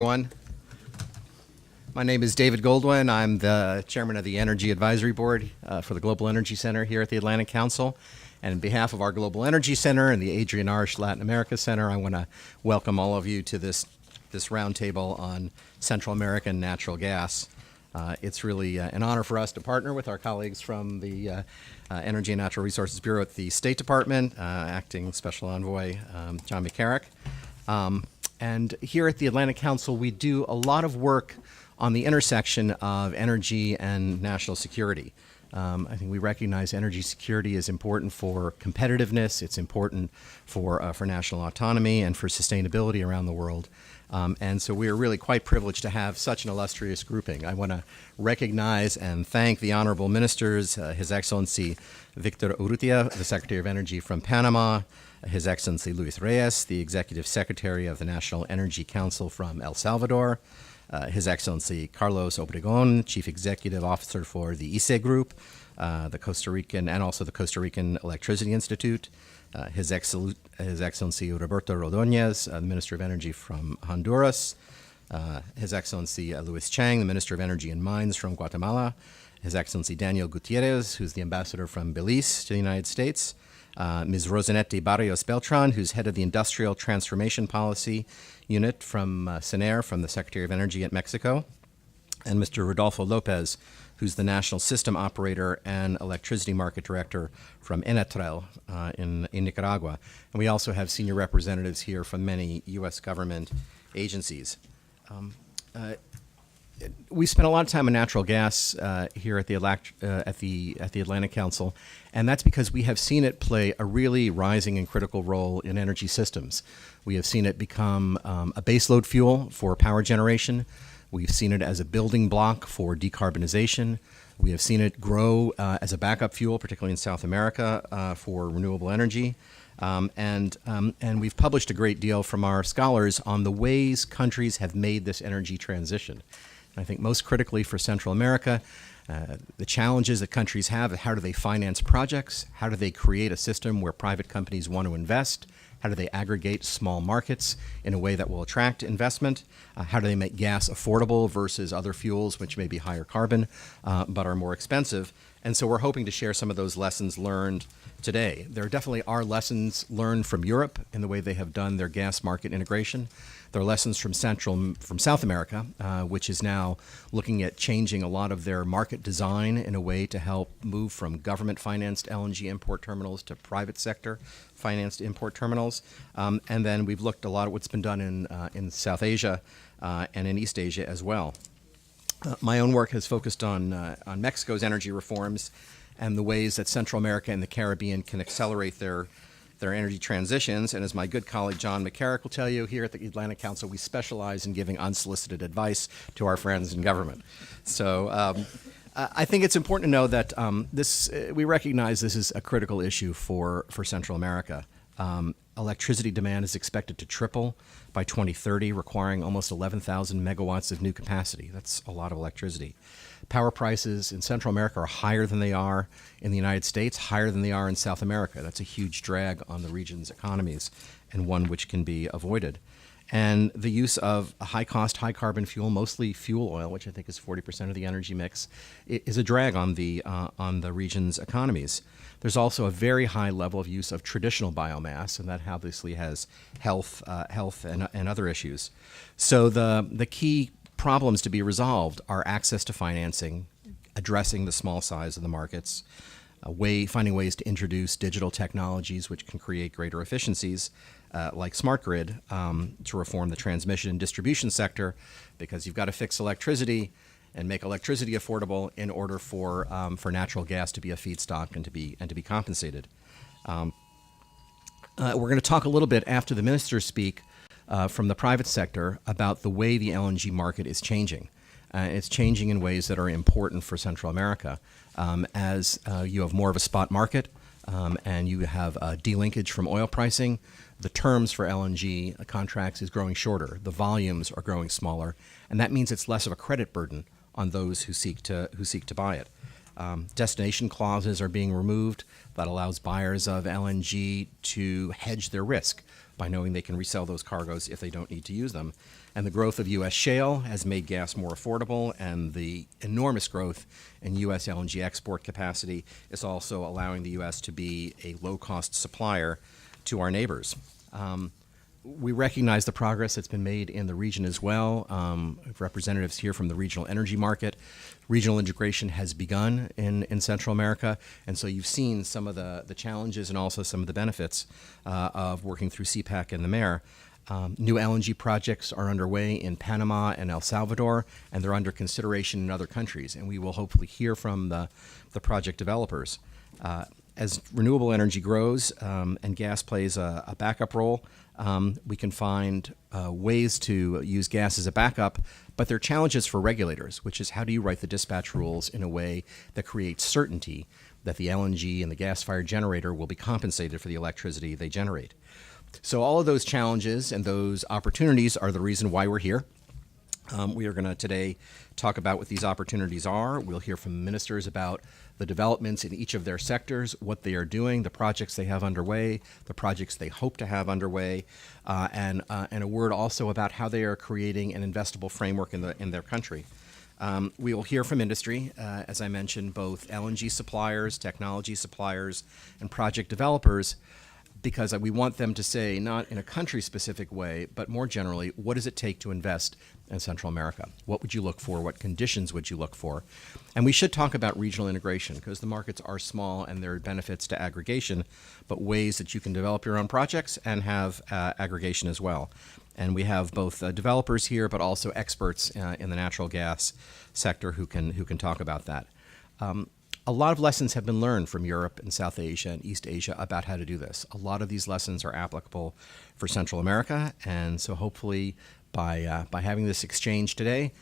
Everyone. My name is David Goldwyn. I'm the chairman of the Energy Advisory Board for the Global Energy Center here at the Atlantic Council. And on behalf of our Global Energy Center and the Adrian Arsh Latin America Center, I want to welcome all of you to this roundtable on Central American natural gas. It's really an honor for us to partner with our colleagues from the Energy and Natural Resources Bureau at the State Department, Acting Special Envoy John McCarrick. And here at the Atlantic Council, we do a lot of work on the intersection of energy and national security. I think we recognize energy security is important for competitiveness. It's important for national autonomy and for sustainability around the world. And so we are really quite privileged to have such an illustrious grouping. I want to recognize and thank the honorable ministers, His Excellency Victor Urrutia, the Secretary of Energy from Panama, His Excellency Luis Reyes, the Executive Secretary of the National Energy Council from El Salvador, His Excellency Carlos Obregon, Chief Executive Officer for the ICE Group, the Costa Rican and also the Costa Rican Electricity Institute, His Excellency Roberto Rodonez, the Minister of Energy from Honduras, His Excellency Luis Chang, the Minister of Energy and Mines from Guatemala, His Excellency Daniel Gutierrez, who's the Ambassador from Belize to the United States, Ms. Rosanette Barrios Beltran, who's head of the Industrial Transformation Policy Unit from CENER, from the Secretary of Energy at Mexico, and Mr. Rodolfo Lopez, who's the National System Operator and Electricity Market Director from Enatrel in Nicaragua. And we also have senior representatives here from many U.S. government agencies. We spent a lot of time on natural gas here at the Atlantic Council, and that's because we have seen it play a really rising and critical role in energy systems. We have seen it become a baseload fuel for power generation. We've seen it as a building block for decarbonization. We have seen it grow as a backup fuel, particularly in South America, for renewable energy. And we've published a great deal from our scholars on the ways countries have made this energy transition. I think most critically for Central America, the challenges that countries have: how do they finance projects? How do they create a system where private companies want to invest? How do they aggregate small markets in a way that will attract investment? How do they make gas affordable versus other fuels, which may be higher carbon but are more expensive? And so we're hoping to share some of those lessons learned today. There definitely are lessons learned from Europe in the way they have done their gas market integration. There are lessons from South America, which is now looking at changing a lot of their market design in a way to help move from government-financed LNG import terminals to private sector-financed import terminals. And then we've looked a lot at what's been done in South Asia and in East Asia as well. My own work has focused on Mexico's energy reforms and the ways that Central America and the Caribbean can accelerate their energy transitions. And as my good colleague John McCarrick will tell you, here at the Atlantic Council, we specialize in giving unsolicited advice to our friends in government. So I think it's important to know that we recognize this is a critical issue for Central America. Electricity demand is expected to triple by 2030, requiring almost 11,000 megawatts of new capacity. That's a lot of electricity. Power prices in Central America are higher than they are in the United States, higher than they are in South America. That's a huge drag on the region's economies, and one which can be avoided. And the use of a high-cost, high-carbon fuel, mostly fuel oil, which I think is 40% of the energy mix, is a drag on the region's economies. There's also a very high level of use of traditional biomass, and that obviously has health and other issues. So the key problems to be resolved are access to financing, addressing the small size of the markets, finding ways to introduce digital technologies which can create greater efficiencies, like smart grid, to reform the transmission and distribution sector, because you've got to fix electricity and make electricity affordable in order for natural gas to be a feedstock and to be compensated. We're going to talk a little bit after the ministers speak from the private sector about the way the LNG market is changing. It's changing in ways that are important for Central America, as you have more of a spot market and you have delinkage from oil pricing. The terms for LNG contracts is growing shorter. The volumes are growing smaller, and that means it's less of a credit burden on those who seek to buy it. Destination clauses are being removed. That allows buyers of LNG to hedge their risk by knowing they can resell those cargoes if they don't need to use them. And the growth of U.S. shale has made gas more affordable, and the enormous growth in U.S. LNG export capacity is also allowing the U.S. to be a low-cost supplier to our neighbors. We recognize the progress that's been made in the region as well. Representatives here from the regional energy market. Regional integration has begun in Central America, and so you've seen some of the challenges and also some of the benefits of working through CPAC and the mayor. New LNG projects are underway in Panama and El Salvador, and they're under consideration in other countries, and we will hopefully hear from the project developers. As renewable energy grows and gas plays a backup role, we can find ways to use gas as a backup, but there are challenges for regulators, which is how do you write the dispatch rules in a way that creates certainty that the LNG and the gas-fired generator will be compensated for the electricity they generate. So all of those challenges and those opportunities are the reason why we're here. We are going to today talk about what these opportunities are. We'll hear from ministers about the developments in each of their sectors, what they are doing, the projects they have underway, the projects they hope to have underway, and a word also about how they are creating an investable framework in their country. We will hear from industry, as I mentioned, both LNG suppliers, technology suppliers, and project developers, because we want them to say, not in a country-specific way, but more generally, what does it take to invest in Central America? What would you look for? What conditions would you look for? And we should talk about regional integration, because the markets are small and there are benefits to aggregation, but ways that you can develop your own projects and have aggregation as well. And we have both developers here, but also experts in the natural gas sector who can talk about that. A lot of lessons have been learned from Europe and South Asia and East Asia about how to do this. A lot of these lessons are applicable for Central America, and so hopefully by having this exchange today,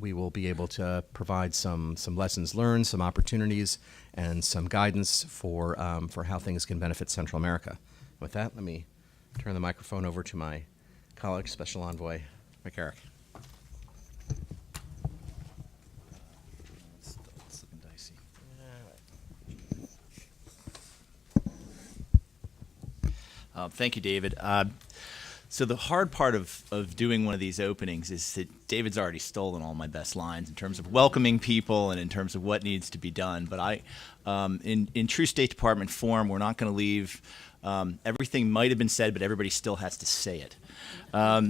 we will be able to provide some lessons learned, some opportunities, and some guidance for how things can benefit Central America. With that, let me turn the microphone over to my colleague, Special Envoy McCarrick. Thank you, David. So the hard part of doing one of these openings is that David's already stolen all my best lines in terms of welcoming people and in terms of what needs to be done. But in true State Department form, we're not going to leave. Everything might have been said, but everybody still has to say it.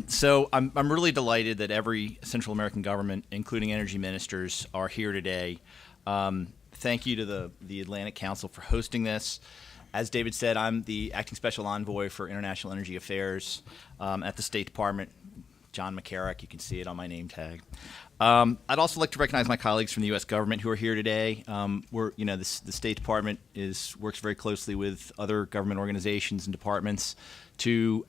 So I'm really delighted that every Central American government, including energy ministers, are here today. Thank you to the Atlantic Council for hosting this. As David said, I'm the Acting Special Envoy for International Energy Affairs at the State Department. John McCarrick, you can see it on my name tag. I'd also like to recognize my colleagues from the U.S. government who are here today. The State Department works very closely with other government organizations and departments to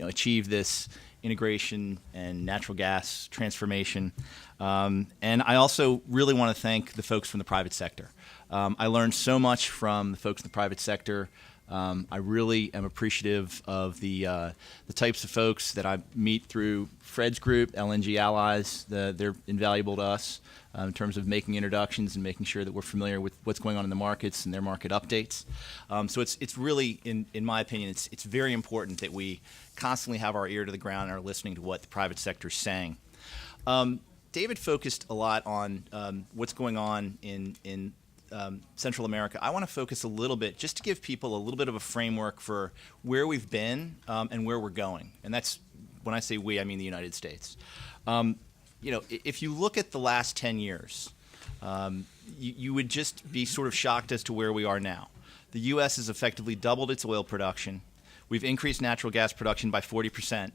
achieve this integration and natural gas transformation. And I also really want to thank the folks from the private sector. I learned so much from the folks in the private sector. I really am appreciative of the types of folks that I meet through Fred's group, LNG Allies. They're invaluable to us in terms of making introductions and making sure that we're familiar with what's going on in the markets and their market updates. So it's really, in my opinion, it's very important that we constantly have our ear to the ground and are listening to what the private sector is saying. David focused a lot on what's going on in Central America. I want to focus a little bit, just to give people a little bit of a framework for where we've been and where we're going. And that's, when I say we, I mean the United States. If you look at the last 10 years, you would just be sort of shocked as to where we are now. The U.S. has effectively doubled its oil production. We've increased natural gas production by 40%.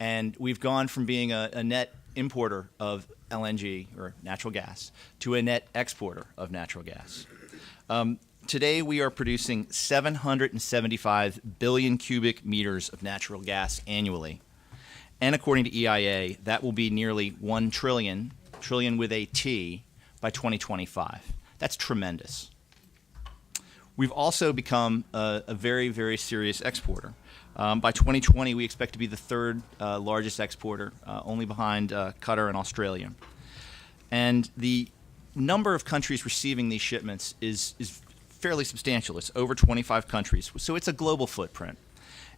And we've gone from being a net importer of LNG, or natural gas, to a net exporter of natural gas. Today, we are producing 775 billion cubic meters of natural gas annually. And according to EIA, that will be nearly 1 trillion with a T, by 2025. That's tremendous. We've also become a very, very serious exporter. By 2020, we expect to be the third largest exporter, only behind Qatar and Australia. And the number of countries receiving these shipments is fairly substantial. It's over 25 countries, so it's a global footprint.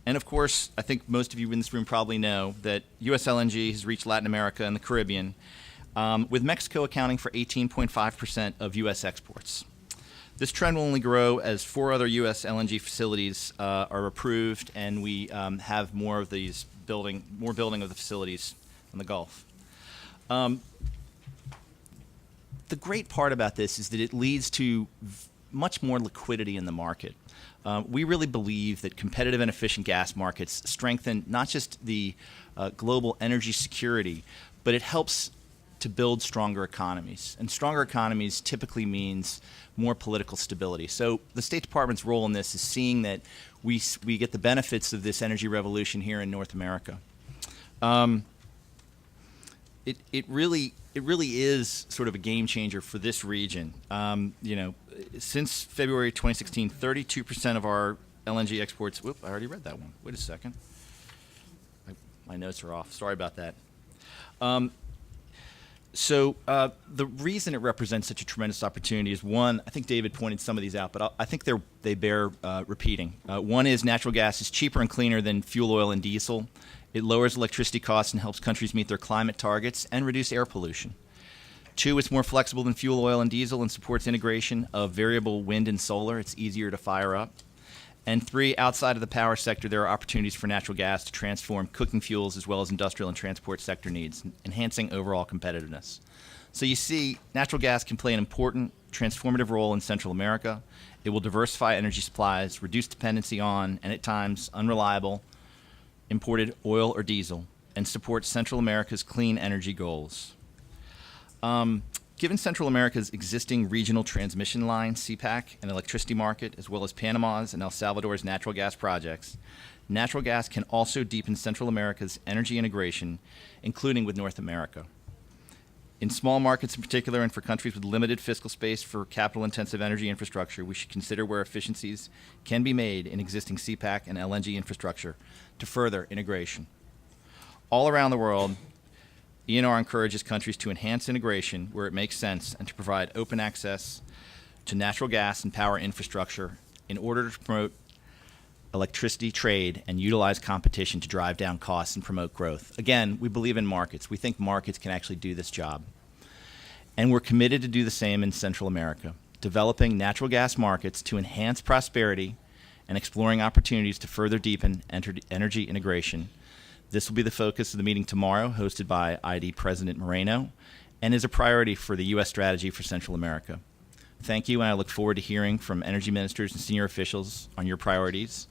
And of course, I think most of you in this room probably know that U.S. LNG has reached Latin America and the Caribbean, with Mexico accounting for 18.5% of U.S. exports. This trend will only grow as 4 other U.S. LNG facilities are approved, and we have more building of the facilities in the Gulf. The great part about this is that it leads to much more liquidity in the market. We really believe that competitive and efficient gas markets strengthen not just the global energy security, but it helps to build stronger economies. And stronger economies typically means more political stability. So the State Department's role in this is seeing that we get the benefits of this energy revolution here in North America. It really is sort of a game changer for this region. Since February 2016, 32% of our LNG exports. Whoop! I already read that one. Wait a second. My notes are off. Sorry about that. So the reason it represents such a tremendous opportunity is, one, I think David pointed some of these out, but I think they bear repeating. One is natural gas is cheaper and cleaner than fuel oil and diesel. It lowers electricity costs and helps countries meet their climate targets and reduce air pollution. 2, it's more flexible than fuel oil and diesel and supports integration of variable wind and solar. It's easier to fire up. And 3, outside of the power sector, there are opportunities for natural gas to transform cooking fuels as well as industrial and transport sector needs, enhancing overall competitiveness. So you see, natural gas can play an important transformative role in Central America. It will diversify energy supplies, reduce dependency on, and at times, unreliable imported oil or diesel, and support Central America's clean energy goals. Given Central America's existing regional transmission line, CPAC, and electricity market, as well as Panama's and El Salvador's natural gas projects, natural gas can also deepen Central America's energy integration, including with North America. In small markets in particular, and for countries with limited fiscal space for capital-intensive energy infrastructure, we should consider where efficiencies can be made in existing CPAC and LNG infrastructure to further integration. All around the world, ENR encourages countries to enhance integration where it makes sense and to provide open access to natural gas and power infrastructure in order to promote electricity trade and utilize competition to drive down costs and promote growth. Again, we believe in markets. We think markets can actually do this job. And we're committed to do the same in Central America, developing natural gas markets to enhance prosperity and exploring opportunities to further deepen energy integration. This will be the focus of the meeting tomorrow, hosted by ID President Moreno, and is a priority for the U.S. strategy for Central America. Thank you, and I look forward to hearing from energy ministers and senior officials on your priorities,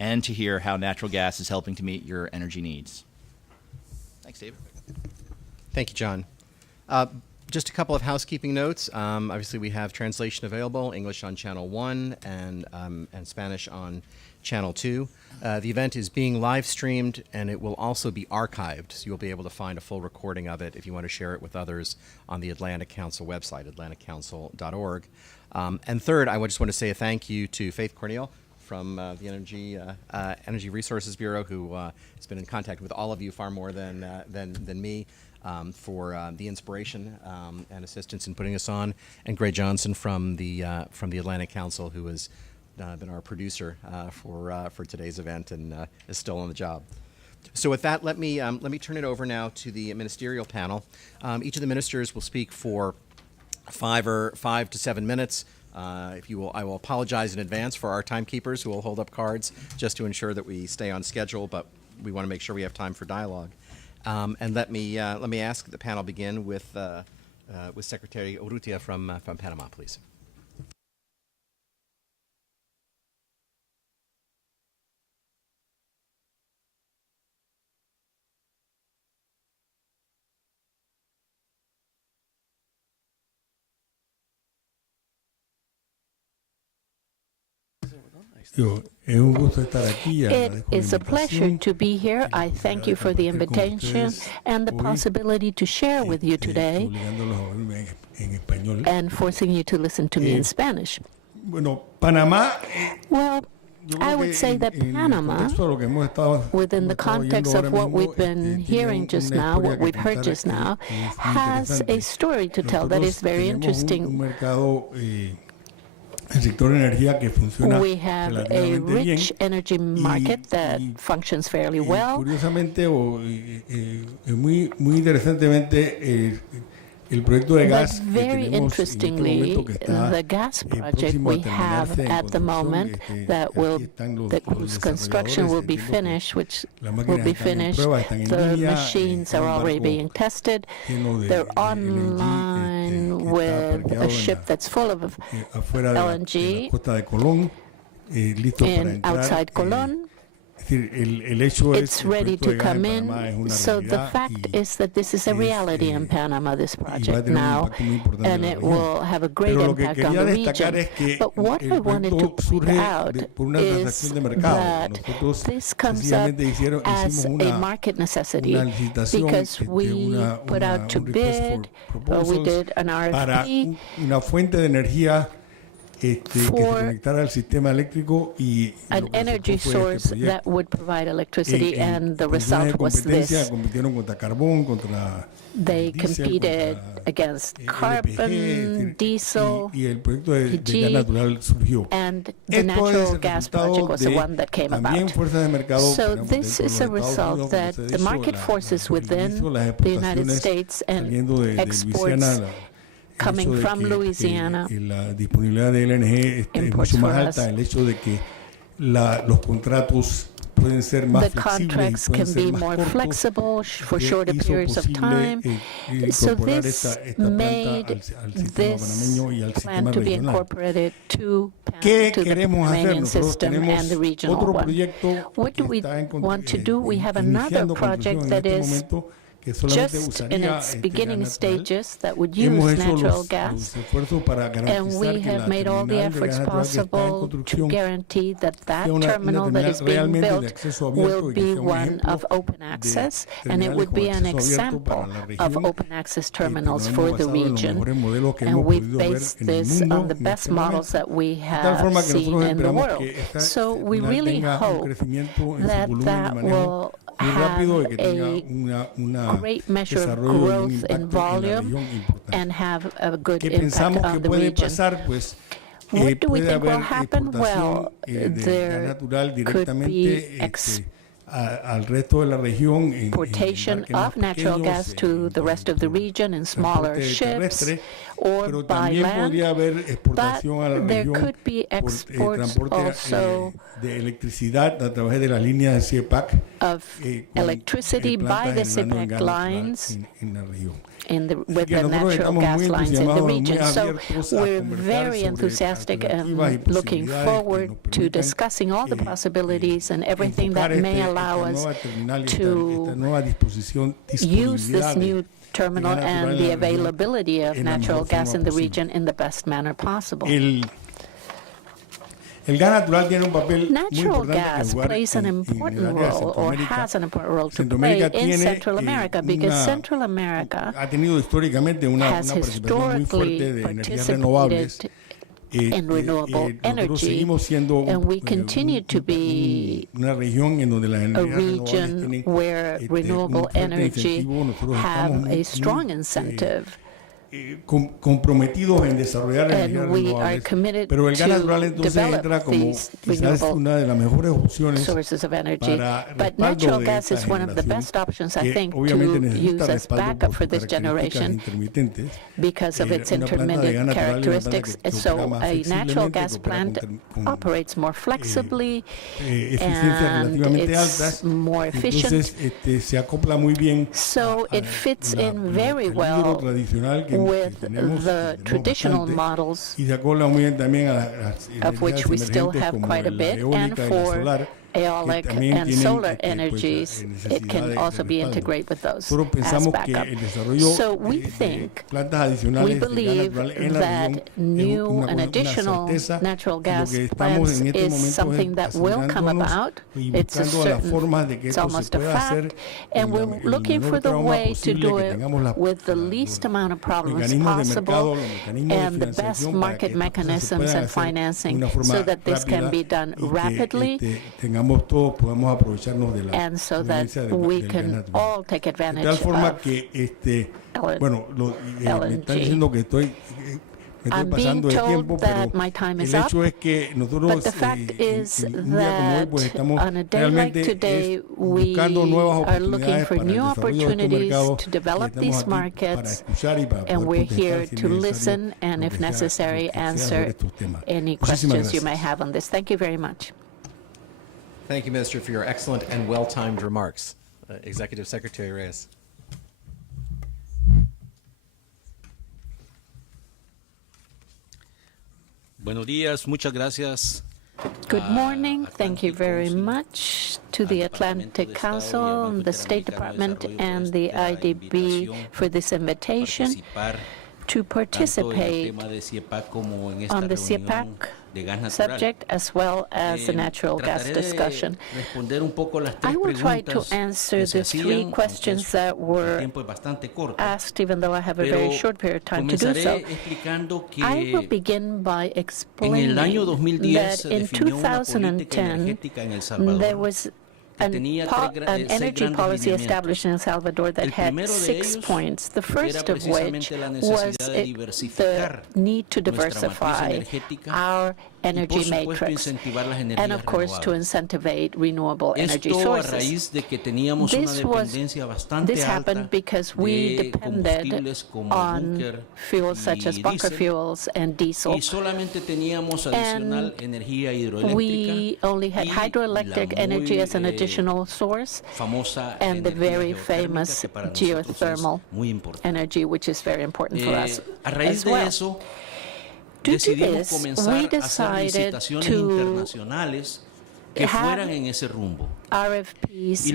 and to hear how natural gas is helping to meet your energy needs. Thanks, David. Thank you, John. Just a couple of housekeeping notes. Obviously, we have translation available, English on Channel 1 and Spanish on Channel 2. The event is being live streamed, and it will also be archived, so you'll be able to find a full recording of it if you want to share it with others on the Atlantic Council website, atlanticcouncil.org. And third, I just want to say a thank you to Faith Cornell from the Energy Resources Bureau, who has been in contact with all of you far more than me, for the inspiration and assistance in putting us on, and Gray Johnson from the Atlantic Council, who has been our producer for today's event and is still on the job. So with that, let me turn it over now to the ministerial panel. Each of the ministers will speak for 5 to 7 minutes. If you will, I will apologize in advance for our timekeepers who will hold up cards just to ensure that we stay on schedule, but we want to make sure we have time for dialogue. And let me ask the panel begin with Secretary Urrutia from Panama, please. It is a pleasure to be here. I thank you for the invitation and the possibility to share with you today and forcing you to listen to me in Spanish. Well, I would say that Panama, within the context of what we've been hearing just now, what we've heard just now, has a story to tell that is very interesting. el sector de energía que funciona We have a relativamente bien. rich energy market that functions fairly well. Curiosamente, muy interesantemente, el proyecto de gas But que very tenemos en este interestingly, momento que está the gas project próximo a we have terminarse en at the construcción, moment that aquí están los whose construction will be finished, which las will máquinas be están en finished. prueba, están en The línea, machines are un already barco being tested. lleno de They're LNG, online que está with parqueado a en ship that's full of afuera de la LNG costa de Colón, listo para entrar. outside Colón. Es decir, el hecho It's es que el ready proyecto to de gas en come Panamá es in. una So the realidad fact y is that this is a es, reality in Panama, this y va a project tener un now, impacto muy importante and en la it región. will have a great Pero lo que impact on quería the destacar region. es que But what I el wanted to proyecto point surge out por una is transacción de mercado. that Nosotros this comes up sencillamente as hicimos a market necessity una licitación, because we put out to un request bid, for we proposals did an para RFP una fuente de energía que se for conectara al sistema eléctrico y an lo que energy resultó fue source este that proyecto. would provide electricity, and the condiciones de result was competencia this. compitieron contra carbón, contra They el diésel, competed contra against LPG, carbon, diesel, y el proyecto de LPG, gas natural surgió. and the Esto natural es el gas resultado project was the de one that came también about. fuerzas de mercado, So por ejemplo, this dentro de is a los Estados result Unidos, that como se the hizo, market forces within las the United exportaciones States and saliendo de exports Luisiana, el coming hecho de from que, Louisiana, la disponibilidad de LNG es imports mucho más for alta, us. el hecho de que los contratos pueden ser más the flexibles y contracts pueden can ser be más more cortos, flexible for shorter hizo periods of time. posible So incorporar this esta planta made al sistema this panameño y al plan sistema to be regional. incorporated to ¿Qué the queremos hacer? Panamanian Nosotros system tenemos and the regional otro one. proyecto What que do we está want to do? We have another iniciando project construcción en that este is momento, que solamente just in usaría its gas beginning natural. stages that would Hemos use hecho natural los gas, esfuerzos para and garantizar we que have la made all the terminal de efforts gas natural que está en possible to construcción guarantee that that sea una terminal that terminal is being realmente de built acceso abierto will y que be sea un one ejemplo of open de access, and it terminales would con be an acceso abierto example para la of región. open access Pero terminals hemos for the basado en los region, mejores modelos que and hemos we've podido ver based en el this mundo on the en best este models momento, that we de tal have forma que seen nosotros in the esperamos world. que esta So we terminal really tenga un hope crecimiento en su that volumen de that manejo will muy rápido y que have tenga a una great measure of desarrollo y un growth in impacto en la volume región importante. and have a good ¿Qué impact pensamos que on the puede region. pasar? Pues What do we puede think will haber happen? exportación Well, de gas there natural could be directamente al resto de la región en importation embarques más of natural pequeños, gas to the rest of the region in smaller transporte ships terrestre, or pero by también land. podría haber But exportación a la there región could be por exports transporte also de electricidad a través de las líneas de CIEPAC of electricity by the CIPEC lines en la región. with the natural gas lines in the region. So we're very enthusiastic and looking forward to discussing all the possibilities and everything that may allow us to use this new terminal and the availability of natural gas in the region in the best manner possible. El gas natural tiene un papel muy Natural importante que gas jugar plays an en el important área de role or Centroamérica. has an important role to play Centroamérica in tiene, Central America because Central America ha tenido históricamente una has participación muy fuerte historically de energías renovables. participated in renewable Nosotros energy, seguimos siendo and we continue to be una región en donde las a energías renovables region tienen where un renewable fuerte energy incentivo. Nosotros have estamos a strong incentive. comprometidos en desarrollar energías And we are renovables, committed pero el gas to natural entonces develop entra como these quizás renewable una de las mejores opciones sources of energy. para But respaldo natural de gas esta is one of the generación, best options, I que think, obviamente to necesita use as respaldo backup por for sus this características generation intermitentes. because of its Una planta de gas intermittent natural es una planta characteristics. que So opera más a natural flexiblemente, gas que opera plant con operates more flexibly eficiencias and relativamente it's altas. more efficient. Entonces se acopla muy bien So it fits in very al hidro well tradicional que with tenemos the traditional models, y se acopla muy bien también a las of which energías we still emergentes have como quite a la bit, and eólica y la for solar, aeolic también and tienen, solar pues, energies, it necesidad can de also be respaldo. integrated with those Nosotros as pensamos que backup. el desarrollo So we de think, plantas we adicionales de gas believe natural en la región that es new una and additional certeza. natural Lo gas que estamos plants en este is momento something that will come asegurándonos about. y It's a buscando las certain, formas de que it's esto se almost a pueda hacer fact, and en we're el looking menor for the trauma way to posible, do que it tengamos with the los least amount of problems mecanismos de mercado, possible los mecanismos de and the best financiación para market que estas cosas se mechanisms puedan and hacer de financing una forma so that this can rápida be done y que, rapidly tengamos todos, podamos aprovecharnos de la and so that conveniencia we del gas can natural. all take De advantage tal forma of que, LNG. bueno, me están diciendo que estoy I'm being told that my time is up, but the fact is that on a day like today, we are looking for new opportunities to develop these markets, and we're here to listen and, if necessary, answer any questions you may have on this. Thank you very much. Thank you, Minister, for your excellent and well-timed remarks. Executive Secretary Reyes. Buenos días, muchas gracias. Good morning. Thank you very much to the Atlantic Council, the State Department, and the IDB for this invitation to participate on the CIEPAC subject as well as the natural gas discussion. I will try to answer the three questions that were asked, even though I have a very short period of time to do so. I will begin by explaining that in 2010 there was an energy policy established in El Salvador that had 6 points, the first of which was the need to diversify our energy matrix, and of course to incentivize renewable energy sources. This happened because we depended on fuels such as bunker fuels and diesel, and we only had hydroelectric energy as an additional source, and the very famous geothermal energy, which is very important for us as well. Due to this, we decided to have RFPs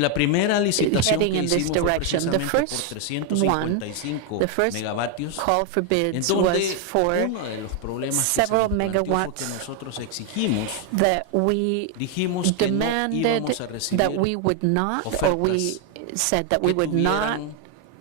heading in this direction. The first one, the first call for bids was for several megawatts that we demanded that we would not, or we said that we would not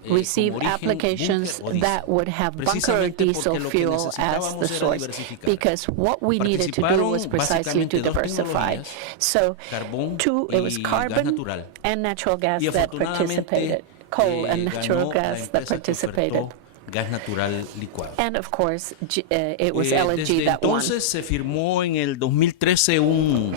receive applications that would have bunker or diesel fuel as the source, because what we needed to do was precisely to diversify. So it was carbon and natural gas that participated, coal and natural gas that participated. Gas natural licuado. And of course, it was LNG that won. Entonces se firmó en el 2013 un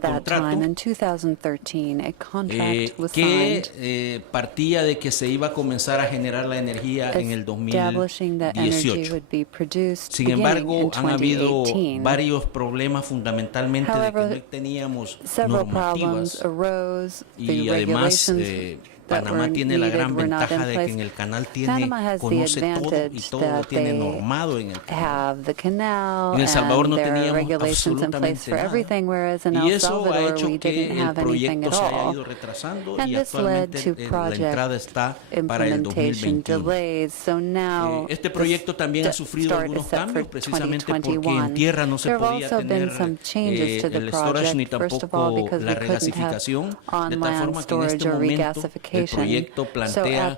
contrato in 2013, a contract was signed, que partía de que se iba a comenzar a generar la energía en el 2018. Sin embargo, han habido varios problemas, fundamentalmente de que no teníamos normativas y además Panamá tiene la gran ventaja de que en el canal conoce todo y todo lo tiene normado en el canal. En El Salvador no teníamos absolutamente nada. Y eso ha hecho que el proyecto se haya ido retrasando y actualmente la entrada está para el 2021. Este proyecto también ha sufrido algunos cambios, precisamente porque en tierra no se podía tener el storage ni tampoco la regasificación, de tal forma que en este momento el proyecto plantea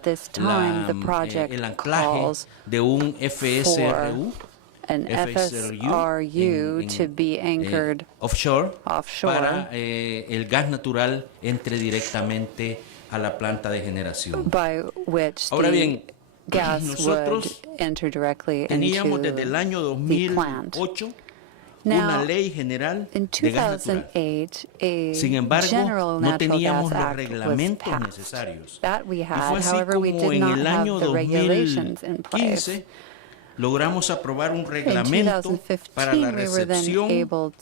el anclaje de un FSRU to be anchored offshore para el gas natural entre directamente a la planta de generación. Ahora bien, nosotros teníamos desde el año 2008 una ley general de gas natural. Sin embargo, no teníamos los reglamentos necesarios. Y fue así como en el año 2015 logramos aprobar un reglamento para la recepción,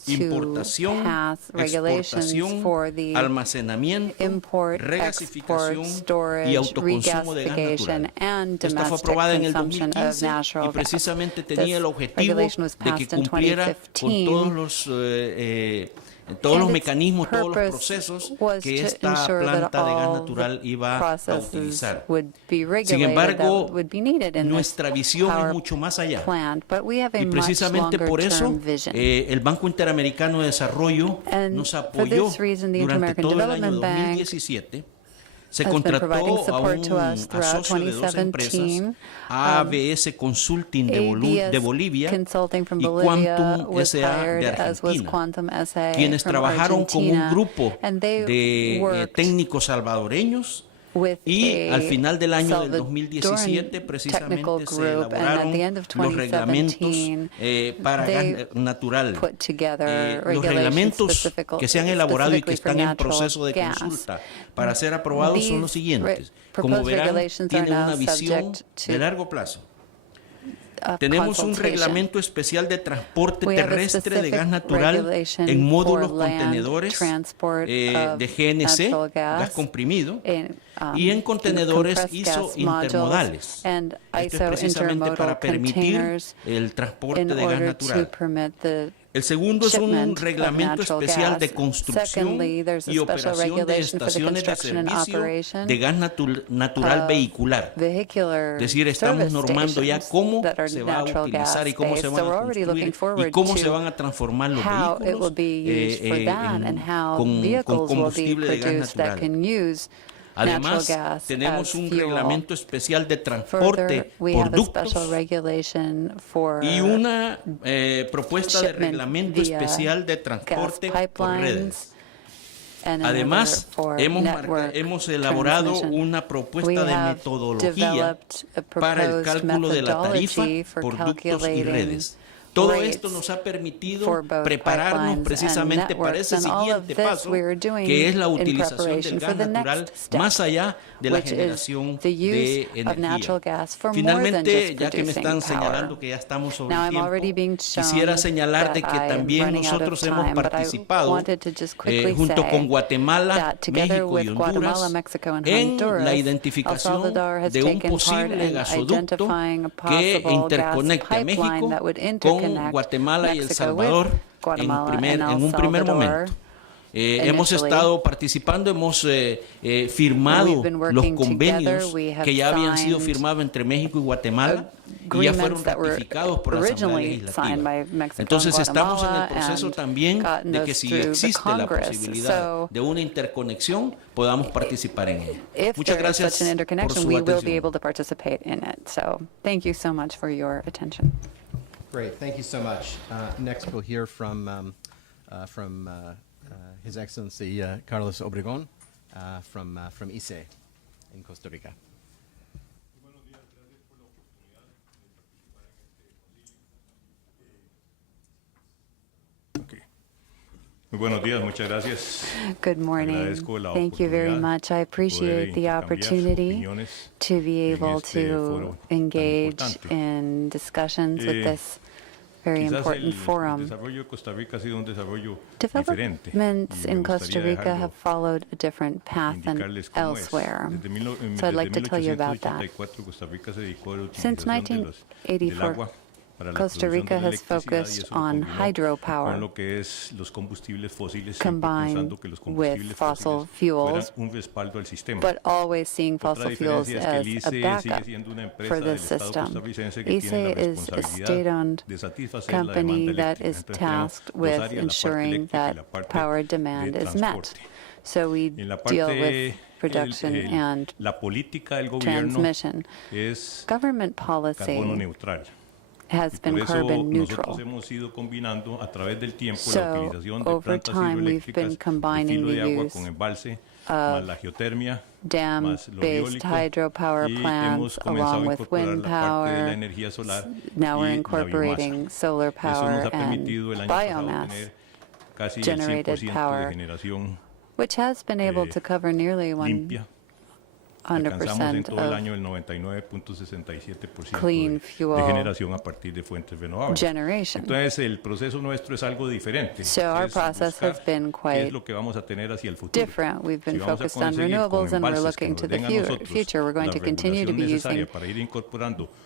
importación, exportación, almacenamiento, regasificación y autoconsumo de gas natural. Esta fue aprobada en el 2015 y precisamente tenía el objetivo de que cumpliera con todos los mecanismos, todos los procesos que esta planta de gas natural iba a utilizar. Sin embargo, nuestra visión es mucho más allá. Y precisamente por eso, el Banco Interamericano de Desarrollo nos apoyó durante todo el año 2017. Se contrató a un socio de dos empresas, ABS Consulting de Bolivia y Quantum SA de Argentina, quienes trabajaron con un grupo de técnicos salvadoreños y al final del año del 2017 precisamente se elaboraron los reglamentos para gas natural. Los reglamentos que se han elaborado y que están en proceso de consulta para ser aprobados son los siguientes. Como verán, tienen una visión de largo plazo. Tenemos un reglamento especial de transporte terrestre de gas natural en módulos contenedores de GNC, gas comprimido, y en contenedores ISO intermodales. Esto es precisamente para permitir el transporte de gas natural. El segundo es un reglamento especial de construcción y operación de estaciones de servicio de gas natural vehicular. Es decir, estamos normando ya cómo se va a utilizar y cómo se van a construir y cómo se van a transformar los vehículos con combustible de gas natural. Además, tenemos un reglamento especial de transporte por ductos y una propuesta de reglamento especial de transporte por redes. Además, hemos elaborado una propuesta de metodología para el cálculo de la tarifa por ductos y redes. Todo esto nos ha permitido prepararnos precisamente para ese siguiente paso, que es la utilización del gas natural más allá de la generación de energía. Finalmente, ya que me están señalando que ya estamos sobre el tiempo, quisiera señalar de que también nosotros hemos participado junto con Guatemala, México y Honduras en la identificación de un posible gasoducto que interconecte México con Guatemala y El Salvador en un primer momento. Hemos estado participando, hemos firmado los convenios que ya habían sido firmados entre México y Guatemala y ya fueron ratificados por la Asamblea Legislativa. Entonces estamos en el proceso también de que si existe la posibilidad de una interconexión, podamos participar en ella. Muchas gracias por su atención. Great, thank you so much. Next, we'll hear from His Excellency Carlos Obregón from ICE in Costa Rica. Okay. Muy buenos días, muchas gracias. Good morning. Thank you very much. I appreciate the opportunity to be able to engage in discussions with this very important forum. Developments in Costa Rica have followed a different path than elsewhere. So I'd like to tell you about that. Since 1984, Costa Rica has focused on hydropower combined with fossil fuels, but always seeing fossil fuels as a backup for the system. ICE is a state-owned company that is tasked with ensuring that power demand is met. So we deal with production and transmission. Government policy has been carbon neutral. So over time we've been combining the use of dam-based hydropower plants along with wind power. Now we're incorporating solar power and biomass generated power, which has been able to cover nearly 100% of clean fuel generation. So our process has been quite different. We've been focused on renewables and we're looking to the future. We're going to continue to be using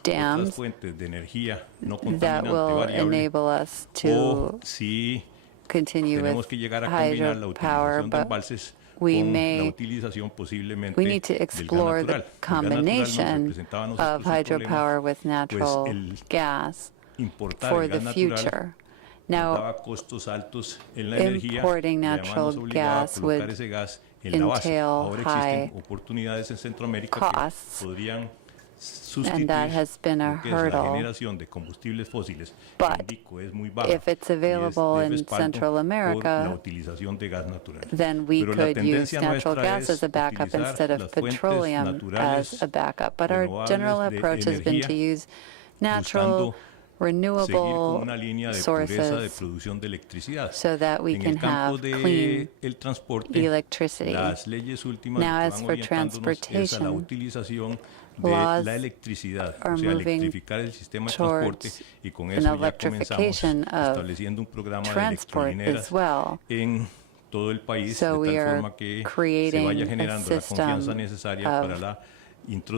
dams that will enable us to continue with hydropower, but we need to explore the combination of hydropower with natural gas for the future. Now, importing natural gas would entail high costs. and that has been a hurdle. But if it's available in Central America, then we could use natural gas as a backup instead of petroleum as a backup. But our general approach has been to use natural, renewable sources so that we can have clean electricity. Now, as for transportation, laws are moving towards an electrification of transport as well. So we are creating a system of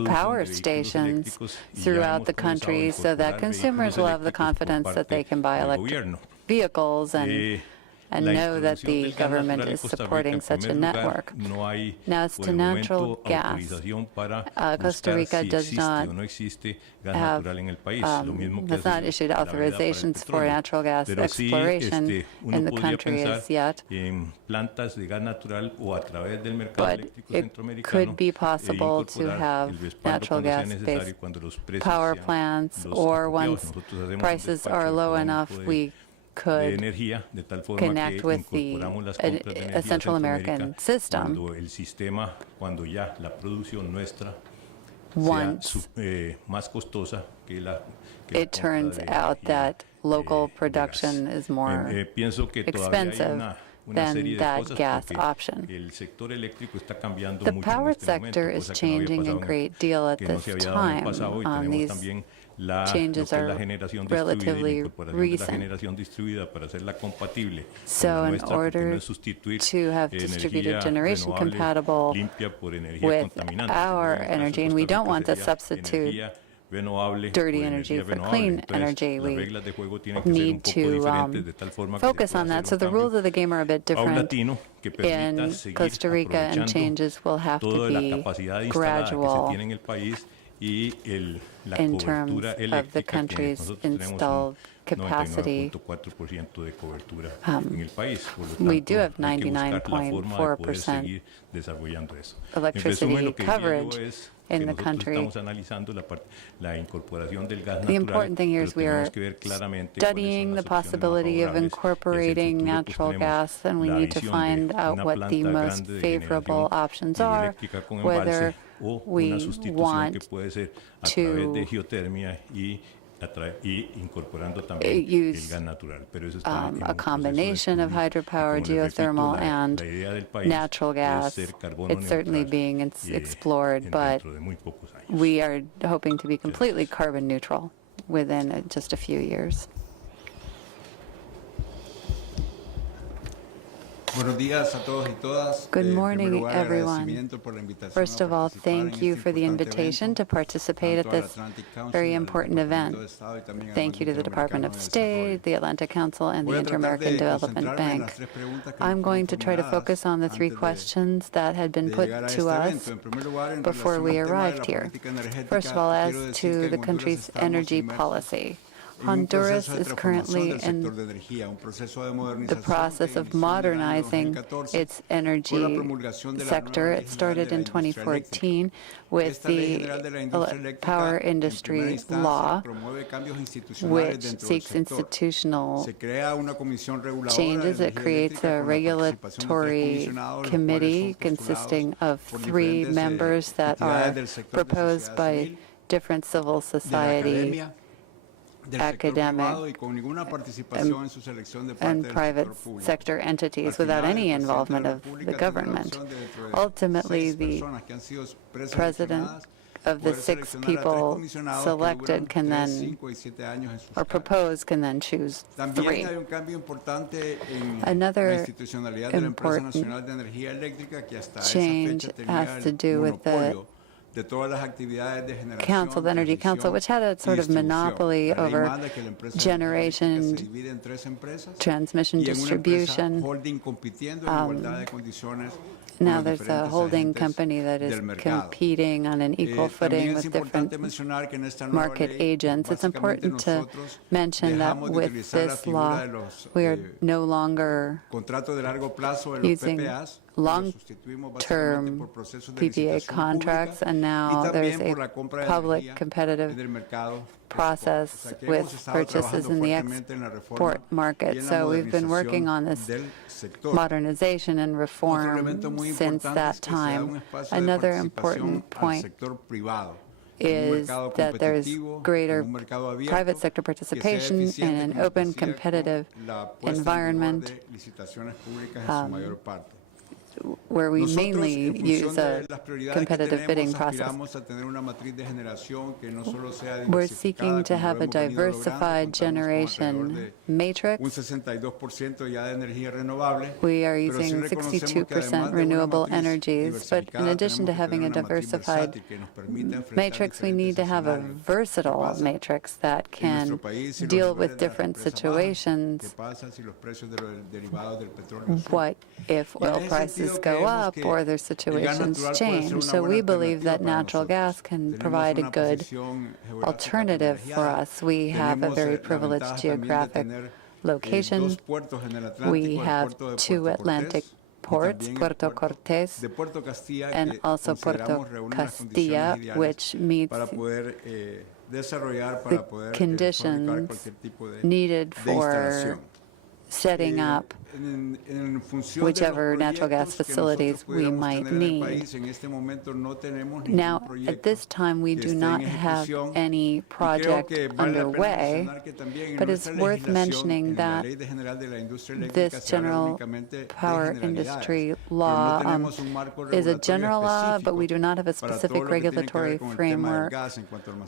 power stations throughout the country so that consumers will have the confidence that they can buy electric vehicles and know that the government is supporting such a network. Now, as to natural gas, Costa Rica does not have, has not issued authorizations for natural gas exploration in the country as yet. But it could be possible to have natural gas-based power plants, or once prices are low enough, we could connect with a Central American system once it turns out that local production is more expensive than that gas option. The power sector is changing a great deal at this time. These changes are relatively recent. So in order to have distributed generation compatible with our energy, and we don't want to substitute dirty energy for clean energy, we need to focus on that. So the rules of the game are a bit different in Costa Rica, and changes will have to be gradual in terms of the country's installed capacity. We do have 99.4% electricity coverage in the country. The important thing here is we are studying the possibility of incorporating natural gas, and we need to find out what the most favorable options are, whether we want to use a combination of hydropower, geothermal, and natural gas. It's certainly being explored, but we are hoping to be completely carbon neutral within just a few years. Good morning, everyone. First of all, thank you for the invitation to participate at this very important event. Thank you to the Department of State, the Atlantic Council, and the Inter-American Development Bank. I'm going to try to focus on the three questions that had been put to us before we arrived here. First of all, as to the country's energy policy. Honduras is currently in the process of modernizing its energy sector. It started in 2014 with the power industry law, which seeks institutional changes. It creates a regulatory committee consisting of 3 members that are proposed by different civil society, academic, and private sector entities without any involvement of the government. Ultimately, the president of the 6 people selected can then, or proposed, can then choose 3. Another important change has to do with the Council, the Energy Council, which had a sort of monopoly over generation, transmission, distribution. Now there's a holding company that is competing on an equal footing with different market agents. It's important to mention that with this law, we are no longer using long-term PPA contracts, and now there's a public competitive process with purchases in the export market. So we've been working on this modernization and reform since that time. Another important point is that there's greater private sector participation in an open, competitive environment where we mainly use a competitive bidding process. We're seeking to have a diversified generation matrix. We are using 62% renewable energies, but in addition to having a diversified matrix, we need to have a versatile matrix that can deal with different situations. What if oil prices go up or their situations change? So we believe that natural gas can provide a good alternative for us. We have a very privileged geographic location. We have two Atlantic ports, Puerto Cortes and also Puerto Castilla, which meets the conditions needed for setting up whichever natural gas facilities we might need. Now, at this time, we do not have any project underway, but it's worth mentioning that this general power industry law is a general law, but we do not have a specific regulatory framework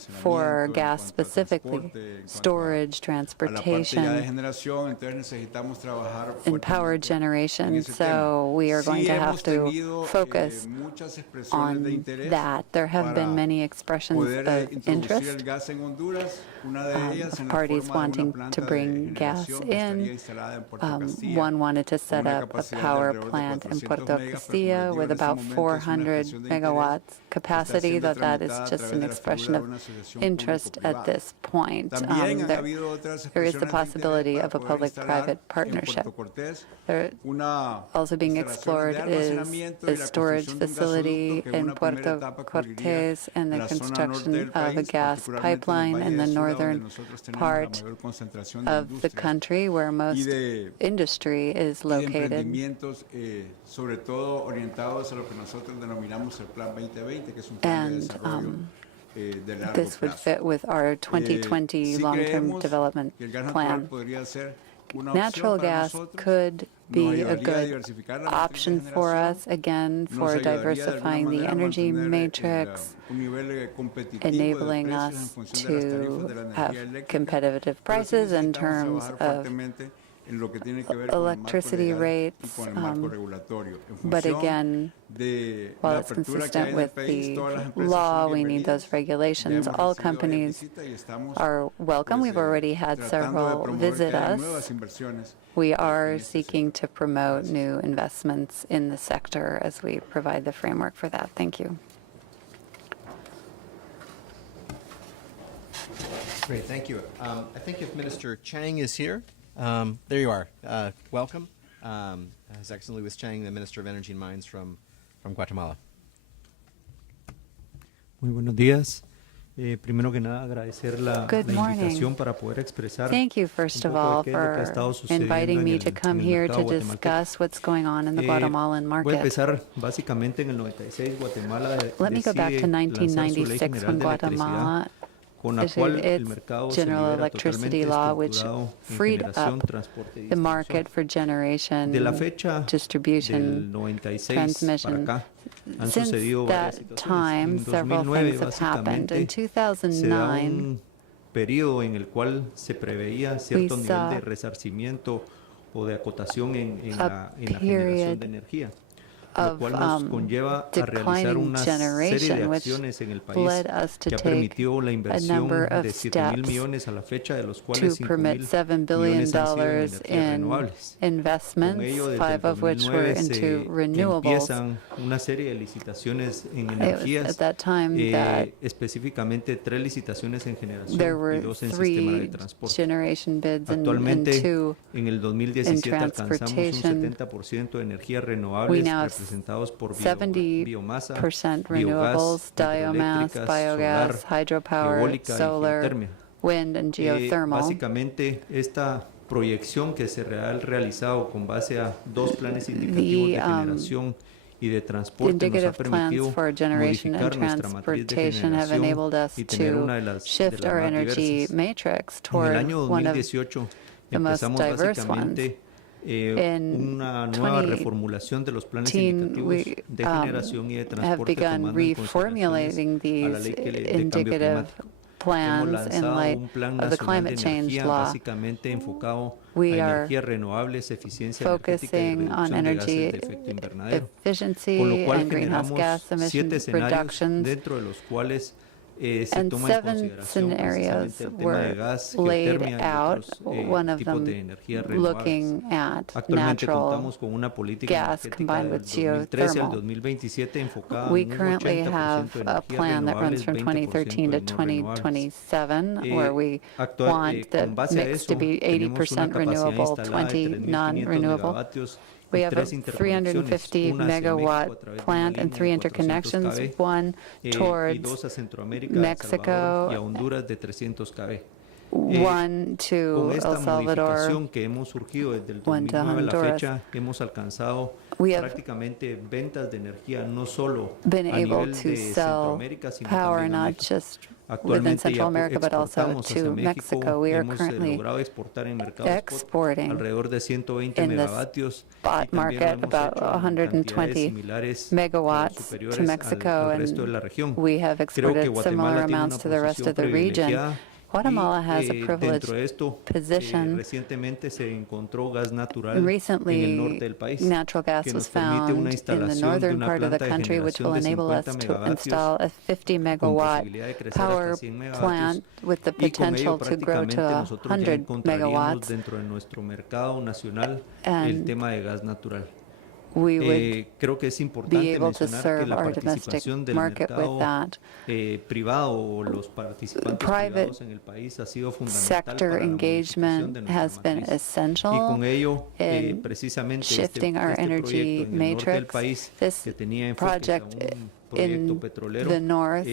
for gas specifically, storage, transportation, and power generation, so we are going to have to focus on that. There have been many expressions of interest, parties wanting to bring gas in. One wanted to set up a power plant in Puerto Castilla with about 400 megawatts capacity, though that is just an expression of interest at this point. There is the possibility of a public-private partnership. Also being explored is a storage facility in Puerto Cortes and the construction of a gas pipeline in the northern part of the country where most industry is located. And this would fit with our 2020 long-term development plan. Natural gas could be a good option for us, again, for diversifying the energy matrix, enabling us to have competitive prices in terms of electricity rates, but again, while it's consistent with the law, we need those regulations. All companies are welcome. We've already had several visit us. We are seeking to promote new investments in the sector as we provide the framework for that. Thank you. Great, thank you. I think if Minister Chang is here, there you are. Welcome. His Excellency Louis Chang, the Minister of Energy and Mines from Guatemala. Muy buenos días. Primero que nada, agradecer la invitación para poder expresar. Thank you, first of all, for inviting me to come here to discuss what's going on in the Guatemalan market. Voy a empezar básicamente en el 96, Guatemala. Let me go back to 1996 when Guatemala issued its general electricity law, which freed up the market for generation, distribution, transmission. Since that time, several things have happened. In 2009, periodo en el cual se preveía cierto nivel de resarcimiento o de acotación en la generación de energía. of declining generation, which led us to take a number of steps to permit $7 billion in investments, 5 of which were into renewables. It was at that time that there were 3 generation bids and 2 in transportation. We now have 70% renewables, biomass, biogas, hydropower, solar, wind, and geothermal. Básicamente, esta proyección que se ha realizado con base a 2 planes indicativos de generación y de transporte nos ha permitido modificar nuestra matriz de generación y tener una de las más diversas. En el año 2018 empezamos básicamente una nueva reformulación de los planes indicativos de generación y de transporte tomando en consideración a la ley de cambio climático. Plans in light of the climate change law. We are focusing on energy efficiency and greenhouse gas emission reductions, and 7 scenarios were laid out, one of them looking at natural gas combined with geothermal. We currently have a plan that runs from 2013 to 2027, where we want the mix to be 80% renewable, 20 non-renewable. We have a 350 megawatt plant and 3 interconnections, one towards Mexico, 1 to El Salvador, 1 to Honduras. We have been able to sell power not just within Central America, but also to Mexico. We are currently exporting in the spot market about 120 megawatts to Mexico, and we have exported similar amounts to the rest of the region. Guatemala has a privileged position. Recently, natural gas was found in the northern part of the country, which will enable us to install a 50-megawatt power plant with the potential to grow to 100 megawatts. And we would be able to serve our domestic market with that. Private sector engagement has been essential in shifting our energy matrix. This project in the north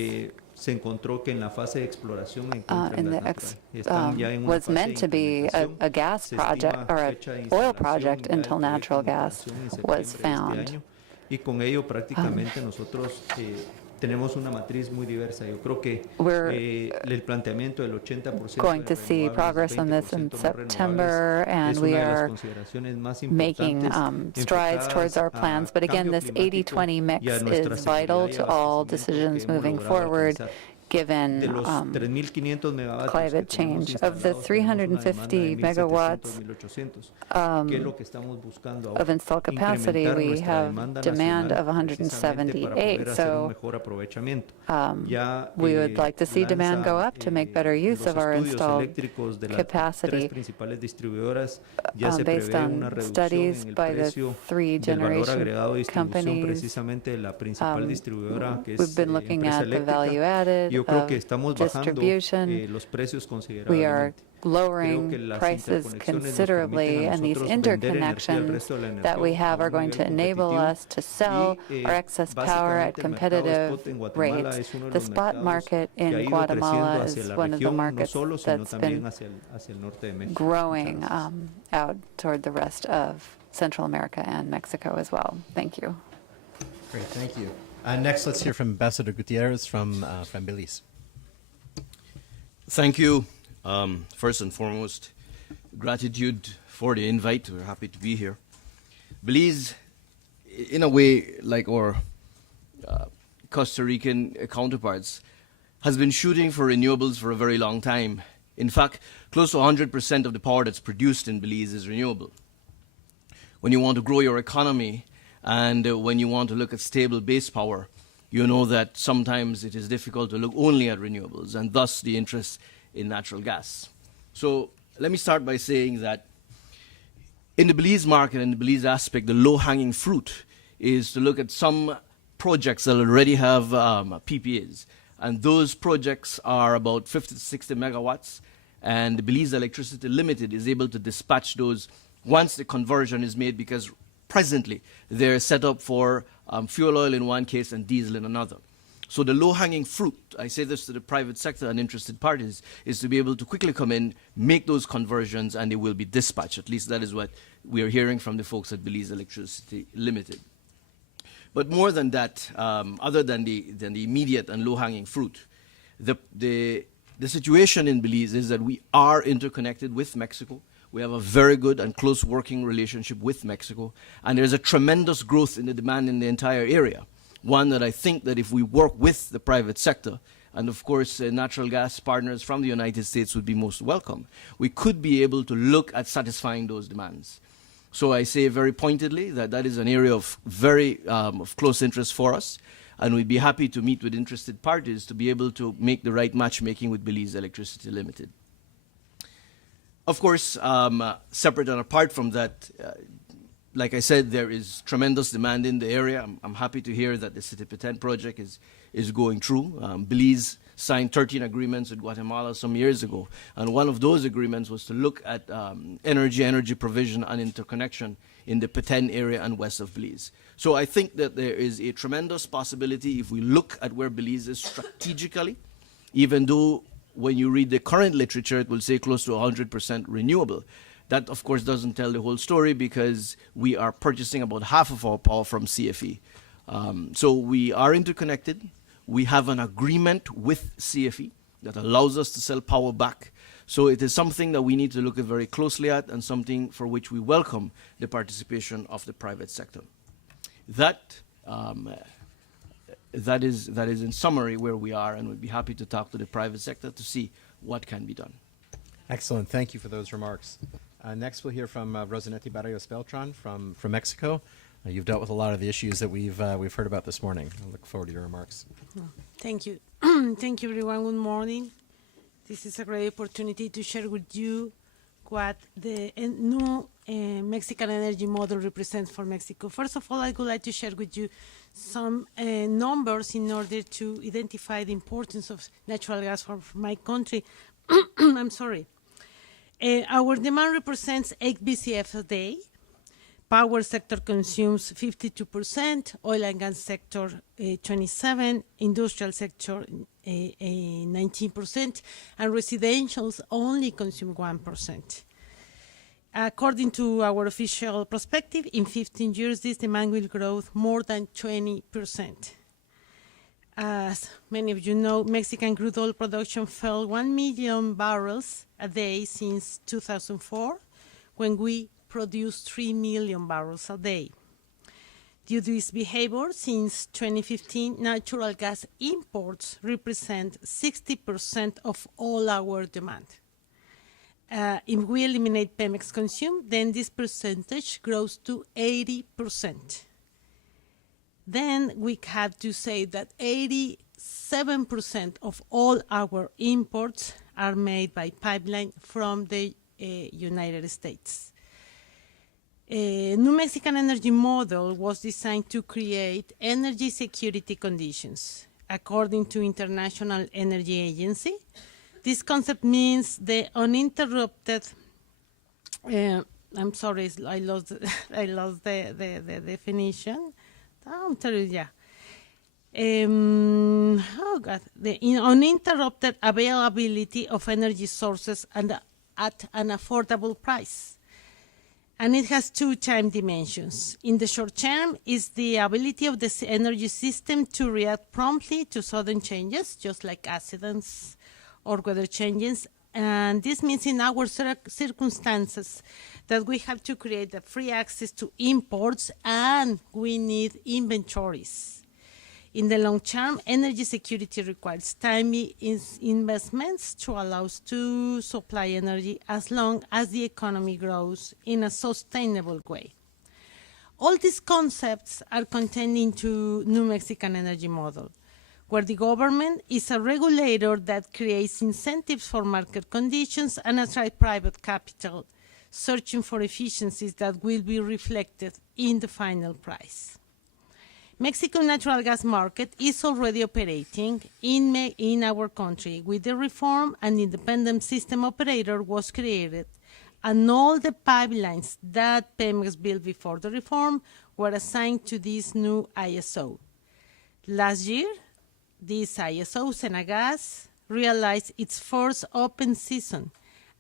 was meant to be a gas project or an oil project until natural gas was found. We're going to see progress on this in September, and we are making strides towards our plans. But again, this 80-20 mix is vital to all decisions moving forward, given climate change. Of the 350 megawatts of installed capacity, we have demand of 178. So we would like to see demand go up to make better use of our installed capacity. Based on studies by the 3 generation companies, we've been looking at the value added of distribution. We are lowering prices considerably, and these interconnections that we have are going to enable us to sell our excess power at competitive rates. The spot market in Guatemala is one of the markets that's been growing out toward the rest of Central America and Mexico as well. Thank you. Great, thank you. Next, let's hear from Ambassador Gutierrez from Belize. Thank you. First and foremost, gratitude for the invite. We're happy to be here. Belize, in a way, like our Costa Rican counterparts, has been shooting for renewables for a very long time. In fact, close to 100% of the power that's produced in Belize is renewable. When you want to grow your economy And when you want to look at stable base power, you know that sometimes it is difficult to look only at renewables, and thus the interest in natural gas. So let me start by saying that in the Belize market and the Belize aspect, the low-hanging fruit is to look at some projects that already have PPAs. And those projects are about 50 to 60 megawatts. And the Belize Electricity Limited is able to dispatch those once the conversion is made, because presently they're set up for fuel oil in one case and diesel in another. So the low-hanging fruit, I say this to the private sector and interested parties, is to be able to quickly come in, make those conversions, and they will be dispatched. At least that is what we are hearing from the folks at Belize Electricity Limited. But more than that, other than the immediate and low-hanging fruit, the situation in Belize is that we are interconnected with Mexico. We have a very good and close working relationship with Mexico, and there's a tremendous growth in the demand in the entire area. One that I think that if we work with the private sector, and of course natural gas partners from the United States would be most welcome, we could be able to look at satisfying those demands. So I say very pointedly that that is an area of very of close interest for us, and we'd be happy to meet with interested parties to be able to make the right matchmaking with Belize Electricity Limited. Of course, separate and apart from that, like I said, there is tremendous demand in the area. I'm happy to hear that the City Petén project is going through. Belize signed 13 agreements with Guatemala some years ago, and one of those agreements was to look at energy provision and interconnection in the Petén area and west of Belize. So I think that there is a tremendous possibility if we look at where Belize is strategically, even though when you read the current literature, it will say close to 100% renewable. That, of course, doesn't tell the whole story, because we are purchasing about half of our power from CFE. So we are interconnected. We have an agreement with CFE that allows us to sell power back. So it is something that we need to look at very closely at, and something for which we welcome the participation of the private sector. That is in summary where we are, and we'd be happy to talk to the private sector to see what can be done. Excellent. Thank you for those remarks. Next, we'll hear from Rosanetti Barrios Beltran from Mexico. You've dealt with a lot of the issues that we've heard about this morning. I look forward to your remarks. Thank you. Thank you, everyone. Good morning. This is a great opportunity to share with you what the new Mexican energy model represents for Mexico. First of all, I would like to share with you some numbers in order to identify the importance of natural gas for my country. I'm sorry. Our demand represents 8 BCF a day. Power sector consumes 52%, oil and gas sector 27%, industrial sector 19%, and residentials only consume 1%. According to our official perspective, in 15 years, this demand will grow more than 20%. As many of you know, Mexican crude oil production fell 1 million barrels a day since 2004, when we produced 3 million barrels a day. Due to this behavior, since 2015, natural gas imports represent 60% of all our demand. If we eliminate Pemex consume, then this percentage grows to 80%. Then we have to say that 87% of all our imports are made by pipeline from the United States. New Mexican energy model was designed to create energy security conditions. According to International Energy Agency, this concept means the uninterrupted. I'm sorry, I lost the definition. I'll tell you, yeah. The uninterrupted availability of energy sources and at an affordable price. And it has two time dimensions. In the short term is the ability of the energy system to react promptly to sudden changes, just like accidents or weather changes. And this means in our circumstances that we have to create a free access to imports, and we need inventories. In the long term, energy security requires timely investments to allow us to supply energy as long as the economy grows in a sustainable way. All these concepts are contained into New Mexican Energy Model, where the government is a regulator that creates incentives for market conditions and attract private capital, searching for efficiencies that will be reflected in the final price. Mexican natural gas market is already operating in our country. With the reform, an independent system operator was created, and all the pipelines that Pemex built before the reform were assigned to this new ISO. Last year, this ISO, Senagas, realized its first open season,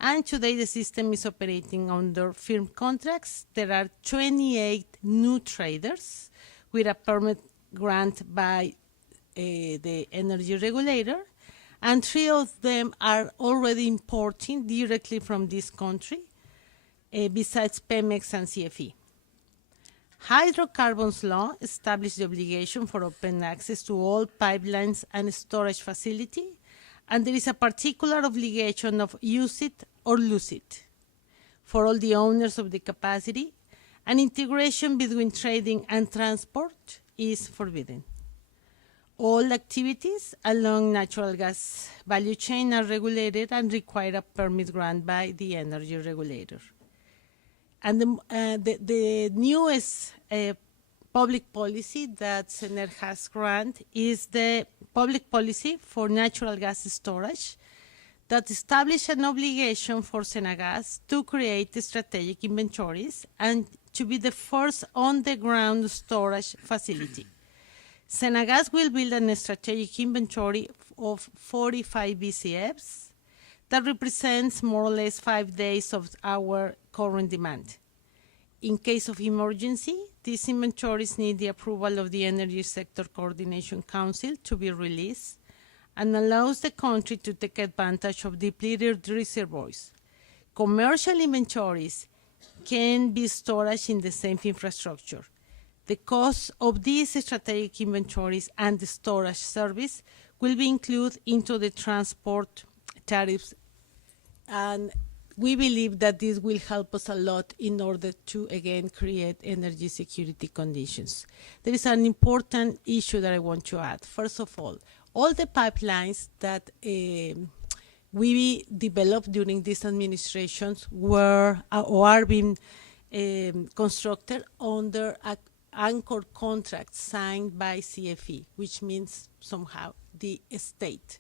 and today the system is operating under firm contracts. There are 28 new traders with a permit grant by the energy regulator, and 3 of them are already importing directly from this country, besides Pemex and CFE. Hydrocarbons law established the obligation for open access to all pipelines and storage facility, and there is a particular obligation of use it or lose it for all the owners of the capacity, and integration between trading and transport is forbidden. All activities along natural gas value chain are regulated and require a permit grant by the energy regulator. And the newest public policy that SENER has granted is the public policy for natural gas storage that establishes an obligation for Senagas to create strategic inventories and to be the first on-the-ground storage facility. Senagas will build a strategic inventory of 45 BCFs that represents more or less 5 days of our current demand. In case of emergency, these inventories need the approval of the Energy Sector Coordination Council to be released and allows the country to take advantage of depleted reservoirs. Commercial inventories can be stored in the same infrastructure. The cost of these strategic inventories and the storage service will be included into the transport tariffs, and we believe that this will help us a lot in order to, again, create energy security conditions. There is an important issue that I want to add. First of all the pipelines that we developed during these administrations were or are being constructed under an anchor contract signed by CFE, which means somehow the state.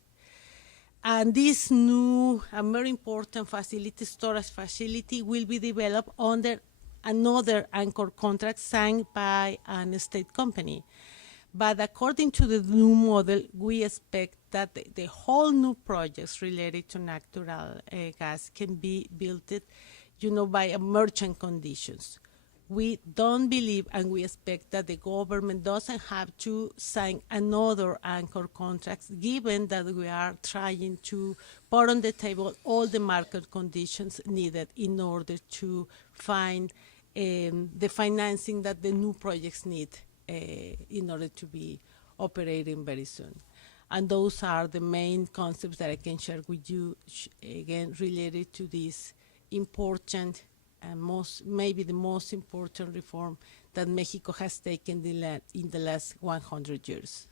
And this new and very important facility, storage facility, will be developed under another anchor contract signed by a state company. But according to the new model, we expect that the whole new projects related to natural gas can be built, by merchant conditions. We don't believe and we expect that the government doesn't have to sign another anchor contract, given that we are trying to put on the table all the market conditions needed in order to find the financing that the new projects need in order to be operating very soon. And those are the main concepts that I can share with you, again, related to this important and maybe the most important reform that Mexico has taken in the last 100 years.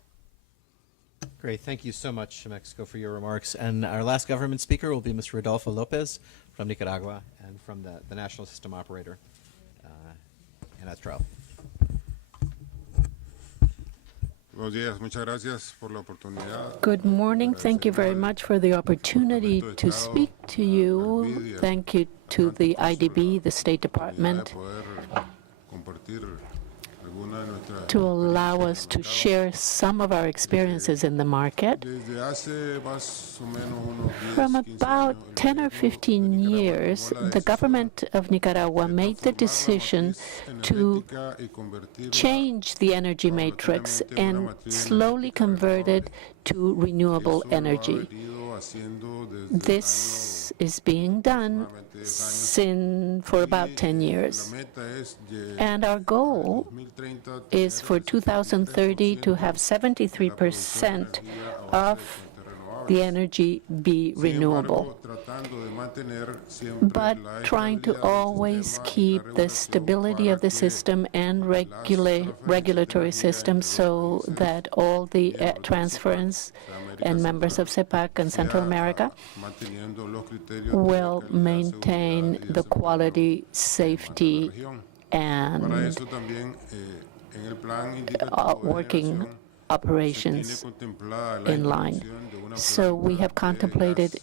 Great. Thank you so much, Mexico, for your remarks. And our last government speaker will be Mr. Rodolfo Lopez from Nicaragua and from the National System Operator in Astral. Good morning. Thank you very much for the opportunity to speak to you. Thank you to the IDB, the State Department, to allow us to share some of our experiences in the market. From about 10 or 15 years, the government of Nicaragua made the decision to change the energy matrix and slowly convert it to renewable energy. This is being done for about 10 years. And our goal is for 2030 to have 73% of the energy be renewable, but trying to always keep the stability of the system and regulatory system so that all the transference and members of CEPAC and Central America will maintain the quality, safety, and working operations in line. So we have contemplated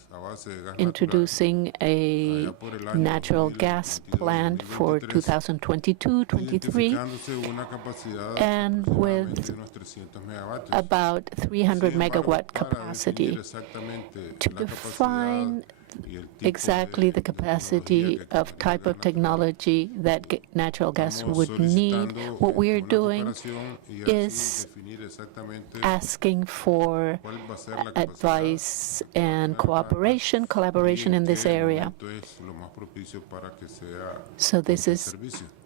introducing a natural gas plant for 2022-23, and with about 300 megawatt capacity. To define exactly the capacity of type of technology that natural gas would need, what we are doing is asking for advice and collaboration in this area. So this is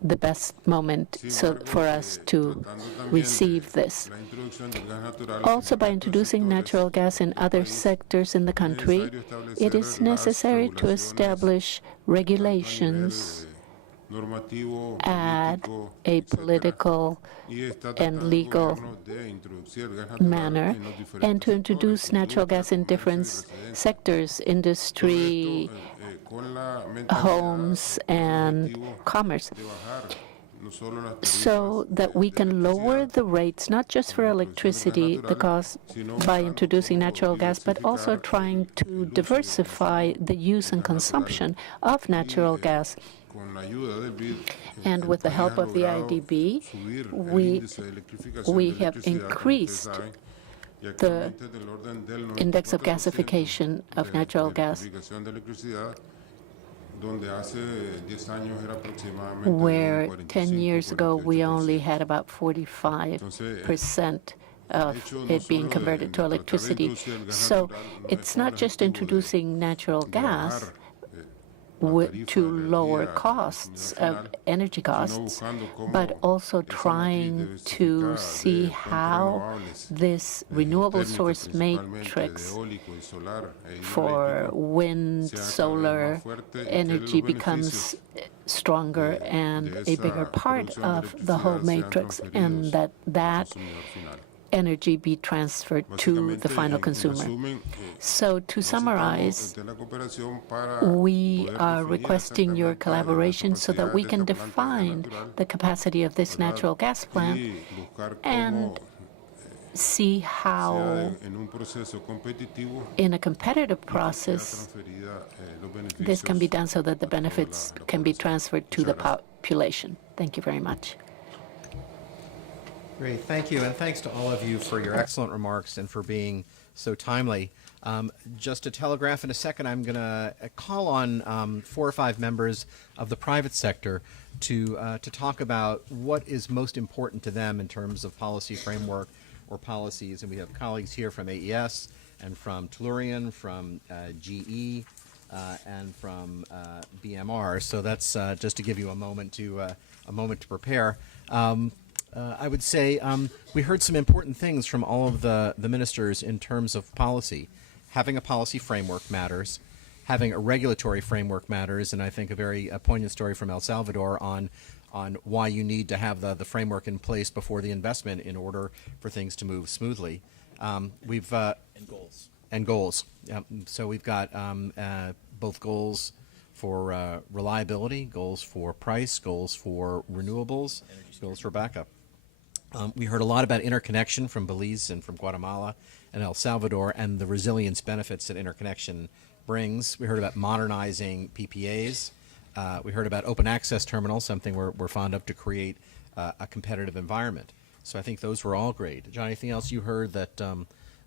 the best moment for us to receive this. Also, by introducing natural gas in other sectors in the country, it is necessary to establish regulations at a political and legal manner, and to introduce natural gas in different sectors, industry, homes, and commerce, so that we can lower the rates, not just for electricity, the cost by introducing natural gas, but also trying to diversify the use and consumption of natural gas. And with the help of the IDB, we have increased the index of gasification of natural gas, where 10 years ago we only had about 45% of it being converted to electricity. So it's not just introducing natural gas to lower costs of energy costs, but also trying to see how this renewable source matrix for wind, solar energy becomes stronger and a bigger part of the whole matrix, and that energy be transferred to the final consumer. So to summarize, we are requesting your collaboration so that we can define the capacity of this natural gas plant and see how, in a competitive process, this can be done so that the benefits can be transferred to the population. Thank you very much. Great, thank you, and thanks to all of you for your excellent remarks and for being so timely. Just to telegraph in a second, I'm going to call on 4 or 5 members of the private sector to talk about what is most important to them in terms of policy framework or policies. And we have colleagues here from AES and from Tellurian, from GE, and from BMR. So that's just to give you a moment to prepare. I would say we heard some important things from all of the ministers in terms of policy. Having a policy framework matters. Having a regulatory framework matters, and I think a very poignant story from El Salvador on why you need to have the framework in place before the investment in order for things to move smoothly. And goals. And goals. So we've got both goals for reliability, goals for price, goals for renewables, goals for backup. We heard a lot about interconnection from Belize and from Guatemala and El Salvador and the resilience benefits that interconnection brings. We heard about modernizing PPAs. We heard about open access terminals, something we're fond of to create a competitive environment. So I think those were all great. John, anything else you heard that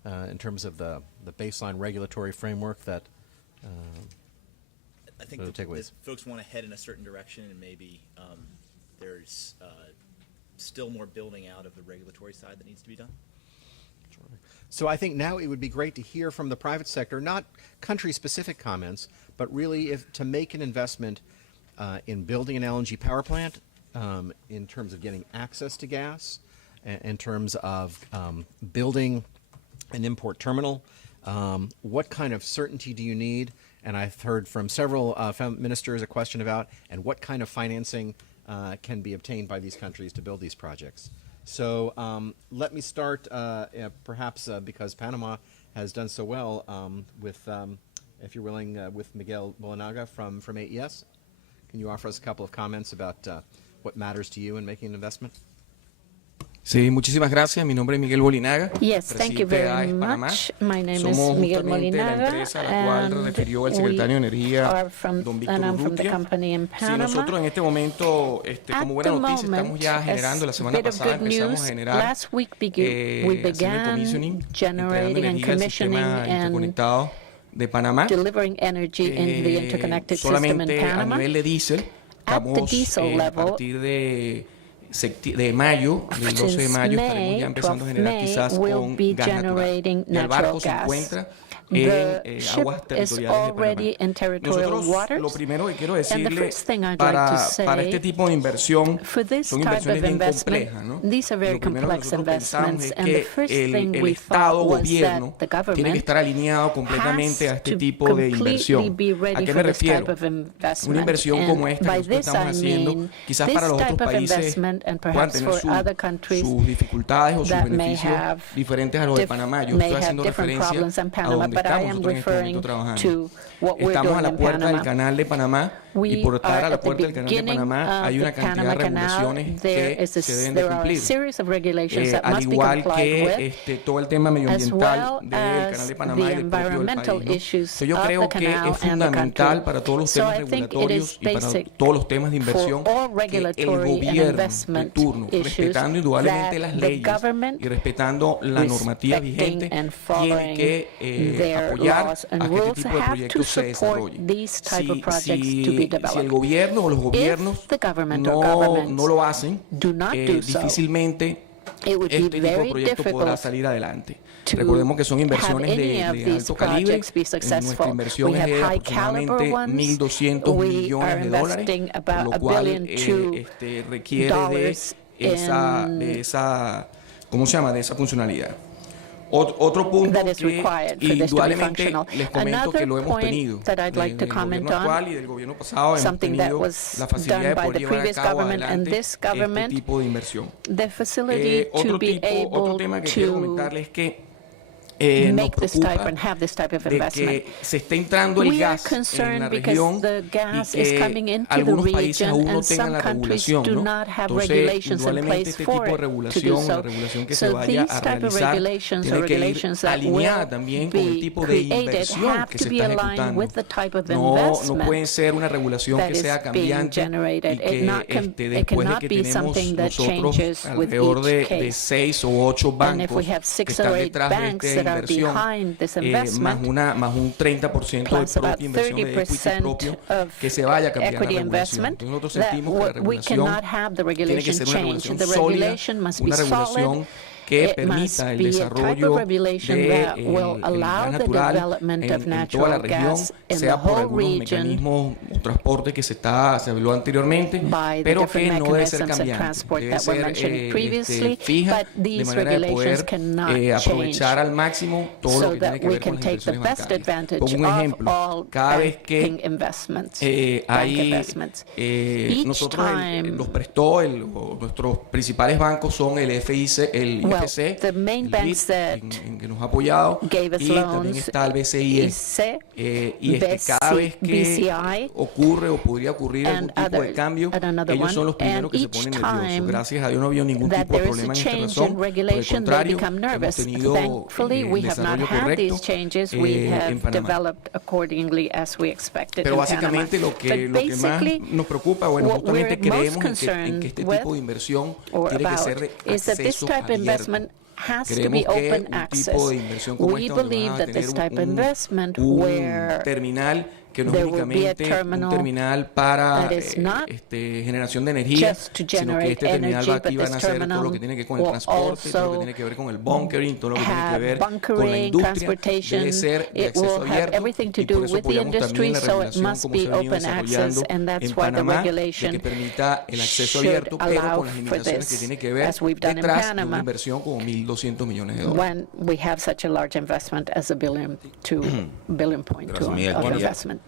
in terms of the baseline regulatory framework that I think that folks want to head in a certain direction, and maybe there's still more building out of the regulatory side that needs to be done. Sure. So I think now it would be great to hear from the private sector, not country-specific comments, but really to make an investment in building an LNG power plant, in terms of getting access to gas, in terms of building an import terminal, What kind of certainty do you need? And I've heard from several ministers a question about, and what kind of financing can be obtained by these countries to build these projects? So let me start, perhaps because Panama has done so well, with, if you're willing, with Miguel Bolinaga from AES. Can you offer us a couple of comments about what matters to you in making an investment? Sí, muchísimas gracias. Mi nombre es Miguel Bolinaga. Yes, thank you very much. My name is Miguel Bolinaga, and we are from the company in Panama. Sí, nosotros en este momento, como buena noticia, estamos ya generando. La semana pasada empezamos a generar last week we began generating and commissioning and de Panamá. delivering energy in the interconnected system in Solamente Panama. a nivel de diésel, estamos a partir de mayo, del 12 de mayo, estaremos ya empezando a generar quizás con gas natural. El barco se encuentra en aguas territoriales de Panamá. Nosotros, lo primero que quiero decirle, para este tipo de inversión, son inversiones bien complejas, ¿no? Lo primero que nosotros pensamos es que el Estado o gobierno tiene que estar alineado completamente a este tipo de inversión. ¿A qué me refiero? Una inversión como esta que nosotros estamos haciendo, quizás para los otros países puedan tener sus dificultades o sus beneficios diferentes a los de Panamá. Yo estoy haciendo referencia a donde estamos nosotros en este momento trabajando. Estamos a la puerta del canal de Panamá, y por estar a la puerta del canal de Panamá hay una cantidad de regulaciones que se deben de cumplir. Al igual que todo el tema medioambiental del canal de Panamá y del propio del país, ¿no? Entonces, yo creo que es fundamental para todos los temas regulatorios y para todos los temas de inversión que el gobierno de turno, respetando indudablemente las leyes y respetando la normativa vigente, tiene que apoyar a que este tipo de proyectos se desarrollen. Si el gobierno o los gobiernos no lo hacen, difícilmente este tipo de proyecto podrá salir adelante. Recordemos que son inversiones de alto calibre. Nuestra inversión es de aproximadamente $1.200 millones, por lo cual requiere de esa ¿cómo se llama? De esa funcionalidad. Otro punto que indudablemente les comento que lo hemos tenido del gobierno actual y del gobierno pasado, hemos tenido la facilidad de poder llevar a cabo adelante este tipo de inversión. Otro tema que quiero comentarles es que nos preocupa de que se esté entrando el gas en la región y que algunos países aún no tengan la regulación, ¿no? Entonces, indudablemente este tipo de regulación, la regulación que se vaya a realizar, tiene que ir alineada también con el tipo de inversión que se está ejecutando. No puede ser una regulación que sea cambiante y que después de que tenemos nosotros alrededor de 6 o 8 bancos que están detrás de este inversión, más un 30% de propia inversión de equity propio, que se vaya a cambiar la regulación. Entonces nosotros sentimos que la regulación tiene que ser una regulación sólida, una regulación que permita el desarrollo del gas natural en toda la región, sea por algunos mecanismos o transporte que se habló anteriormente, pero que no debe ser cambiante, debe ser fija, de manera de poder aprovechar al máximo todo lo que tiene que ver con las inversiones bancarias. Como un ejemplo, cada vez que hay nosotros nos prestó nuestros principales bancos son el FIC, el IFC, the main banks that que nos ha apoyado, y también está el BCI, y cada vez que ocurre o podría ocurrir algún tipo de cambio, ellos son los primeros que se ponen nerviosos. Gracias a Dios no ha habido ningún tipo de problema en esta razón. Por el contrario, hemos tenido el desarrollo correcto en Panamá. Pero básicamente lo que más nos preocupa, bueno, justamente creemos en que este tipo de inversión tiene que ser de acceso abierto. Creemos que un tipo de inversión como esta, donde van a tener un terminal que no es únicamente un terminal para generación de energía, sino que este terminal aquí van a hacer todo lo que tiene que ver con el transporte, todo lo que tiene que ver con el bunkering, todo lo que tiene que ver con la industria, debe ser de acceso abierto, y por eso apoyamos también la regulación como se ha venido desarrollando en Panamá, de que permita el acceso abierto, pero con las limitaciones que tiene que ver detrás de una inversión como $1.200 millones. When we have such a large investment as $1 billion to $1.2 billion of investment.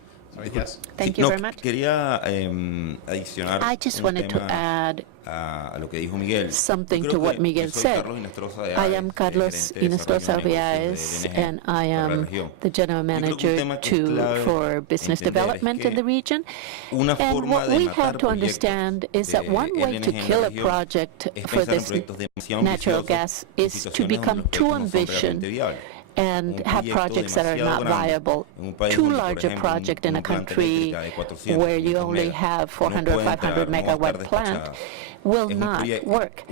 Thank you very much. Quería adicionar I just wanted to add a lo que dijo Miguel. Something to what Miguel said. I am Carlos Inestrosa Viaes, and I am the general manager for business development in the region. And what we have to understand is that one way to kill a project for this natural gas is to become too ambitious and have projects that are not viable. Too large a project in a country where you only have 400 or 500 megawatt plant will not work.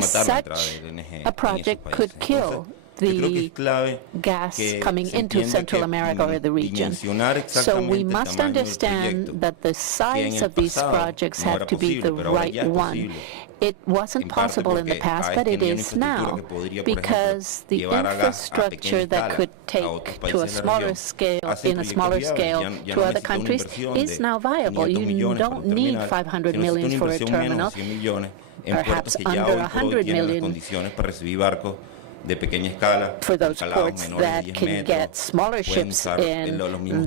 Such a project could kill the gas coming into Central America or the region. So we must understand that the size of these projects have to be the right one. It wasn't possible in the past, but it is now, because the infrastructure that could take to a smaller scale, in a smaller scale, to other countries is now viable. You don't need 500 million for a terminal, perhaps under 100 million for those ports that can get smaller ships in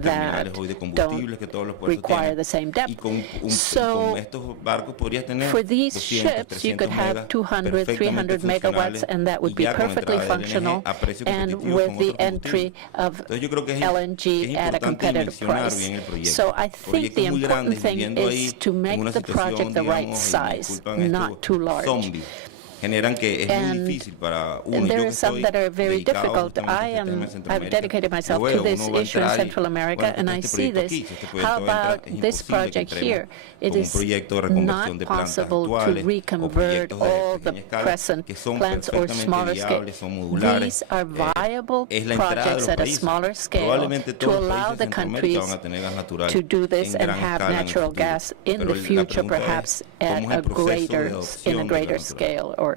that don't require the same depth. So for these ships, you could have 200, 300 megawatts, and that would be perfectly functional, and with the entry of LNG at a competitive price. So I think the important thing is to make the project the right size, not too large. And there are some that are very difficult. I've dedicated myself to this issue in Central America, and I see this. How about this project here? It is not possible to reconvert all the present plants or smaller scale. These are viable projects at a smaller scale to allow the countries to do this and have natural gas in the future, perhaps in a greater scale or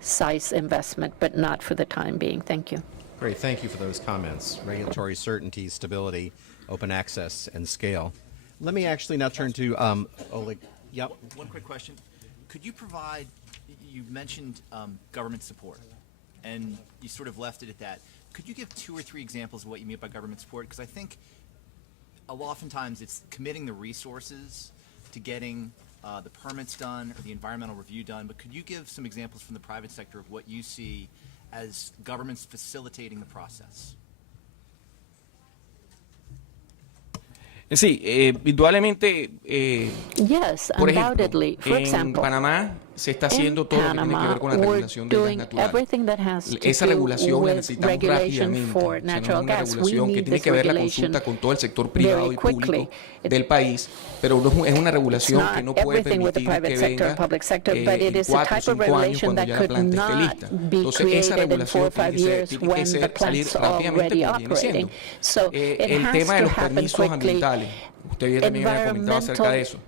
size investment, but not for the time being. Thank you. Great, thank you for those comments. Regulatory certainty, stability, open access, and scale. Let me actually now turn to Oleg. Yep. One quick question. Could you provide, you mentioned government support, and you sort of left it at that. Could you give 2 or 3 examples of what you mean by government support? Because I think oftentimes it's committing the resources to getting the permits done or the environmental review done, but could you give some examples from the private sector of what you see as governments facilitating the process? Sí, indudablemente, yes, por ejemplo, for example, en Panamá se está haciendo todo lo que tiene que ver con la regulación del gas natural. Esa regulación la necesitamos rápidamente. O sea, no es una regulación que tiene que ver la consulta con todo el sector privado y público del país, pero no es una regulación que no puede permitir que venga en 4 o 5 años cuando ya la planta esté lista. Entonces, esa regulación tiene que salir rápidamente como viene siendo. El tema de los permisos ambientales, usted también había comentado acerca de eso.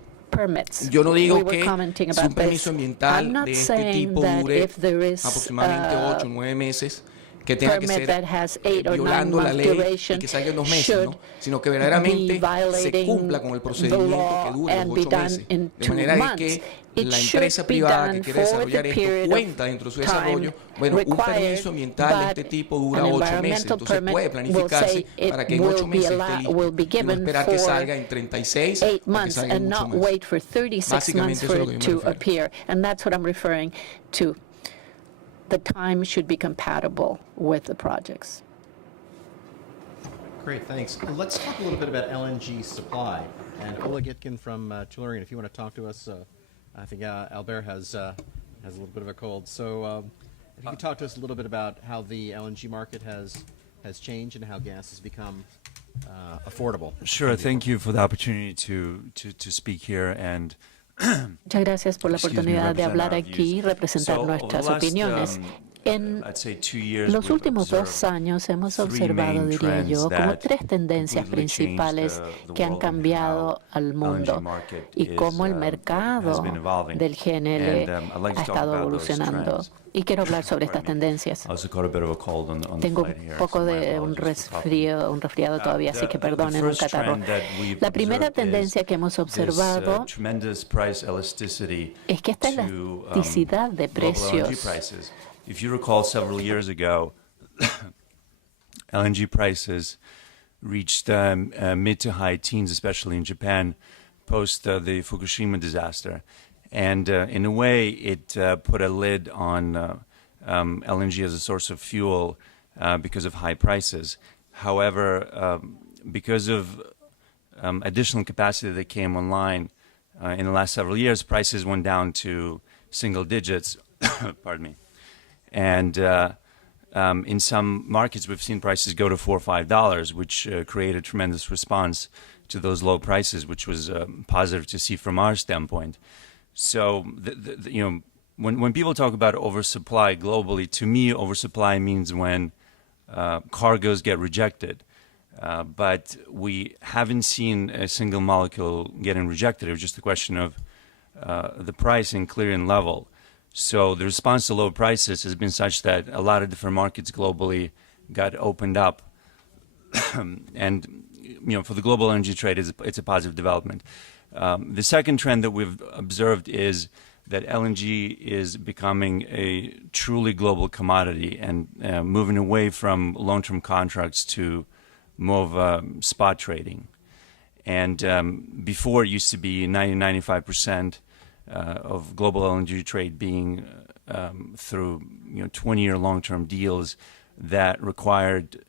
Yo no digo que si un permiso ambiental de este tipo dure aproximadamente 8 o 9 meses, que tenga que ser violando la ley y que salga en 2 meses, ¿no? Sino que verdaderamente se cumpla con el procedimiento que dure los 8 meses. De manera que la empresa privada que quiere desarrollar esto cuenta dentro de su desarrollo, bueno, un permiso ambiental de este tipo dura 8 meses, entonces puede planificarse para que en 8 meses esté listo, y no esperar que salga en 36 o que salga en mucho más. Básicamente eso es lo que yo me refiero. The time should be compatible with the projects. Great, thanks. Let's talk a little bit about LNG supply. And Oleg Itkin from Tellurian, if you want to talk to us, I think Albert has a little bit of a cold. So if you could talk to us a little bit about how the LNG market has changed and how gas has become affordable. Sure, thank you for the opportunity to speak here and Muchas gracias por la oportunidad de hablar aquí y representar nuestras opiniones. En I'd say 2 years, los we've últimos 2 observed años hemos three observado, main diría yo, trends como that 3 tendencias completely changed principales the que han world and cambiado al how mundo LNG market y cómo el has mercado been evolving. del GNL And I'd like ha to talk estado about those evolucionando. trends. Y quiero hablar sobre estas Pardon me. tendencias. I also caught a bit of a cold on the Tengo flight here, un poco so my de apologies for coughing. un resfriado todavía, así que perdonen un first catarro. trend that we've La primera observed tendencia is que hemos this, observado tremendous price elasticity es que esta to elasticidad de global LNG precios. prices. If you recall, several years ago, LNG prices reached mid to high teens, especially in Japan, post the Fukushima disaster. And in a way, it put a lid on LNG as a source of fuel because of high prices. However, because of additional capacity that came online in the last several years, prices went down to single digits. Pardon me. And in some markets, we've seen prices go to $4 or $5, which created a tremendous response to those low prices, which was positive to see from our standpoint. So, you know, when people talk about oversupply globally, to me, oversupply means when cargoes get rejected. But we haven't seen a single molecule getting rejected. It was just a question of the price and clearing level. So the response to low prices has been such that a lot of different markets globally got opened up. And, you know, for the global energy trade, it's a positive development. The second trend that we've observed is that LNG is becoming a truly global commodity and moving away from long-term contracts to more of spot trading. And before it used to be 90-95% of global LNG trade being through 20-year long-term deals that required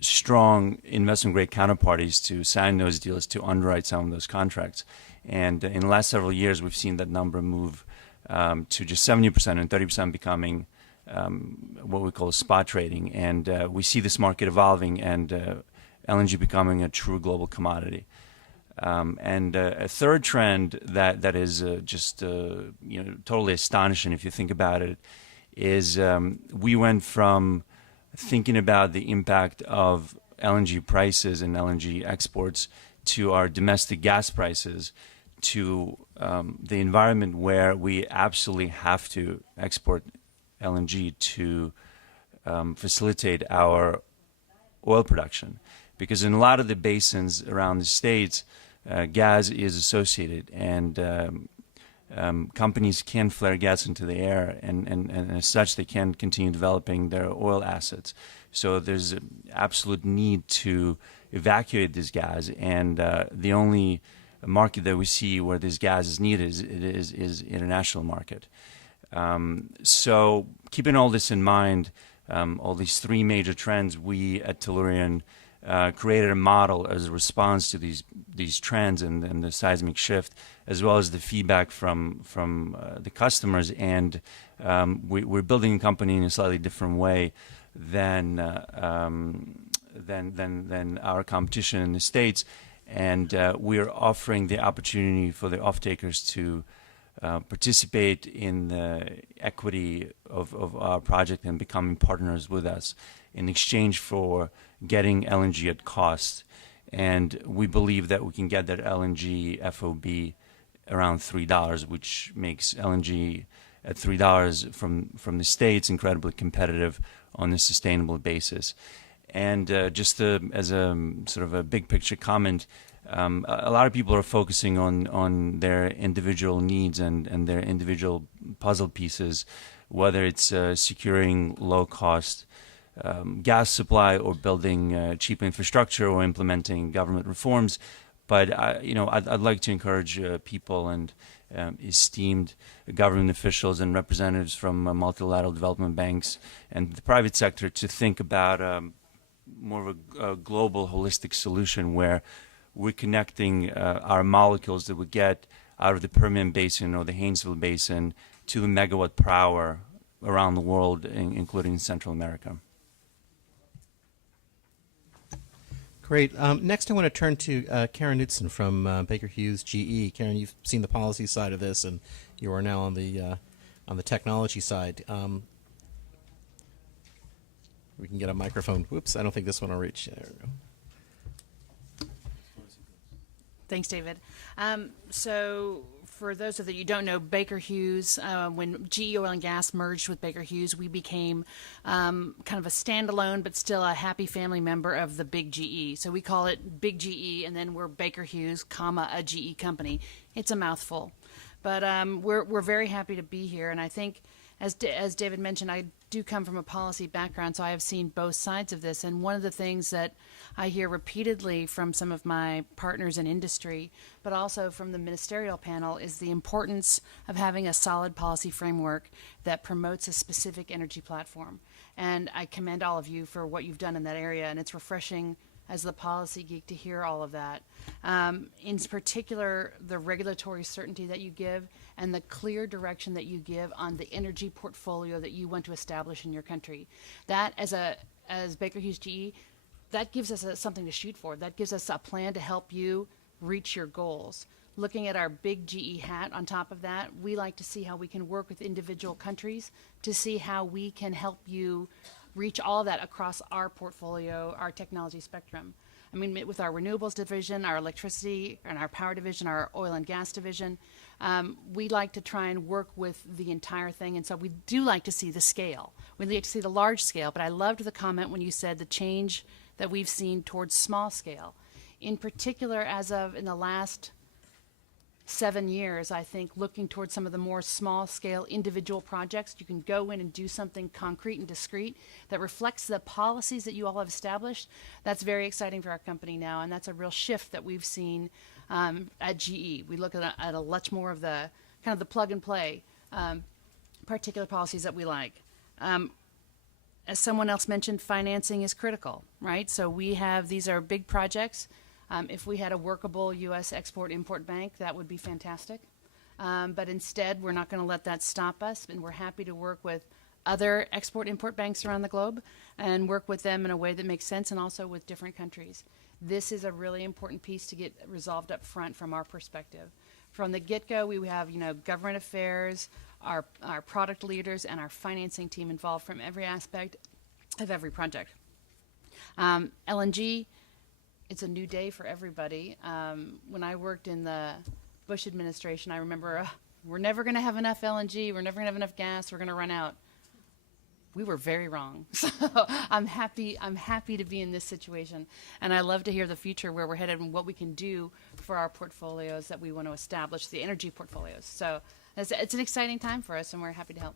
strong investment-grade counterparties to sign those deals to underwrite some of those contracts. And in the last several years, we've seen that number move to just 70% and 30% becoming what we call spot trading. And we see this market evolving and LNG becoming a true global commodity. And a third trend that is just totally astonishing if you think about it is we went from thinking about the impact of LNG prices and LNG exports to our domestic gas prices to the environment where we absolutely have to export LNG to facilitate our oil production. Because in a lot of the basins around the states, gas is associated, and companies can flare gas into the air, and as such, they can continue developing their oil assets. So there's an absolute need to evacuate this gas, and the only market that we see where this gas is needed is international market. So keeping all this in mind, all these three major trends, we at Tellurian created a model as a response to these trends and the seismic shift, as well as the feedback from the customers. And we're building a company in a slightly different way than our competition in the States. And we are offering the opportunity for the off-takers to participate in the equity of our project and becoming partners with us in exchange for getting LNG at cost. And we believe that we can get that LNG FOB around $3, which makes LNG at $3 from the States incredibly competitive on a sustainable basis. And just as a sort of a big picture comment, a lot of people are focusing on their individual needs and their individual puzzle pieces, whether it's securing low-cost gas supply or building cheap infrastructure or implementing government reforms. But I'd like to encourage people and esteemed government officials and representatives from multilateral development banks and the private sector to think about more of a global, holistic solution where we're connecting our molecules that we get out of the Permian Basin or the Haynesville Basin to the megawatt per hour around the world, including Central America. Great. Next, I want to turn to Karen Knudsen from Baker Hughes GE. Karen, you've seen the policy side of this, and you are now on the the technology side. We can get a microphone. Whoops, I don't think this one will reach. There we go. Thanks, David. So for those of you who don't know, Baker Hughes, when GE Oil and Gas merged with Baker Hughes, we became kind of a standalone but still a happy family member of the big GE. So we call it Big GE, and then we're Baker Hughes, comma, a GE company. It's a mouthful. But we're very happy to be here, and I think, as David mentioned, I do come from a policy background, so I have seen both sides of this. And one of the things that I hear repeatedly from some of my partners in industry, but also from the ministerial panel, is the importance of having a solid policy framework that promotes a specific energy platform. And I commend all of you for what you've done in that area, and it's refreshing as the policy geek to hear all of that. In particular, the regulatory certainty that you give and the clear direction that you give on the energy portfolio that you want to establish in your country. That, as Baker Hughes GE, that gives us something to shoot for. That gives us a plan to help you reach your goals. Looking at our big GE hat on top of that, we like to see how we can work with individual countries to see how we can help you reach all of that across our portfolio, our technology spectrum. I mean, with our renewables division, our electricity, and our power division, our oil and gas division, we like to try and work with the entire thing, and so we do like to see the scale. We like to see the large scale, but I loved the comment when you said the change that we've seen towards small scale. In particular, as of in the last 7 years, I think, looking towards some of the more small-scale individual projects. You can go in and do something concrete and discrete that reflects the policies that you all have established. That's very exciting for our company now, and that's a real shift that we've seen at GE. We look at a much more of the kind of the plug-and-play particular policies that we like. As someone else mentioned, financing is critical, right? So we have, these are big projects. If we had a workable U.S. Export-Import Bank, that would be fantastic. But instead, we're not going to let that stop us, and we're happy to work with other export-import banks around the globe and work with them in a way that makes sense, and also with different countries. This is a really important piece to get resolved up front from our perspective. From the get-go, we have, government affairs, our product leaders, and our financing team involved from every aspect of every project. LNG, it's a new day for everybody. When I worked in the Bush administration, I remember we're never going to have enough LNG, we're never going to have enough gas, we're going to run out. We were very wrong. So I'm happy to be in this situation, and I love to hear the future where we're headed and what we can do for our portfolios that we want to establish, the energy portfolios. So it's an exciting time for us, and we're happy to help.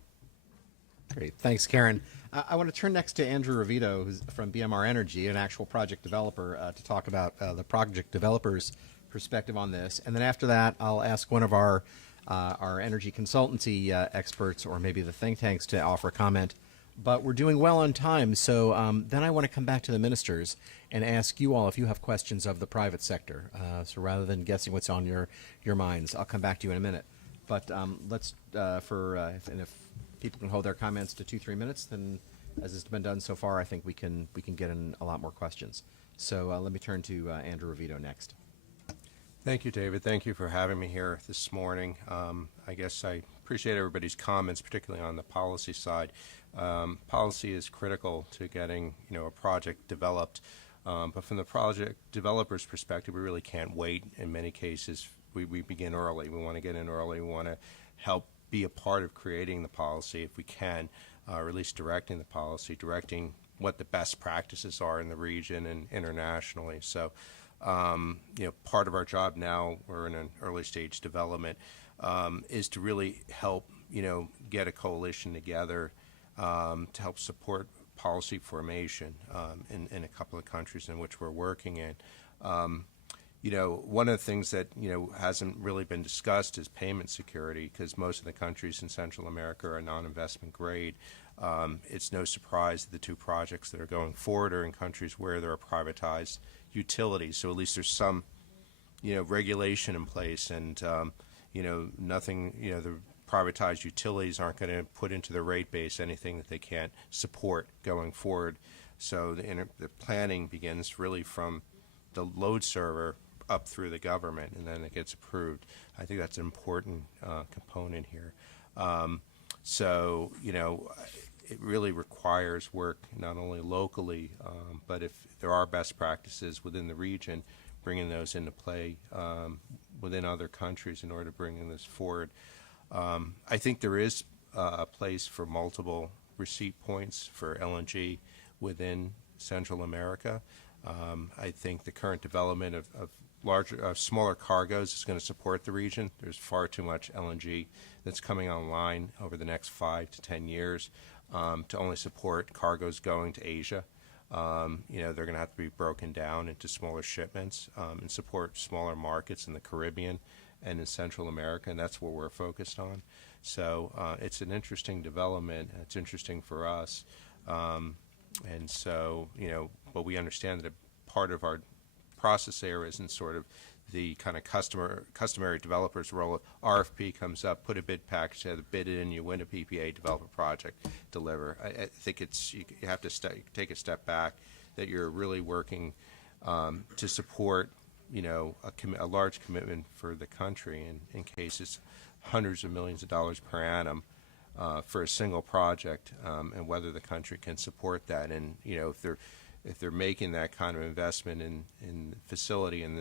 Great. Thanks, Karen. I want to turn next to Andrew Ravito, who's from BMR Energy, an actual project developer, to talk about the project developer's perspective on this. And then after that, I'll ask one of our energy consultancy experts, or maybe the think tanks, to offer a comment. But we're doing well on time, so then I want to come back to the ministers and ask you all if you have questions of the private sector. So rather than guessing what's on your minds, I'll come back to you in a minute. But let's, if people can hold their comments to 2-3 minutes, then as has been done so far, I think we can get in a lot more questions. So let me turn to Andrew Ravito next. Thank you, David. Thank you for having me here this morning. I guess I appreciate everybody's comments, particularly on the policy side. Policy is critical to getting a project developed, but from the project developer's perspective, we really can't wait. In many cases, we begin early. We want to get in early. We want to help be a part of creating the policy if we can, or at least directing the policy, directing what the best practices are in the region and internationally. So, part of our job now, we're in an early stage development, is to really help, get a coalition together to help support policy formation in a couple of countries in which we're working in. One of the things that, hasn't really been discussed is payment security, because most of the countries in Central America are non-investment grade. It's no surprise that the two projects that are going forward are in countries where there are privatized utilities. So at least there's some, regulation in place, and, nothing, the privatized utilities aren't going to put into their rate base anything that they can't support going forward. So the planning begins really from the load server up through the government, and then it gets approved. I think that's an important component here. So, it really requires work not only locally, but if there are best practices within the region, bringing those into play within other countries in order to bring this forward. I think there is a place for multiple receipt points for LNG within Central America. I think the current development of smaller cargoes is going to support the region. There's far too much LNG that's coming online over the next 5 to 10 years to only support cargoes going to Asia. They're going to have to be broken down into smaller shipments and support smaller markets in the Caribbean and in Central America, and that's what we're focused on. So it's an interesting development. It's interesting for us. And so, but we understand that a part of our process area is in sort of the kind of customary developer's role. RFP comes up, put a bid package together, bid it in, you win a PPA, develop a project, deliver. I think you have to take a step back, that you're really working to support, a large commitment for the country, in cases hundreds of millions of dollars per annum for a single project, and whether the country can support that. And if they're making that kind of investment in the facility and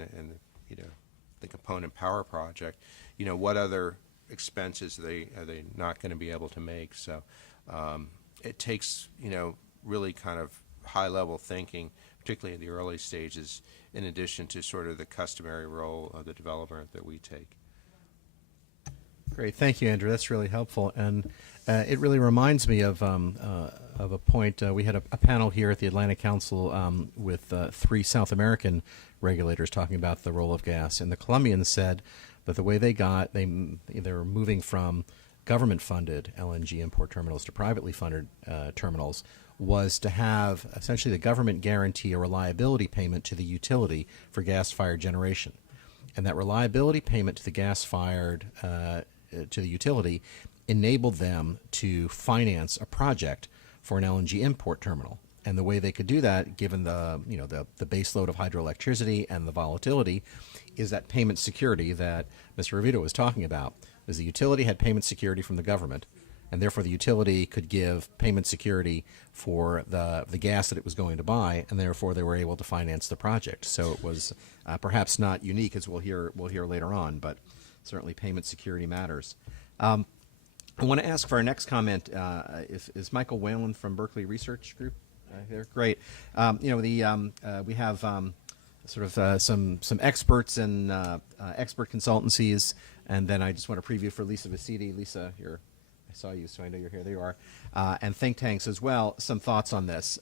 the component power project, what other expenses are they not going to be able to make? So it takes really kind of high level thinking, particularly in the early stages, in addition to sort of the customary role of the developer that we take. Great, thank you, Andrew. That's really helpful, and it really reminds me of a point. We had a panel here at the Atlantic Council with 3 South American regulators talking about the role of gas, and the Colombians said that the way they were moving from government-funded LNG import terminals to privately funded terminals was to have essentially the government guarantee a reliability payment to the utility for gas-fired generation, and that reliability payment to the gas-fired to the utility enabled them to finance a project for an LNG import terminal. And the way they could do that, given the base load of hydroelectricity and the volatility, is that payment security that Mr. Revito was talking about. Is the utility had payment security from the government, and therefore the utility could give payment security for the gas that it was going to buy, and therefore they were able to finance the project. So it was perhaps not unique, as we'll hear later on, but certainly payment security matters. I want to ask for our next comment. Is Michael Whalen from Berkeley Research Group there? Great. We have sort of some experts and expert consultancies, and then I just want to preview for Lisa Vasidi. Lisa, I saw you, so I know you're here. There you are. And think tanks as well. Some thoughts on this.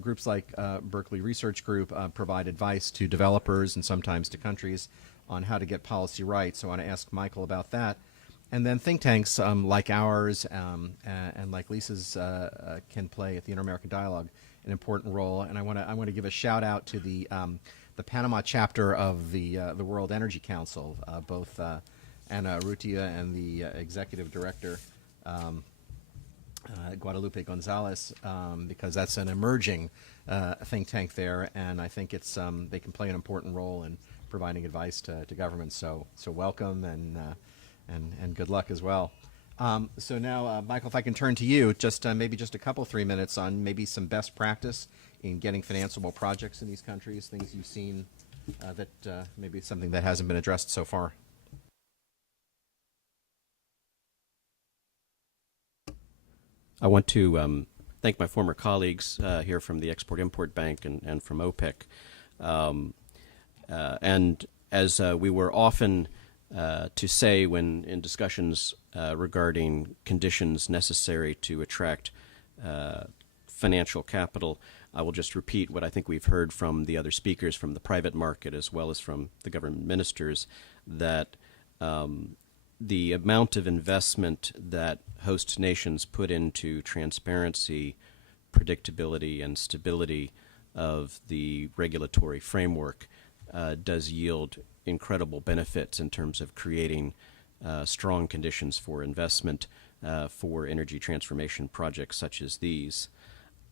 Groups like Berkeley Research Group provide advice to developers and sometimes to countries on how to get policy right. So I want to ask Michael about that. And then think tanks like ours and like Lisa's can play at the Inter-American Dialogue an important role. And I want to give a shout out to the Panama chapter of the World Energy Council, both Ana Urrutia and the executive director Guadalupe Gonzalez, because that's an emerging think tank there, and I think it's they can play an important role in providing advice to governments. So welcome and good luck as well. So now, Michael, if I can turn to you, maybe just a couple 3 minutes on maybe some best practice in getting financeable projects in these countries, things you've seen that maybe something that hasn't been addressed so far. I want to thank my former colleagues here from the Export-Import Bank and from OPEC. And as we were often to say when in discussions regarding conditions necessary to attract financial capital, I will just repeat what I think we've heard from the other speakers from the private market as well as from the government ministers, that the amount of investment that host nations put into transparency, predictability, and stability of the regulatory framework does yield incredible benefits in terms of creating strong conditions for investment for energy transformation projects such as these.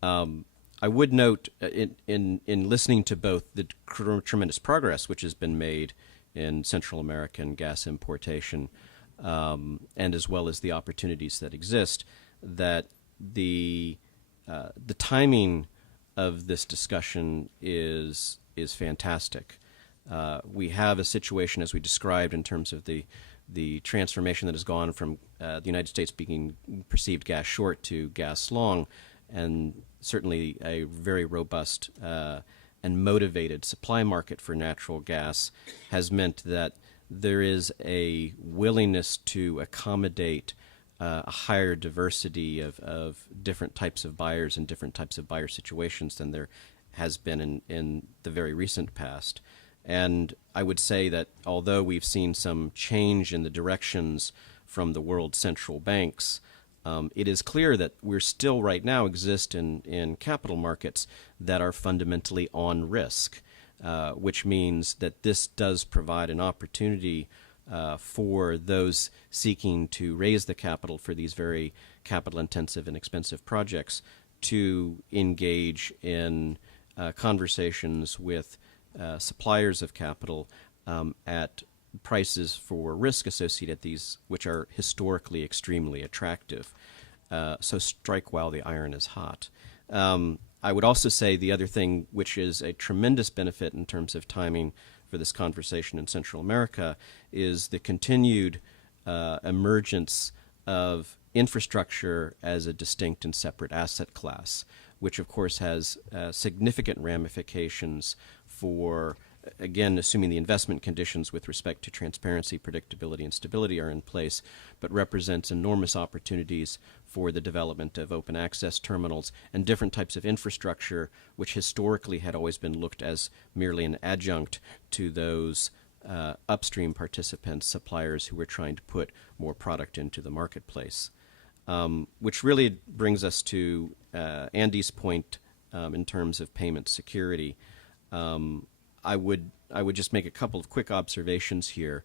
I would note in listening to both the tremendous progress which has been made in Central American gas importation, and as well as the opportunities that exist, that the timing of this discussion is fantastic. We have a situation, as we described, in terms of the transformation that has gone from the United States being perceived gas short to gas long, and certainly a very robust and motivated supply market for natural gas has meant that there is a willingness to accommodate a higher diversity of different types of buyers and different types of buyer situations than there has been in the very recent past. And I would say that although we've seen some change in the directions from the world central banks, it is clear that we're still right now exist in capital markets that are fundamentally on risk, which means that this does provide an opportunity for those seeking to raise the capital for these very capital-intensive and expensive projects to engage in conversations with suppliers of capital at prices for risk associated with these, which are historically extremely attractive. So strike while the iron is hot. I would also say the other thing, which is a tremendous benefit in terms of timing for this conversation in Central America, is the continued emergence of infrastructure as a distinct and separate asset class, which of course has significant ramifications for, again, assuming the investment conditions with respect to transparency, predictability, and stability are in place, but represents enormous opportunities for the development of open access terminals and different types of infrastructure, which historically had always been looked as merely an adjunct to those upstream participants, suppliers who were trying to put more product into the marketplace. Which really brings us to Andy's point in terms of payment security. I would just make a couple of quick observations here.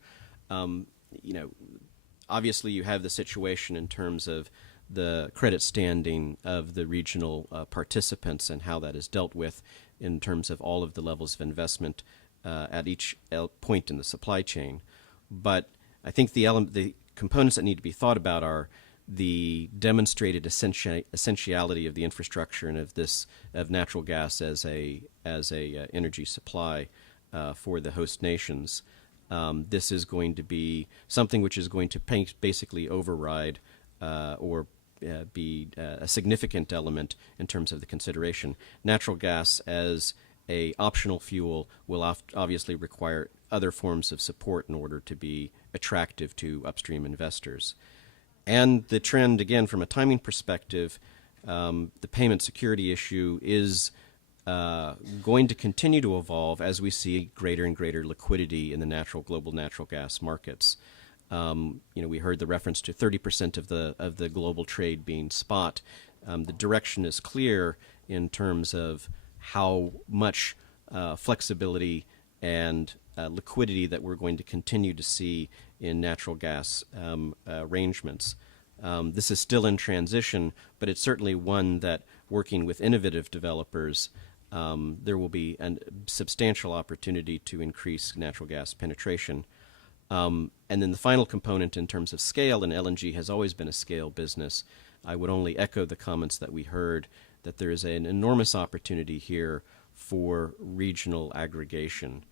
Obviously you have the situation in terms of the credit standing of the regional participants and how that is dealt with in terms of all of the levels of investment at each point in the supply chain. But I think the components that need to be thought about are the demonstrated essentiality of the infrastructure and of natural gas as a energy supply for the host nations. This is going to be something which is going to basically override or be a significant element in terms of the consideration. Natural gas as a optional fuel will obviously require other forms of support in order to be attractive to upstream investors. And the trend, again, from a timing perspective, the payment security issue is going to continue to evolve as we see greater and greater liquidity in the global natural gas markets. We heard the reference to 30% of the global trade being spot. The direction is clear in terms of how much flexibility and liquidity that we're going to continue to see in natural gas arrangements. This is still in transition, but it's certainly one that, working with innovative developers, there will be a substantial opportunity to increase natural gas penetration. And then the final component in terms of scale, and LNG has always been a scale business, I would only echo the comments that we heard, that there is an enormous opportunity here for regional aggregation.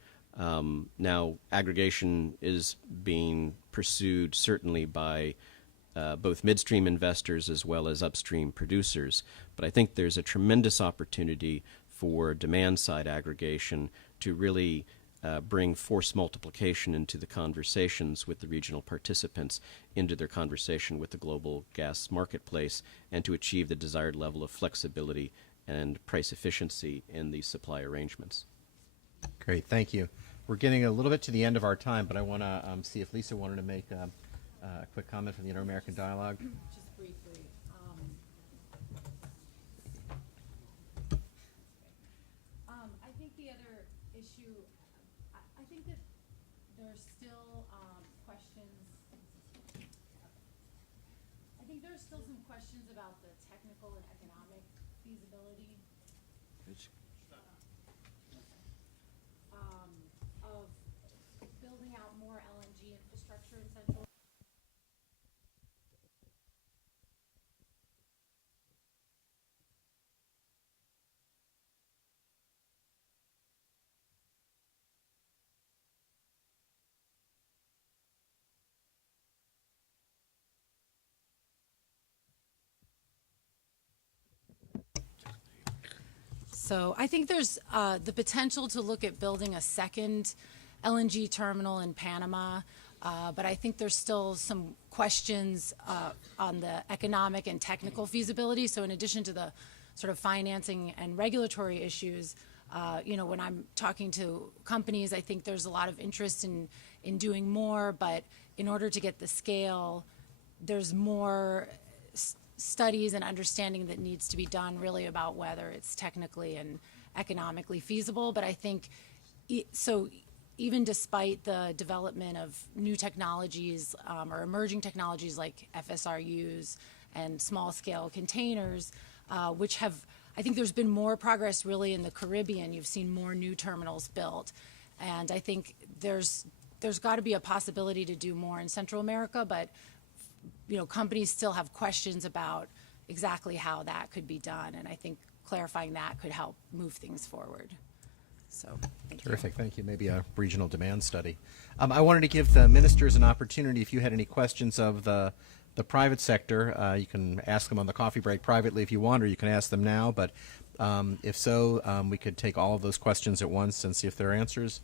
Now, aggregation is being pursued certainly by both midstream investors as well as upstream producers, but I think there's a tremendous opportunity for demand-side aggregation to really bring force multiplication into the conversations with the regional participants, into their conversation with the global gas marketplace, and to achieve the desired level of flexibility and price efficiency in these supply arrangements. Great, thank you. We're getting a little bit to the end of our time, but I want to see if Lisa wanted to make a quick comment from the Inter-American Dialogue. Just briefly. I think the other issue, I think that there's still questions. I think there's still some questions about the technical and economic feasibility of building out more LNG infrastructure in Central So I think there's the potential to look at building a second LNG terminal in Panama, but I think there's still some questions on the economic and technical feasibility. So in addition to the sort of financing and regulatory issues, when I'm talking to companies, I think there's a lot of interest in doing more, but in order to get the scale, there's more studies and understanding that needs to be done really about whether it's technically and economically feasible. But I think, so even despite the development of new technologies or emerging technologies like FSRUs and small-scale containers, which have, I think there's been more progress really in the Caribbean. You've seen more new terminals built. And I think there's got to be a possibility to do more in Central America, but companies still have questions about exactly how that could be done, and I think clarifying that could help move things forward. So, terrific. Thank you. Maybe a regional demand study. I wanted to give the ministers an opportunity. If you had any questions of the private sector, you can ask them on the coffee break privately if you want, or you can ask them now. But if so, we could take all of those questions at once and see if there are answers.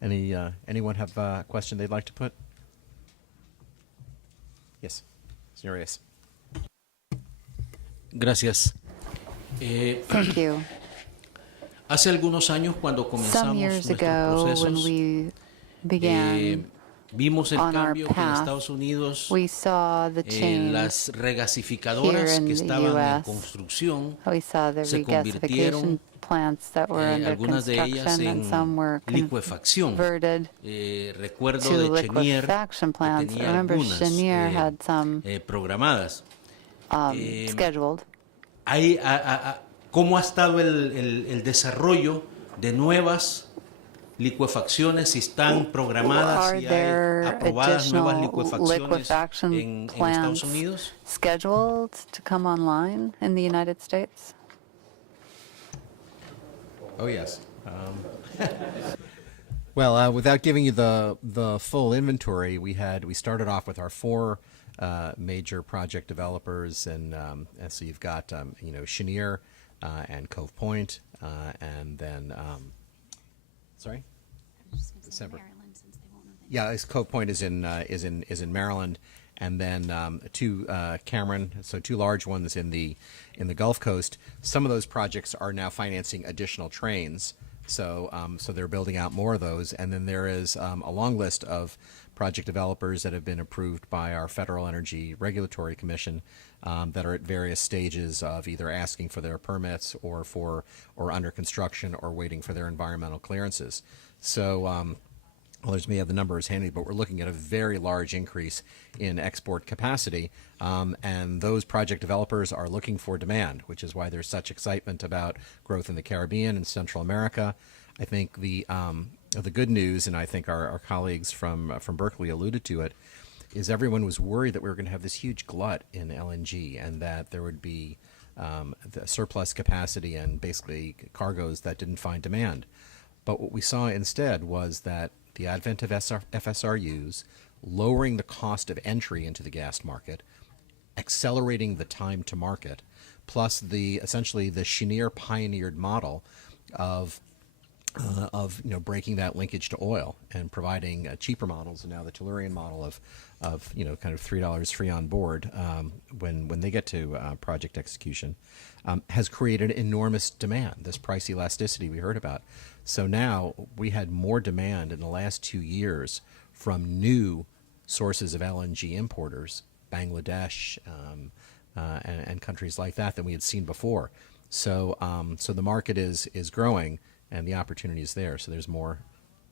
Anyone have a question they'd like to put? Yes, Señor Reyes. Gracias. Thank you. Hace algunos años, cuando comenzamos nuestros procesos, vimos el cambio que en Estados Unidos las regasificadoras que estaban en construcción se convirtieron algunas de ellas en licuefacción. Recuerdo de Chenier que tenía algunas programadas. ¿Cómo ha estado el desarrollo de nuevas licuefacciones? Si están programadas, si hay aprobadas nuevas licuefacciones en Estados Unidos. Scheduled to come online in the United States? Oh, yes. Well, without giving you the full inventory, we started off with our 4 major project developers, and so you've got Chenier and Cove Point, and then sorry, December. Yeah, Cove Point is in Maryland, and then 2 Cameron, so 2 large ones in the Gulf Coast. Some of those projects are now financing additional trains, so they're building out more of those. And then there is a long list of project developers that have been approved by our Federal Energy Regulatory Commission that are at various stages of either asking for their permits or under construction or waiting for their environmental clearances. So others may have the numbers handy, but we're looking at a very large increase in export capacity, and those project developers are looking for demand, which is why there's such excitement about growth in the Caribbean and Central America. I think the good news, and I think our colleagues from Berkeley alluded to it, is everyone was worried that we were going to have this huge glut in LNG and that there would be the surplus capacity and basically cargoes that didn't find demand. But what we saw instead was that the advent of FSRUs, lowering the cost of entry into the gas market, accelerating the time to market, plus essentially the Chenier pioneered model of breaking that linkage to oil and providing cheaper models, and now the Tellurian model of kind of $3 free on board when they get to project execution, has created enormous demand, this price elasticity we heard about. So now we had more demand in the last 2 years from new sources of LNG importers, Bangladesh and countries like that, than we had seen before. So the market is growing, and the opportunity is there. So there's more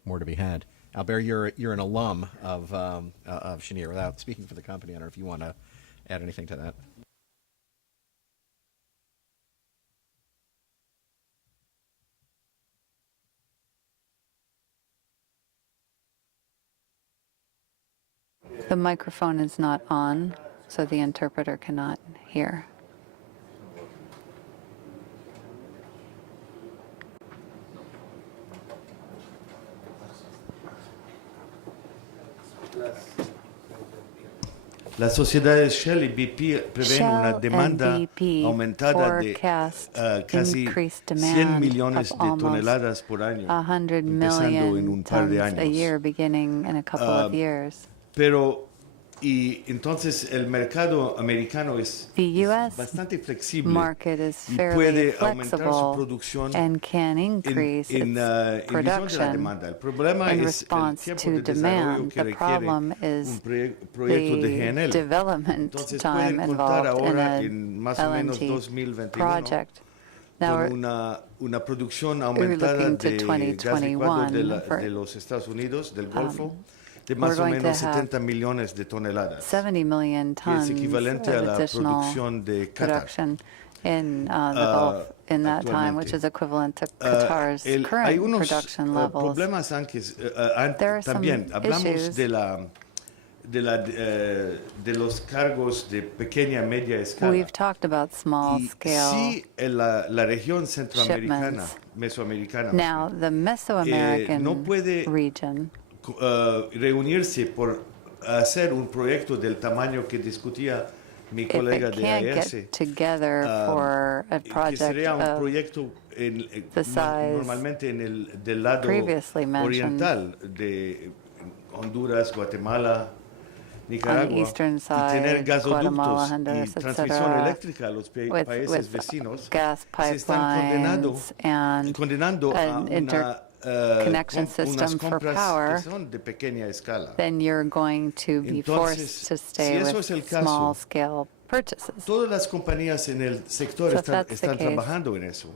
to be had. Albert, you're an alum of Chenier. Without speaking for the company, I don't know if you want to add anything to that. The microphone is not on, so the interpreter cannot hear. Las sociedades Shell y BP prevén una demanda aumentada de casi 100 millones de toneladas por año, empezando en un par de años. Pero y entonces el mercado americano es bastante flexible y puede aumentar su producción en visión de la demanda. El problema es el tiempo de desarrollo que requiere un proyecto de GNL. Entonces pueden contar ahora en más o menos 2021 con una producción aumentada de gas licuado de los Estados Unidos, del Golfo, de más o menos 70 millones de toneladas, 70 million que es tons equivalente a of la additional producción de Qatar. production in the Gulf in that time, which is equivalent to Qatar's current production levels. Problemas antes, There are también some hablamos issues. de los cargos de pequeña media escala. We've talked about small scale Sí, la región centroamericana, shipments. mesoamericana, Now, the Mesoamerican no puede region reunirse por hacer un proyecto del tamaño que discutía mi colega if it de can't AES, get together for a que project sería un of proyecto the size normalmente del lado previously mentioned oriental de Honduras, Guatemala, Nicaragua, eastern y side, tener Guatemala, gasoductos Honduras, y transmisión etc., eléctrica a los países vecinos, gas se están condenando a una connection system for power, que son de pequeña escala. then you're going to be Entonces, forced to stay si eso with es el caso, small scale purchases. Todas las compañías en el sector So if that's the están case, trabajando en eso.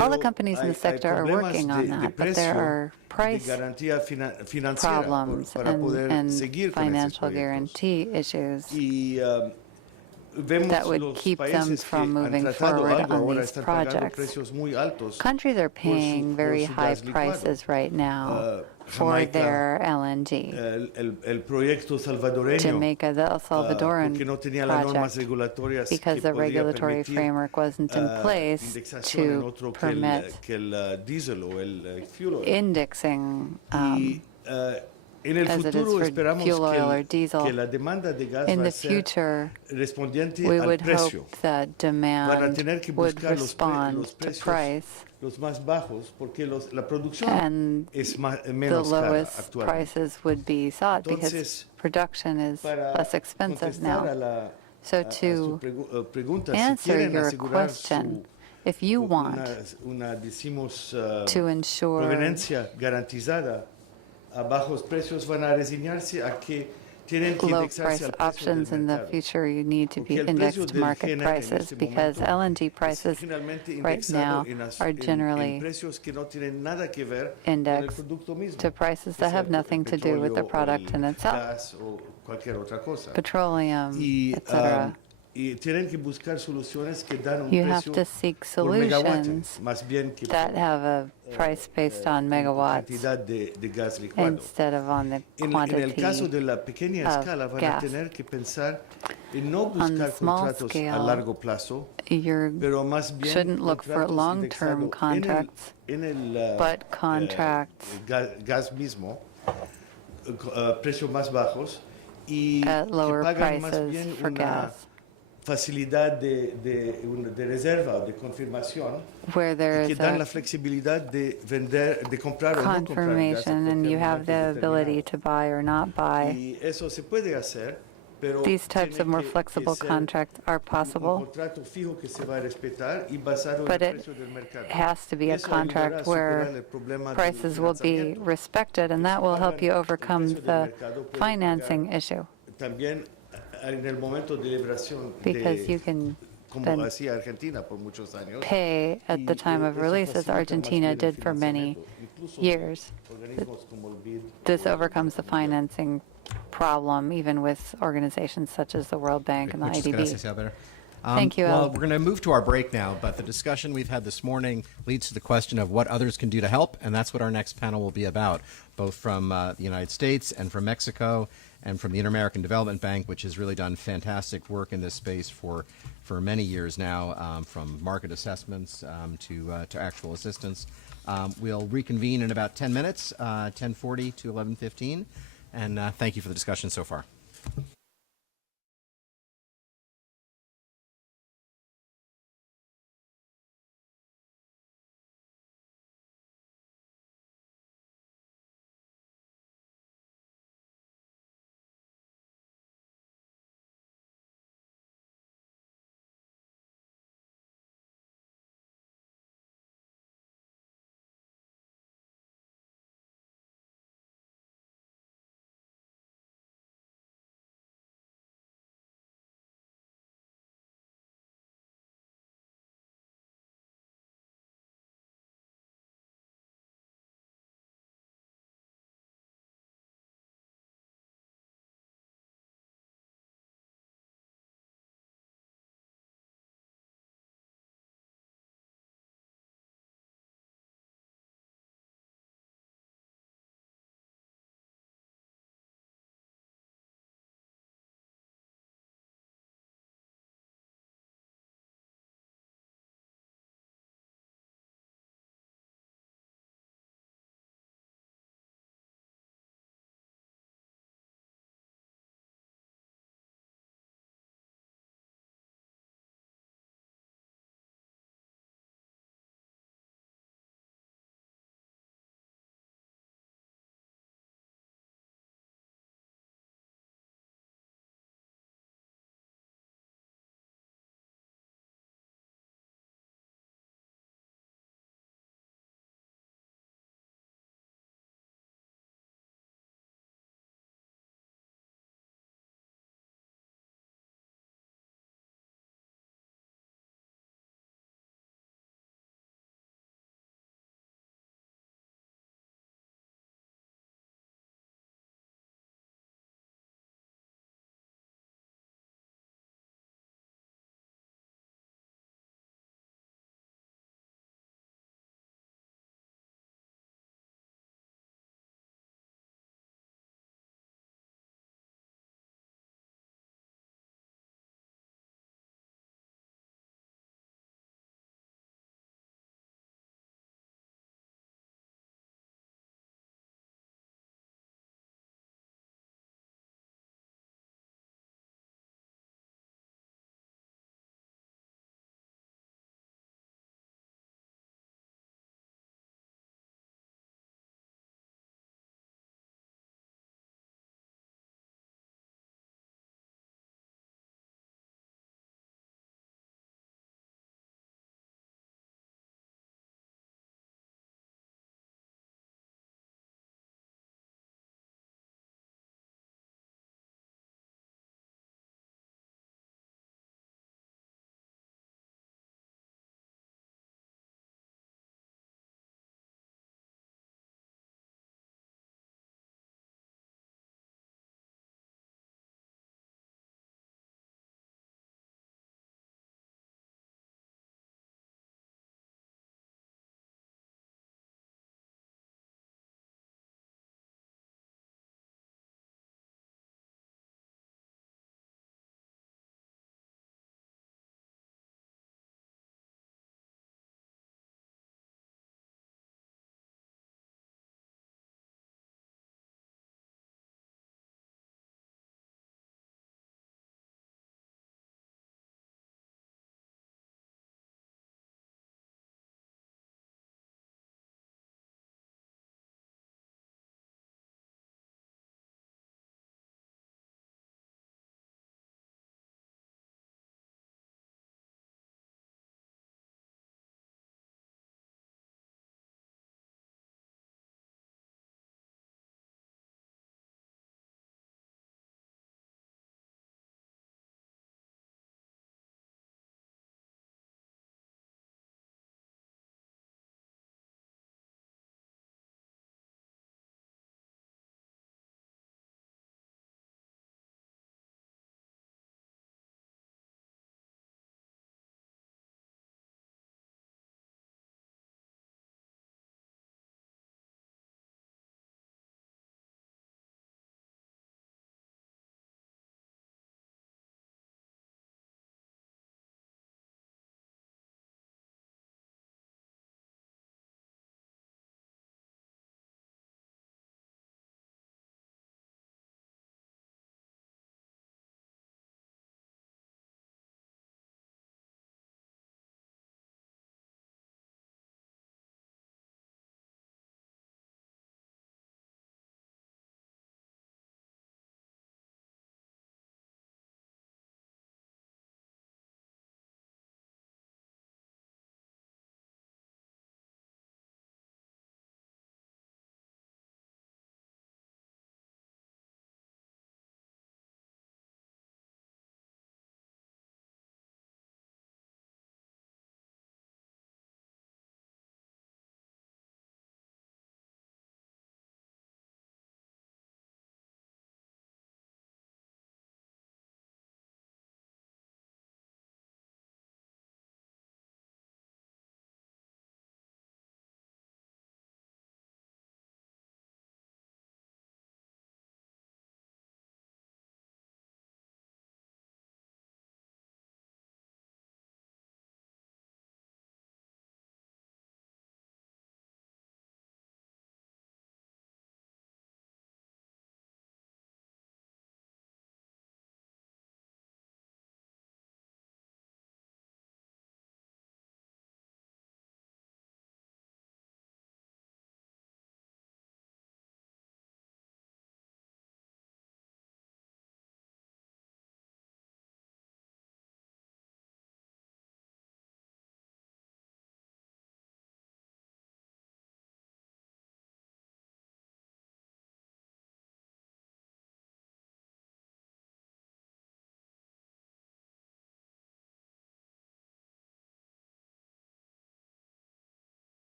all the Pero companies in the sector are problemas working on de that, but there precio, are price de garantía financiera problems para poder and seguir con esos financial proyectos. guarantee issues Y vemos that would los keep them países from que han moving tratado forward algo on ahora these están pagando projects. precios muy altos Countries are paying very su high gas licuado. prices right now for Jamaica, their LNG. El proyecto salvadoreño, Jamaica, the El Salvadoran porque no tenía las normas project, regulatorias because que the podía regulatory permitir, framework wasn't in place indexación en to otro permit que el diesel o el fuel oil. indexing En el as it is futuro for esperamos fuel oil or diesel. que la demanda de gas In va a the ser future, respondiente we al would precio. hope that Van a demand tener que would buscar respond los to precios price, los más bajos porque la producción and es the menos cara lowest actualmente. prices would be sought because Entonces, production is para less expensive contestar now. So su to pregunta, si answer quieren your asegurar question, if you want decimos, to ensure proveniencia garantizada a bajos precios, van a resignarse a que tienen que low indexarse price al precio options del in the mercado. future, you need to be Porque el precio indexed to del market GNL en prices este because momento LNG prices generalmente right now indexado are en generally precios que no tienen nada que ver con el indexed producto mismo, to prices que that sea have nothing to do with the petróleo o product in el itself, gas o cualquier otra cosa. petroleum, Y, etc. y tienen que buscar soluciones que dan un You have precio to seek por megawatt, solutions más bien que that have a price based on megawatts cantidad de gas licuado. instead of on the En el quantity caso de la pequeña of escala van a gas. tener que pensar en no On the buscar small contratos a scale, largo plazo, you pero más bien shouldn't look for contratos long-term indexados contracts, en el but contracts gas mismo, precios más bajos y at que lower pagan más prices bien for una gas, facilidad de reserva o de confirmación where there y que is dan la a flexibilidad de vender, de comprar o no comprar gas a confirmation and cualquier you have the momento ability determinado. to buy or not buy. Y eso se puede hacer, pero These types tiene of more que flexible ser contracts are un possible, contrato fijo que se va a respetar y basado en but el it precio del mercado. has to be a Eso ayudará a contract where superar el problema del prices will be financiamiento. respected, and that will help you overcome precio del the mercado puede financing pagar issue, También en el momento de liberación because you can como then hacía Argentina por muchos años. pay at the time of release, as Argentina did for many years. Organismos como el BID, This overcomes the financing problem, even with organizations such as the World Bank and the Muchas IDB. gracias, Albert. Thank you, Well, Al. we're going to move to our break now, but the discussion we've had this morning leads to the question of what others can do to help, and that's what our next panel will be about, both from the United States and from Mexico and from the Inter-American Development Bank, which has really done fantastic work in this space for many years now, from market assessments to actual assistance. We'll reconvene in about 10 minutes, 10:40 to 11:15, and thank you for the discussion so far.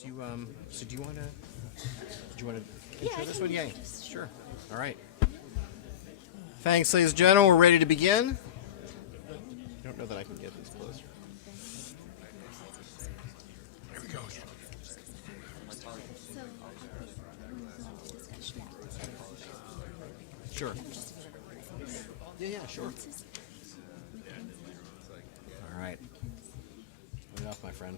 Do you want to intro this one? Yeah, sure. All right. Thanks, ladies and gentlemen. We're ready to begin. I don't know that I can get this closer. Here we go. Sure. Yeah, sure. All right. Put it off, my friend.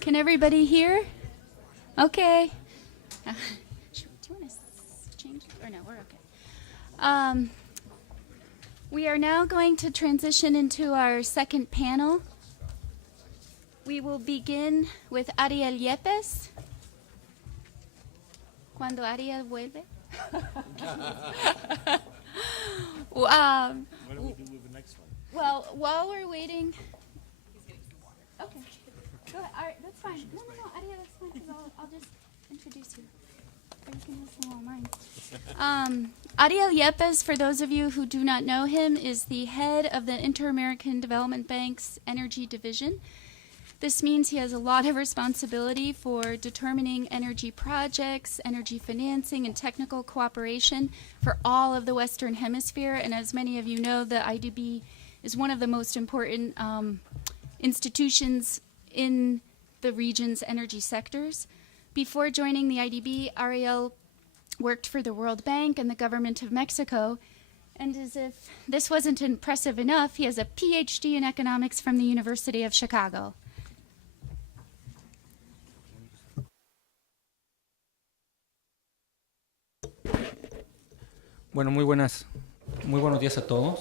Can everybody hear? Okay. Do you want to change it? Or no, we're okay. We are now going to transition into our second panel. We will begin with Ariel Yepes. Cuando Ariel vuelve. What do we do with the next one? Well, while we're waiting. Okay. Go ahead. All right, that's fine. No, Ariel, that's fine, because I'll just introduce you. Or you can listen while mine. Ariel Yepes, for those of you who do not know him, is the head of the Inter-American Development Bank's Energy Division. This means he has a lot of responsibility for determining energy projects, energy financing, and technical cooperation for all of the Western Hemisphere. And as many of you know, the IDB is one of the most important institutions in the region's energy sectors. Before joining the IDB, Ariel worked for the World Bank and the government of Mexico. And as if this wasn't impressive enough, he has a PhD in economics from the University of Chicago. Bueno, muy buenos días a todos.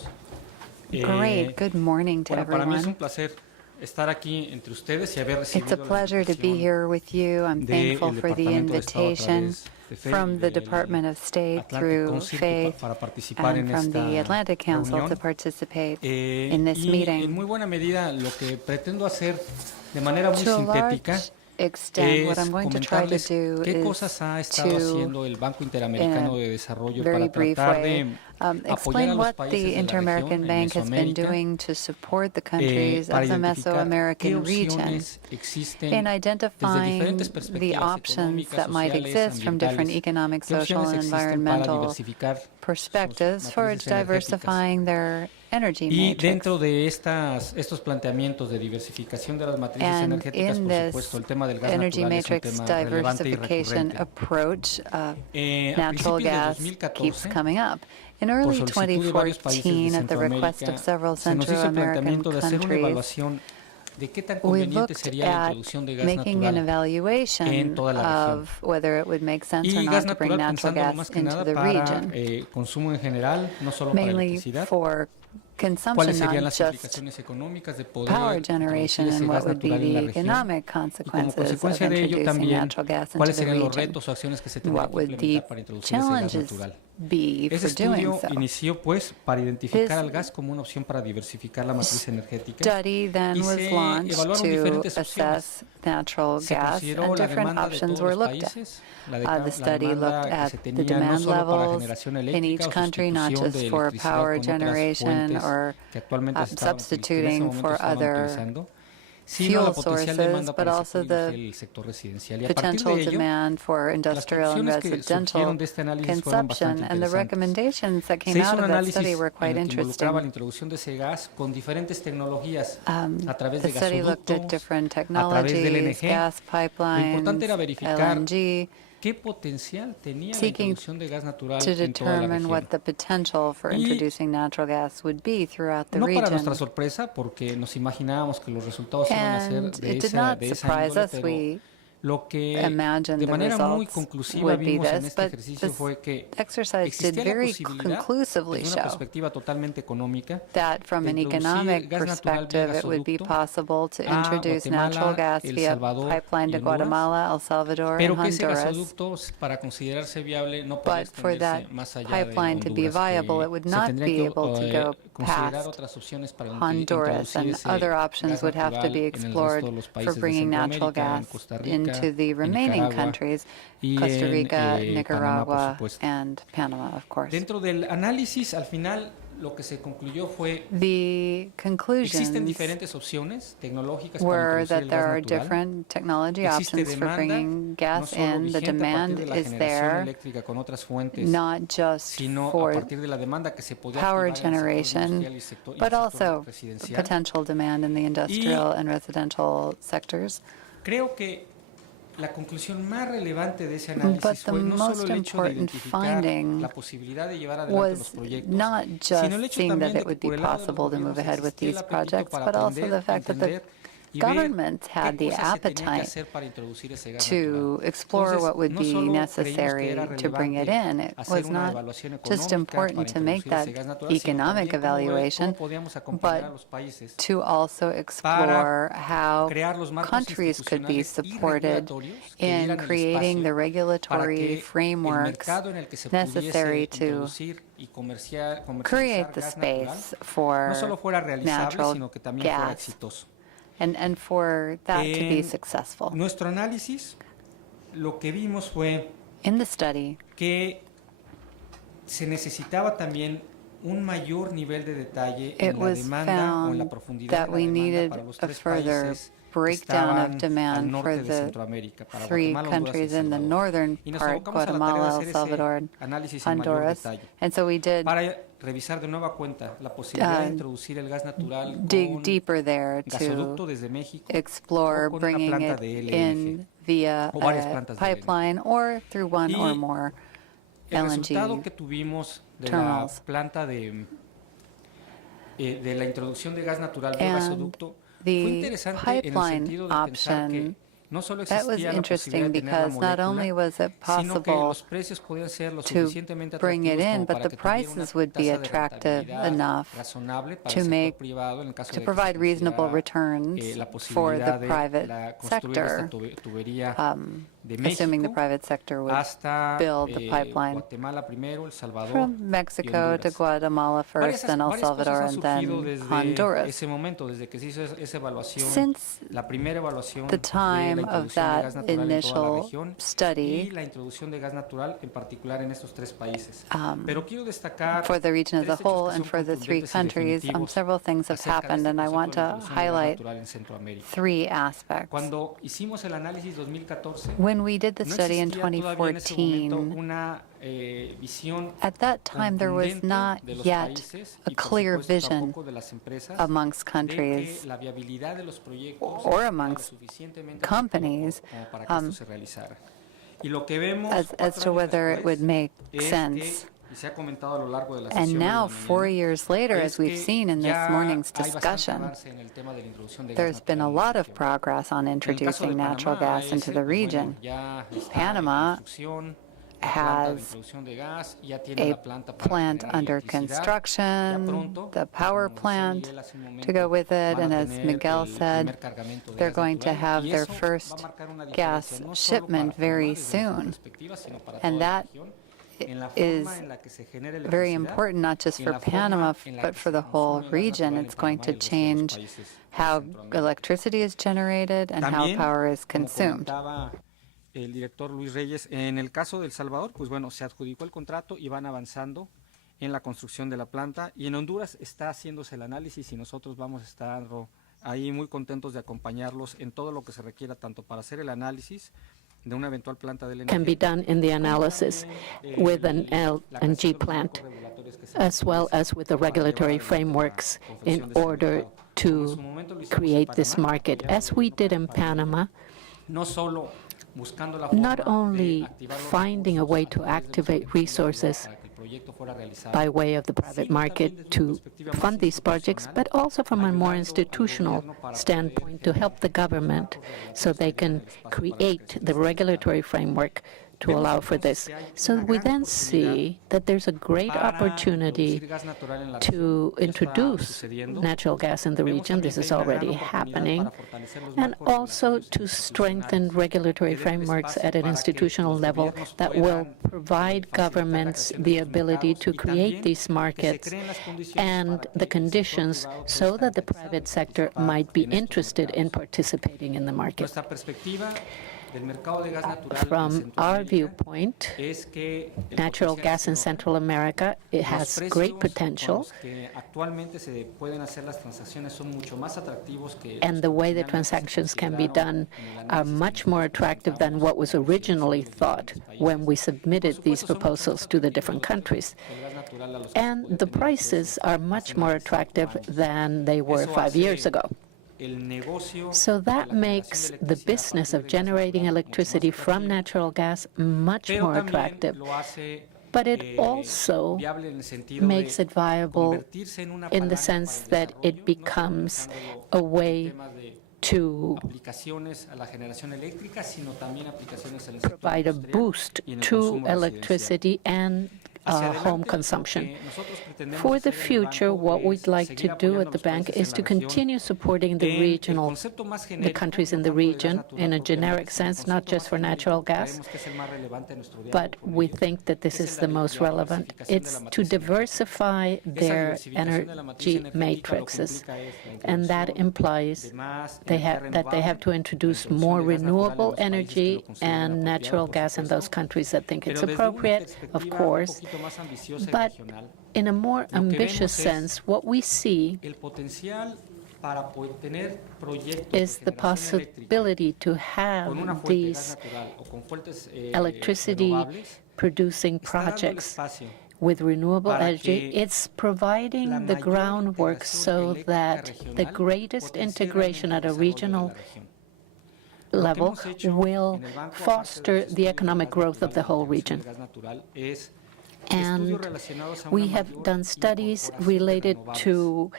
Great, good morning to Para mí es un everyone. placer estar aquí entre ustedes y haber recibido It's a pleasure to be here with you. I'm thankful for the invitation from the Department of State through FAE and from the Atlantic Council to participate in this En meeting. muy buena medida lo que pretendo hacer de manera muy To a sintética large extent, what es I'm going to try to comentarles do qué is cosas ha estado to, haciendo el Banco Interamericano in de Desarrollo very para brief tratar way, de apoyar a explain los what países the de la Inter-American región en Bank has been Mesoamérica doing to support the countries para of the identificar qué Mesoamerican region opciones existen in desde identifying diferentes the perspectivas options económicas, that might sociales, exist from different ambientales, economic, qué social, opciones and existen para environmental diversificar perspectives for matrices energéticas. diversifying their energy Y matrix. dentro de estos planteamientos de diversificación de las matrices And energéticas, in por this supuesto, el tema del gas energy natural es un matrix tema relevante y diversification recurrente. approach, A natural principios de gas 2014, keeps coming up. In por early solicitud de varios países de 2014, at the request Centroamérica, of several se nos hizo el Central American planteamiento de hacer una countries, evaluación de qué tan we conveniente looked sería la at introducción de gas making an natural en evaluation toda la región. of whether it would make sense or Y gas not to bring natural natural pensándolo gas más que into nada the para region, consumo en general, no solo para mainly electricidad. for consumption, ¿Cuáles serían not las just implicaciones económicas de poder power introducir generation, ese and gas what would be natural en la the región? economic Y como consequences of consecuencia de ello introducing también, natural gas into ¿cuáles the serían los region? retos o acciones que se tendrían What que would the implementar para introducir ese gas challenges natural? be Ese for doing estudio so? inició pues para identificar This al gas como una opción para diversificar la matriz energética Study then y was se launched evaluaron to diferentes opciones. assess natural Se gas, consideró and la different demanda de options todos were los looked at. países, la The study looked demanda que at se the tenía no demand solo para levels generación in eléctrica each o country, not sustitución just de for electricidad power con otras generation fuentes or que actualmente en ese substituting momento for estaban other utilizando, sino la fuel potencial sources, demanda but para el also sector the industrial y el sector residencial. Y a partir potential de ello, demand for las industrial and conclusiones que residential surgieron de este análisis fueron consumption, bastante and the interesantes. recommendations that Se came hizo out un of that study análisis were en quite el que involucraba la interesting. introducción de ese gas con diferentes tecnologías a través The de study looked at gasoductos, different a través del technologies, LNG. gas Lo importante pipelines, era verificar LNG, qué potencial tenía la seeking introducción de gas natural to en toda la determine región. what the potential for Y introducing natural gas would be throughout the no para nuestra region. sorpresa, porque nos imaginábamos que los resultados iban a ser And de it did esa, not de esa surprise índole, us. pero We lo que imagined de the manera muy results conclusiva would be vimos en this, este but ejercicio this fue que exercise did existía la very posibilidad, conclusively desde una show perspectiva totalmente económica, that from de an introducir economic gas natural vía perspective, it would be gasoducto possible to a introduce natural Guatemala, gas El via Salvador pipeline y to Honduras, Guatemala, El Salvador, pero and que ese Honduras. gasoducto, para considerarse viable, no podía But for that extenderse más allá de pipeline to be Honduras, viable, it que would se not tendrían be able to que go considerar past otras opciones para Honduras, introducir and ese other options gas would have to natural be en el resto explored de los for países de bringing natural Centroamérica, en gas Costa Rica, into the en remaining Nicaragua countries, y Costa en Rica, Panamá, por Nicaragua, supuesto. and Panama, of course. Dentro del análisis, al final, lo que se concluyó fue The conclusions were that there are different technology options for bringing gas in. The demand is there, not just for power generation, but also potential demand in the industrial and residential sectors. Creo que la conclusión más relevante de ese análisis fue no solo el hecho de identificar la posibilidad de llevar adelante los proyectos, not just sino el hecho seeing también that de it que would be por el lado de los possible to move gobiernos ahead with existía el these apetito projects, para but also aprender, the fact that the entender y ver governments had qué the cosas se tenían que appetite hacer para introducir ese gas to natural. explore Entonces, what would no be solo creímos necessary que era to bring it relevante in. It hacer was una not evaluación just económica important para to make introducir that ese gas natural, sino economic también cómo ver evaluation, cómo podíamos acompañar a but los países to also explore how crear los marcos countries could be institucionales y supported regulatorios que in dieran el creating the espacio para regulatory que el frameworks mercado en el que se necessary pudiese to introducir y comercializar create the gas natural space for no solo fuera realizable, natural sino que también fuera gas, exitoso. and for that to be successful. Nuestro análisis, lo que vimos fue In the study, que se necesitaba también un mayor nivel de detalle it en la was demanda o en la found profundidad that de la we demanda needed para los a tres further países breakdown of al demand for norte de the Centroamérica, para three Guatemala, Honduras y countries El in the Salvador. northern Y nos part, abocamos a la tarea de Guatemala, El hacer Salvador, ese análisis en mayor Honduras. detalle And so we did para revisar de nueva cuenta la posibilidad de introducir el gas natural dig con deeper there gasoducto to desde México explore o con una bringing planta it de LNG in via o varias a plantas de LNG. pipeline or through one or Y more el resultado LNG que tuvimos de terminals. la planta de la introducción de gas natural vía And gasoducto fue the interesante en el pipeline sentido de pensar que option, no solo that was existía la interesting posibilidad de tener la because not only molécula, was it sino que possible los precios podían ser lo to suficientemente bring it atractivos in, como but para the que tuviera una prices would be tasa de attractive rentabilidad enough razonable para to el sector make privado en el caso to de que se provide reasonable considerara, returns la for posibilidad the de private construir esta sector, tubería de assuming the México private sector would hasta build the pipeline Guatemala primero, El Salvador from y Mexico to Honduras. Guatemala first, then El Varias Salvador, cosas han and then surgido desde Honduras. ese momento, desde que se hizo esa evaluación, Since la primera evaluación the de time la of introducción de that gas natural en toda la initial región y study la introducción de gas natural en particular en estos tres países. Pero quiero destacar for the region as a tres hechos whole que and son for the three contundentes y countries, definitivos several things have acerca de happened, and I want concepto de to introducción de gas highlight natural en Centroamérica. three aspects. Cuando hicimos el análisis 2014, When we did the no study in existía todavía en ese momento 2014, una visión at that time there was contundente not de los yet países a y por clear supuesto vision tampoco de las empresas amongst de countries que la viabilidad de los proyectos or era amongst lo suficientemente companies como para que esto se realizara. Y lo que vemos as to whether it would make es sense. que, y se ha comentado a lo largo de la And sesión now, de la 4 mañana, years later, es as we've que seen in this ya morning's hay bastante discussion, avance en el tema de la introducción de gas there's been a natural en lot la of región. progress on En el caso de introducing natural Panamá, gas into ese, the pues, bueno, region. ya está Panama en construcción, la planta de has introducción de gas, ya tiene a la planta para plant generar under electricidad. Ya construction, pronto, the power como decía plant Miguel hace un to momento, go with it, van a and as tener Miguel el said, primer cargamento de they're gas going to natural, have y their eso va a first marcar una gas diferencia, no solo shipment para Panamá very desde nuestra soon. perspectiva, sino para And toda la that región, en la is forma en la que se genera very electricidad, important, not just en for la forma Panama, en la but que for se the whole consume gas region. natural en It's going Panamá to y el resto de los change países de how Centroamérica. electricity is generated and how También, power is como consumed. comentaba el director Luis Reyes, en el caso de El Salvador, pues bueno, se adjudicó el contrato y van avanzando en la construcción de la planta, y en Honduras está haciéndose el análisis y nosotros vamos a estar ahí muy contentos de acompañarlos en todo lo que se requiera, tanto para hacer el análisis de una eventual planta de LNG, can be done in the analysis with an LNG plant, as well as with the regulatory frameworks in order to create this market. As we did in Panama, no solo buscando la forma not de only activar los finding a recursos way a to través de los activate fondos resources para que el proyecto fuera realizado, by way of the private market to fund these projects, but also from a more institutional standpoint to help the government so they can create the regulatory framework to allow for this. So we then see that there's a great opportunity to introduce natural gas in the region. This is already happening. And also to strengthen regulatory frameworks at an institutional level that will provide governments the ability to create these markets and the conditions so that the private sector might be interested in participating in the market. From our viewpoint, natural gas in Central America, it has great potential, and the way the transactions can be done are much more attractive than what was originally thought when we submitted these proposals to the different countries. And the prices are much more attractive than they were 5 years ago. So that makes the business of generating electricity from natural gas much more attractive. But it also makes it viable in the sense that it becomes a way to provide a boost to electricity and home consumption. For the future, what we'd like to do at the bank is to continue supporting the countries in the region in a generic sense, not just for natural gas, but we think that this is the most relevant. It's to diversify their energy matrices, and that implies that they have to introduce more renewable energy and natural gas in those countries that think it's appropriate, of course. But in a more ambitious sense, what we see is the possibility to have these electricity-producing projects with renewable energy. It's providing the groundwork so that the greatest integration at a regional level will foster the economic growth of the whole region. And we have done studies related to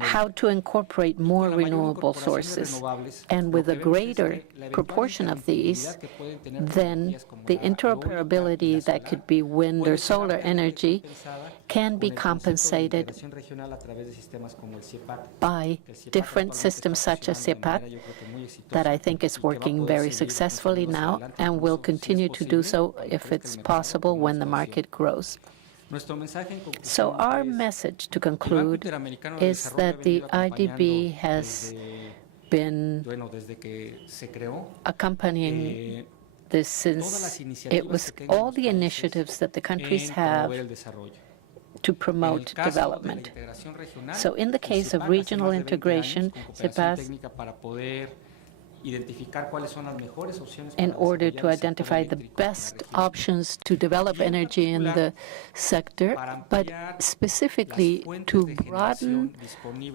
how to incorporate more renewable sources. And with a greater proportion of these, then the interoperability that could be wind or solar energy can be compensated by different systems such as CEPAT, that I think is working very successfully now and will continue to do so if it's possible when the market grows. So our message to conclude is that the IDB has been accompanying this since it was all the initiatives that the countries have to promote development. So in the case of regional integration, CEPAS, in order to identify the best options to develop energy in the sector, but specifically to broaden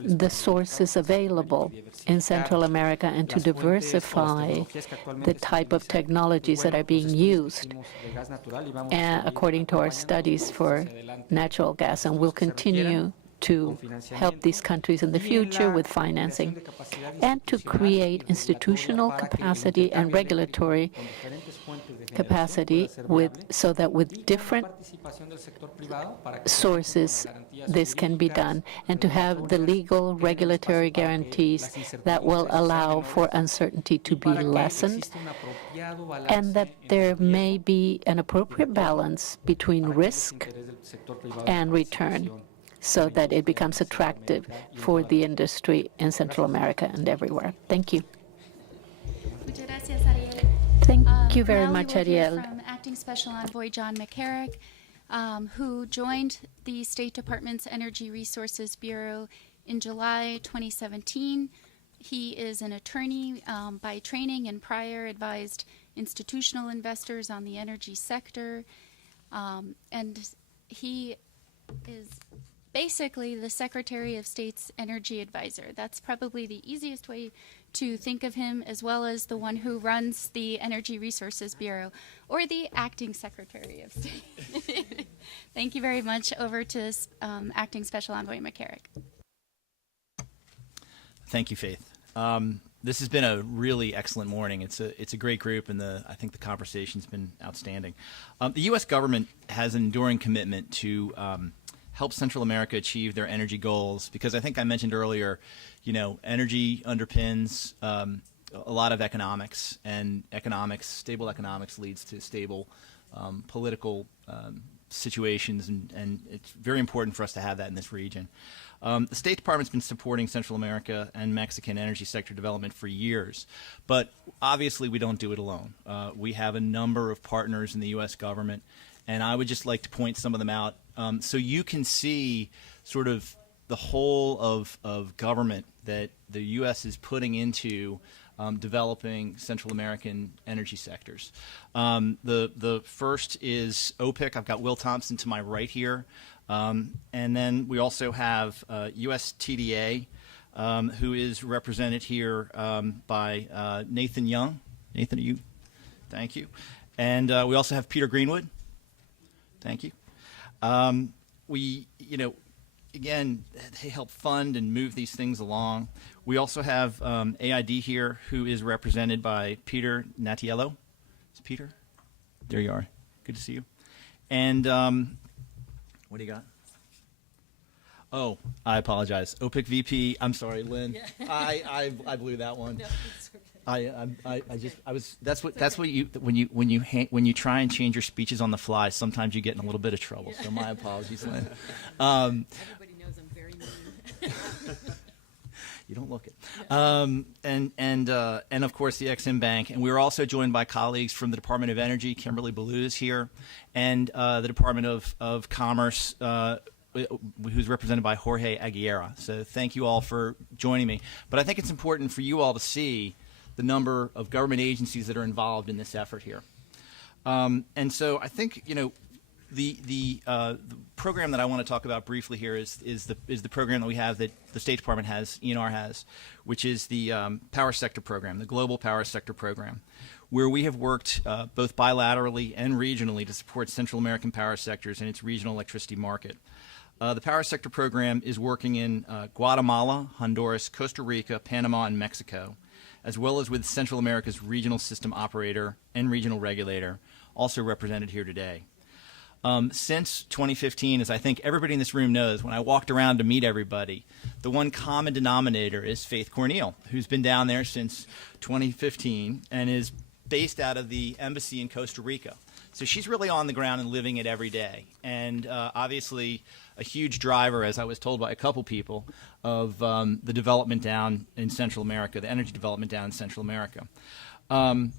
the sources available in Central America and to diversify the type of technologies that are being used, according to our studies for natural gas, and will continue to help these countries in the future with financing, and to create institutional capacity and regulatory capacity so that with different sources this can be done, and to have the legal regulatory guarantees that will allow for uncertainty to be lessened, and that there may be an appropriate balance between risk and return, so that it becomes attractive for the industry in Central America and everywhere. Thank you. Thank you very much, Ariel. From Acting Special Envoy John McCarrick, who joined the State Department's Energy Resources Bureau in July 2017. He is an attorney by training and prior advised institutional investors on the energy sector, and he is basically the Secretary of State's energy advisor. That's probably the easiest way to think of him, as well as the one who runs the Energy Resources Bureau, or the Acting Secretary of State. Thank you very much. Over to Acting Special Envoy McCarrick. Thank you, Faith. This has been a really excellent morning. It's a great group, and I think the conversation's been outstanding. The U.S. government has an enduring commitment to help Central America achieve their energy goals, because I think I mentioned earlier, energy underpins a lot of economics, and stable economics leads to stable political situations, and it's very important for us to have that in this region. The State Department's been supporting Central America and Mexican energy sector development for years, but obviously we don't do it alone. We have a number of partners in the U.S. government, and I would just like to point some of them out so you can see sort of the whole of government that the U.S. is putting into developing Central American energy sectors. The first is OPIC. I've got Will Thompson to my right here. And then we also have USTDA, who is represented here by Nathan Young. Nathan, are you? Thank you. And we also have Peter Greenwood. Thank you. Again, they help fund and move these things along. We also have AID here, who is represented by Peter Natiello. Is Peter? There you are. Good to see you. And what do you got? Oh, I apologize. OPIC VP. I'm sorry, Lynn. Yeah. I blew that one. No, That's what you when you try and change your speeches on the fly. Sometimes you get in a little bit of trouble. So my apologies, Lynn. Everybody knows I'm very mean. You don't look it. And of course the Ex-Im Bank. And we were also joined by colleagues from the Department of Energy. Kimberly Ballou is here, and the Department of Commerce, who's represented by Jorge Aguilera. So thank you all for joining me. But I think it's important for you all to see the number of government agencies that are involved in this effort here. And so I think, the program that I want to talk about briefly here is the program that we have, that the State Department has, ENR has, which is the Power Sector Program, the Global Power Sector Program, where we have worked both bilaterally and regionally to support Central American power sectors and its regional electricity market. The Power Sector Program is working in Guatemala, Honduras, Costa Rica, Panama, and Mexico, as well as with Central America's regional system operator and regional regulator, also represented here today. Since 2015, as I think everybody in this room knows, when I walked around to meet everybody, the one common denominator is Faith Corneal, who's been down there since 2015 and is based out of the embassy in Costa Rica. So she's really on the ground and living it every day. And obviously a huge driver, as I was told by a couple people, of the development down in Central America, the energy development down in Central America. And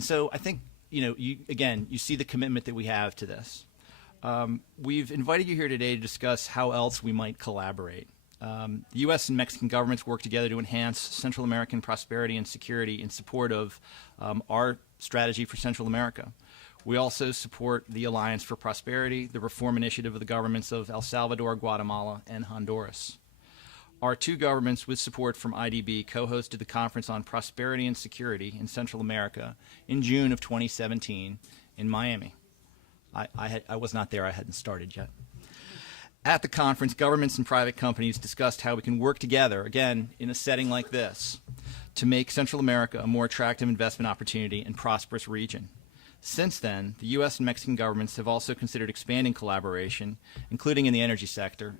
so I think, you see the commitment that we have to this. We've invited you here today to discuss how else we might collaborate. The U.S. and Mexican governments work together to enhance Central American prosperity and security in support of our strategy for Central America. We also support the Alliance for Prosperity, the reform initiative of the governments of El Salvador, Guatemala, and Honduras. Our two governments, with support from IDB, co-hosted the Conference on Prosperity and Security in Central America in June of 2017 in Miami. I was not there. I hadn't started yet. At the conference, governments and private companies discussed how we can work together, again, in a setting like this, to make Central America a more attractive investment opportunity and prosperous region. Since then, the U.S. and Mexican governments have also considered expanding collaboration, including in the energy sector.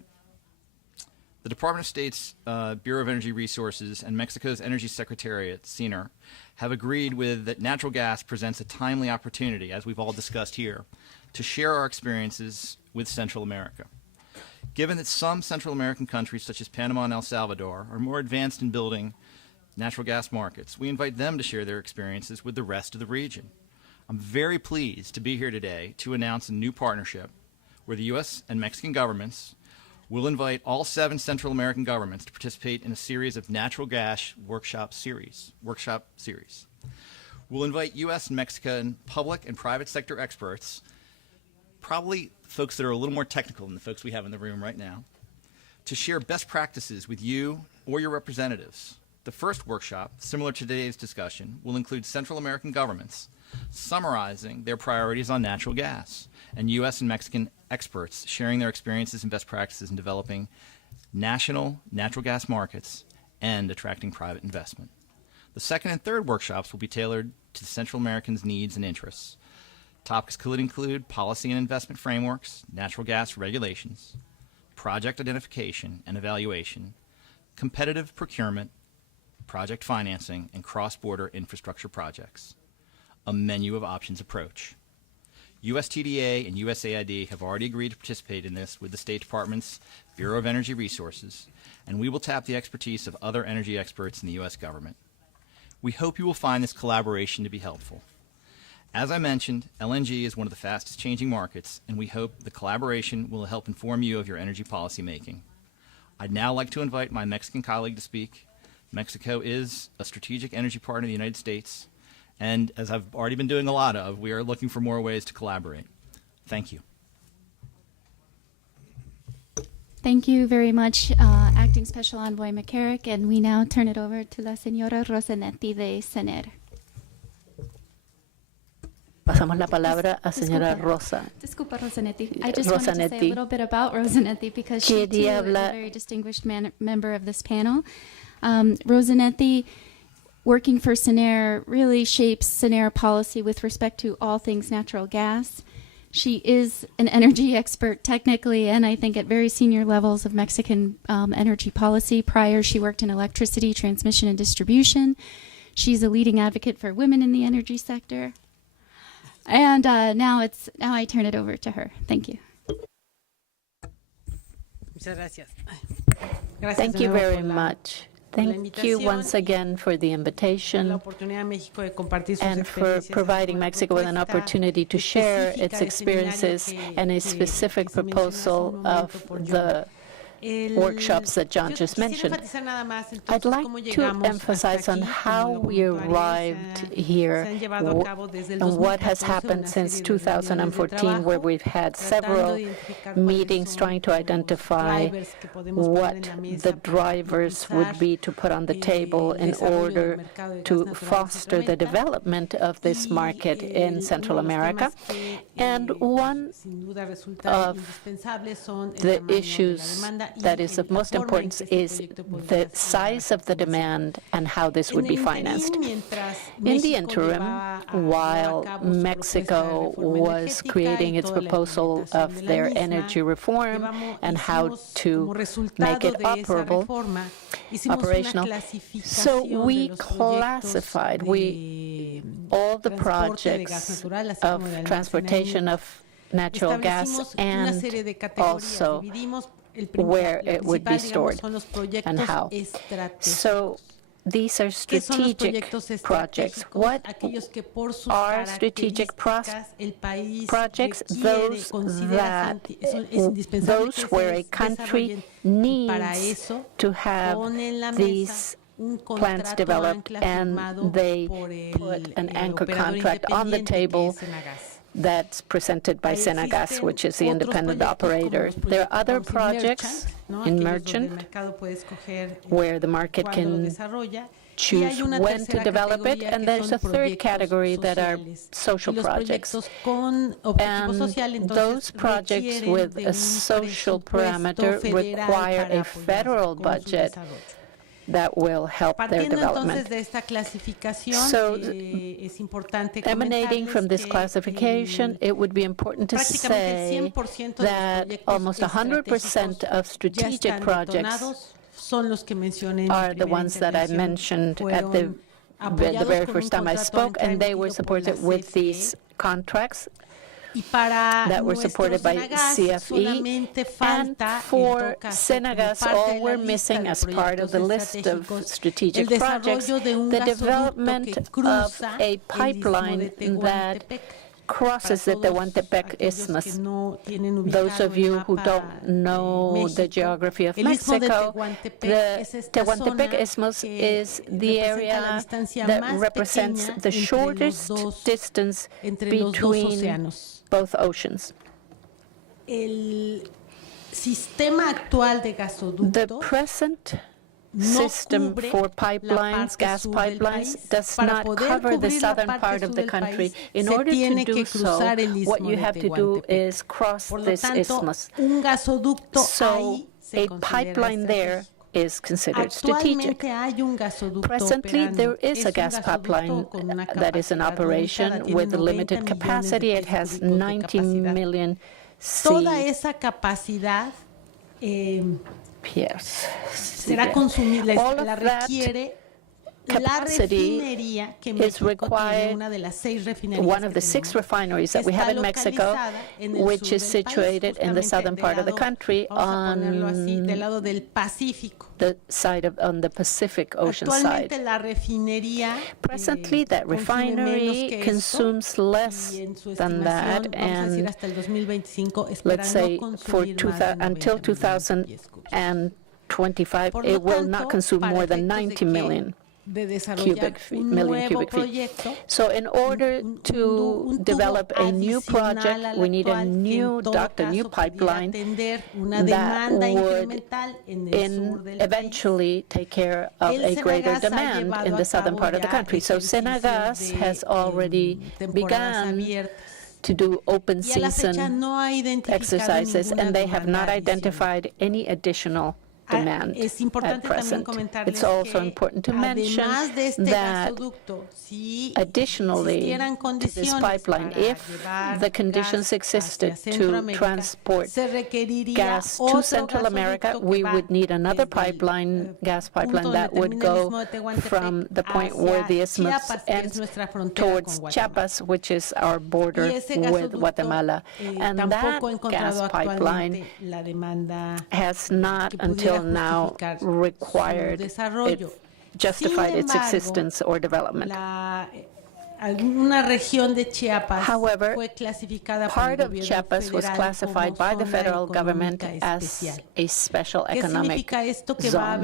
The Department of State's Bureau of Energy Resources and Mexico's Energy Secretariat, CENER, have agreed with that natural gas presents a timely opportunity, as we've all discussed here, to share our experiences with Central America. Given that some Central American countries, such as Panama and El Salvador, are more advanced in building natural gas markets, we invite them to share their experiences with the rest of the region. I'm very pleased to be here today to announce a new partnership where the U.S. and Mexican governments will invite all 7 Central American governments to participate in a series of natural gas workshop series. We'll invite U.S. and Mexican public and private sector experts, probably folks that are a little more technical than the folks we have in the room right now, to share best practices with you or your representatives. The first workshop, similar to today's discussion, will include Central American governments summarizing their priorities on natural gas, and U.S. and Mexican experts sharing their experiences and best practices in developing national natural gas markets and attracting private investment. The second and third workshops will be tailored to the Central Americans' needs and interests. Topics could include policy and investment frameworks, natural gas regulations, project identification and evaluation, competitive procurement, project financing, and cross-border infrastructure projects. A menu of options approach. USTDA and USAID have already agreed to participate in this with the State Department's Bureau of Energy Resources, and we will tap the expertise of other energy experts in the U.S. government. We hope you will find this collaboration to be helpful. As I mentioned, LNG is one of the fastest changing markets, and we hope the collaboration will help inform you of your energy policy making. I'd now like to invite my Mexican colleague to speak. Mexico is a strategic energy partner of the United States, and as I've already been doing a lot of, we are looking for more ways to collaborate. Thank you. Thank you very much, Acting Special Envoy McCarrick, and we now turn it over to la señora Rosanetti de CENER. Pasamos la palabra a señora Rosa. Disculpa, Rosanetti. I just wanted to say a little bit about Rosanetti because she too is a very distinguished member of this panel. Rosanetti, working for CENER, really shapes CENER policy with respect to all things natural gas. She is an energy expert technically and I think at very senior levels of Mexican energy policy. Prior, she worked in electricity transmission and distribution. She's a leading advocate for women in the energy sector. And now I turn it over to her. Thank you. Thank you very much. Thank you once again for the invitation and for providing Mexico with an opportunity to share its experiences and a specific proposal of the workshops that John just mentioned. I'd like to emphasize on how we arrived here and what has happened since 2014, where we've had several meetings trying to identify what the drivers would be to put on the table in order to foster the development of this market in Central America. And one of the issues that is of most importance is the size of the demand and how this would be financed. In the interim, while Mexico was creating its proposal of their energy reform and how to make it operational, so we classified all the projects of transportation of natural gas and also where it would be stored and how. So these are strategic projects. What are strategic projects? Those where a country needs to have these plants developed and they put an anchor contract on the table that's presented by Senagas, which is the independent operator. There are other projects in merchant where the market can choose when to develop it, and there's a third category that are social projects. And those projects with a social parameter require a federal budget that will help their development. So, emanating from this classification, it would be important to say that almost 100% of strategic projects are the ones that I mentioned at the very first time I spoke, and they were supported with these contracts that were supported by CFE, and for Senagas, all we're missing as part of the list of strategic projects, the development of a pipeline that crosses the Tehuantepec Isthmus. Those of you who don't know the geography of Mexico, the Tehuantepec Isthmus is the area that represents the shortest distance between both oceans. The present system for pipelines, gas pipelines, does not cover the southern part of the country. In order to do so, what you have to do is cross this isthmus. So a pipeline there is considered strategic. Presently, there is a gas pipeline that is in operation with a limited capacity. It has 90 million Yes. Será consumida, All of la that requiere capacity is required. One of the 6 refineries that we have in Mexico, which is situated in the southern part of the country on the side on the Pacific Ocean side. Presently, that refinery consumes less than that, and let's say until 2025, it will not consume more than 90 million cubic feet. So in order to develop a new project, we need a new duct, a new pipeline that would eventually take care of a greater demand in the southern part of the country. So Senagas has already begun to do open season exercises, and they have not identified any additional demand at present. It's also important to mention that additionally to this pipeline, if the conditions existed to transport gas to Central America, we would need another pipeline, gas pipeline, that would go from the point where the isthmus ends towards Chiapas, which is our border with Guatemala. And that gas pipeline has not until now justified its existence or development. However, part of Chiapas was classified by the federal government as a special economic zone.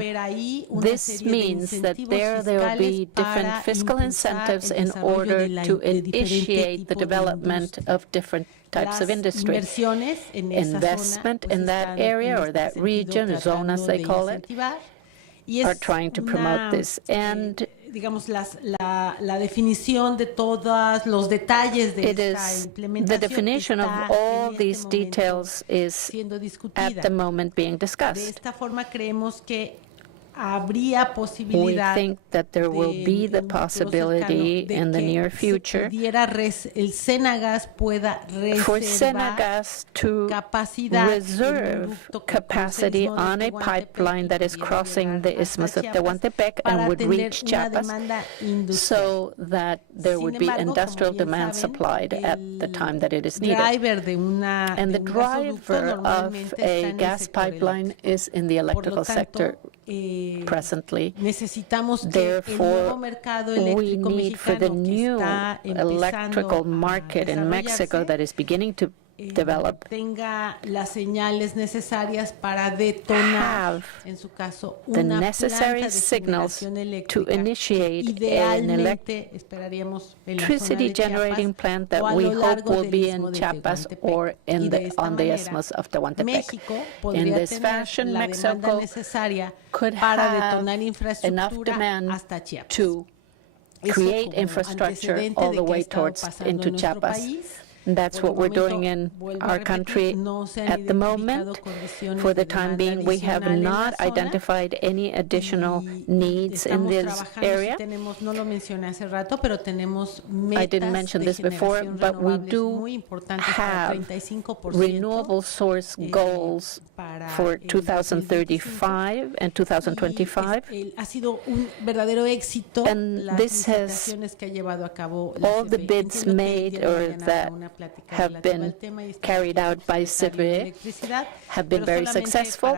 This means that there will be different fiscal incentives in order to initiate the development of different types of industry. Investment in that area or that region, zone as they call it, are trying to promote this. And digamos, la definición de todos los detalles de esta implementación. The definition of all these details is at the moment being discussed. De esta forma creemos que habría posibilidad. We think that there will be the possibility in the near future el Senagas pueda for Senagas to reserve capacity on a pipeline that is crossing the Isthmus of Tehuantepec and would reach Chiapas, so that there would be industrial demand supplied at the time that it is needed. And the driver of a gas pipeline is in the electrical sector presently. Therefore, we need for the new electrical market in Mexico that is beginning to develop, tenga las señales necesarias para detonar, en su caso, the necessary signals to initiate an electricity generating plant that we hope will be in Chiapas or on the Isthmus of Tehuantepec. In this fashion, Mexico could have enough demand to create infrastructure all the way into Chiapas. That's what we're doing in our country at the moment. For the time being, we have not identified any additional needs in this area. I didn't mention this before, but we do have renewable source goals for 2035 and 2025. And this has all the bids made or that have been carried out by CIVE have been very successful.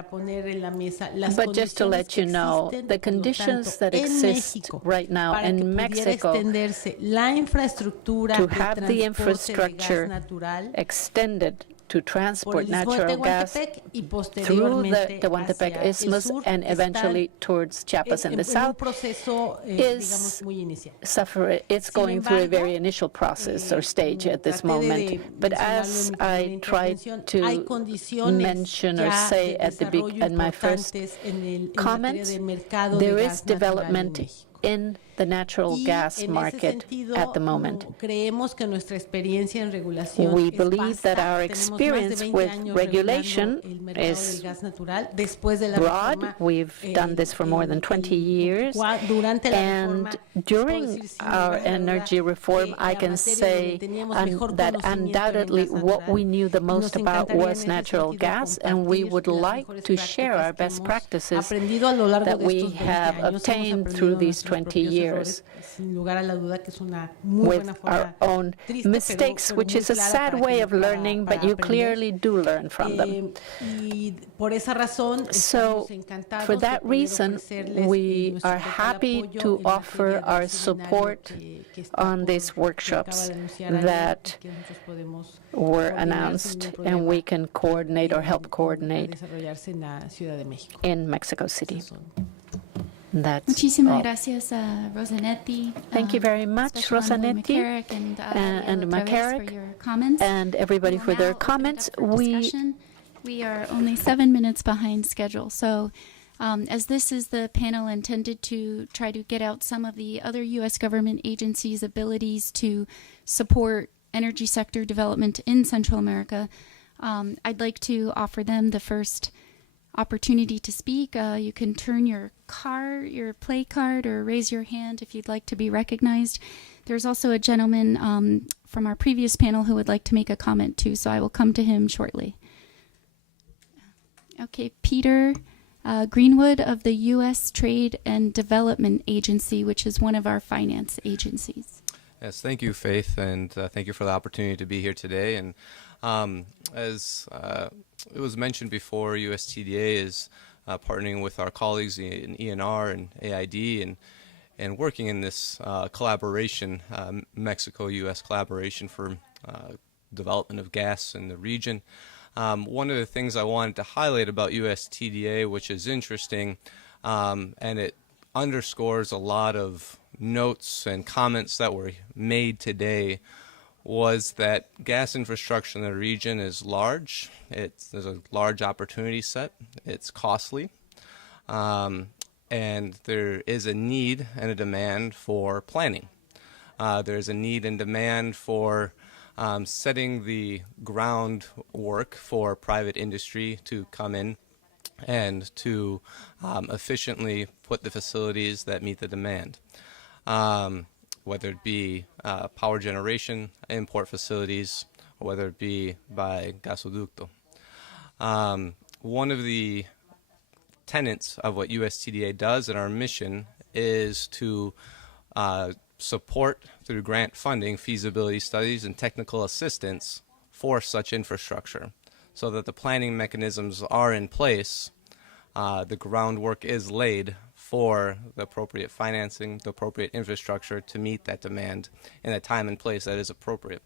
But just to let you know, the conditions that exist right now in Mexico to have the infrastructure extended to transport natural gas through the Tehuantepec Isthmus and eventually towards Chiapas in the south it's going through a very initial process or stage at this moment. But as I tried to mention or say at my first comments, there is development in the natural gas market at the moment. We believe that our experience with regulation is broad. We've done this for more than 20 years. And during our energy reform, I can say that undoubtedly what we knew the most about was natural gas, and we would like to share our best practices that we have obtained through these 20 years with our own mistakes, which is a sad way of learning, but you clearly do learn from them. So, for that reason, we are happy to offer our support on these workshops that were announced, and we can coordinate or help coordinate in Mexico City. That's Muchísimas all. gracias, Rosanetti. Thank you very much, Rosanetti and McCarrick, for your comments. and everybody for their comments. We are only 7 minutes behind schedule, so as this is the panel intended to try to get out some of the other U.S. government agencies' abilities to support energy sector development in Central America, I'd like to offer them the first opportunity to speak. You can turn your play card, or raise your hand if you'd like to be recognized. There's also a gentleman from our previous panel who would like to make a comment too, so I will come to him shortly. Okay, Peter Greenwood of the U.S. Trade and Development Agency, which is one of our finance agencies. Yes, thank you, Faith, and thank you for the opportunity to be here today. And as it was mentioned before, USTDA is partnering with our colleagues in ENR and AID and working in this collaboration, Mexico-U.S. collaboration for development of gas in the region. One of the things I wanted to highlight about USTDA, which is interesting, and it underscores a lot of notes and comments that were made today, was that gas infrastructure in the region is large. There's a large opportunity set. It's costly. And there is a need and a demand for planning. There's a need and demand for setting the groundwork for private industry to come in and to efficiently put the facilities that meet the demand. Whether it be power generation, import facilities, or whether it be by gasoducto. One of the tenets of what USTDA does in our mission is to support through grant funding feasibility studies and technical assistance for such infrastructure, so that the planning mechanisms are in place, the groundwork is laid for the appropriate financing, the appropriate infrastructure to meet that demand in a time and place that is appropriate.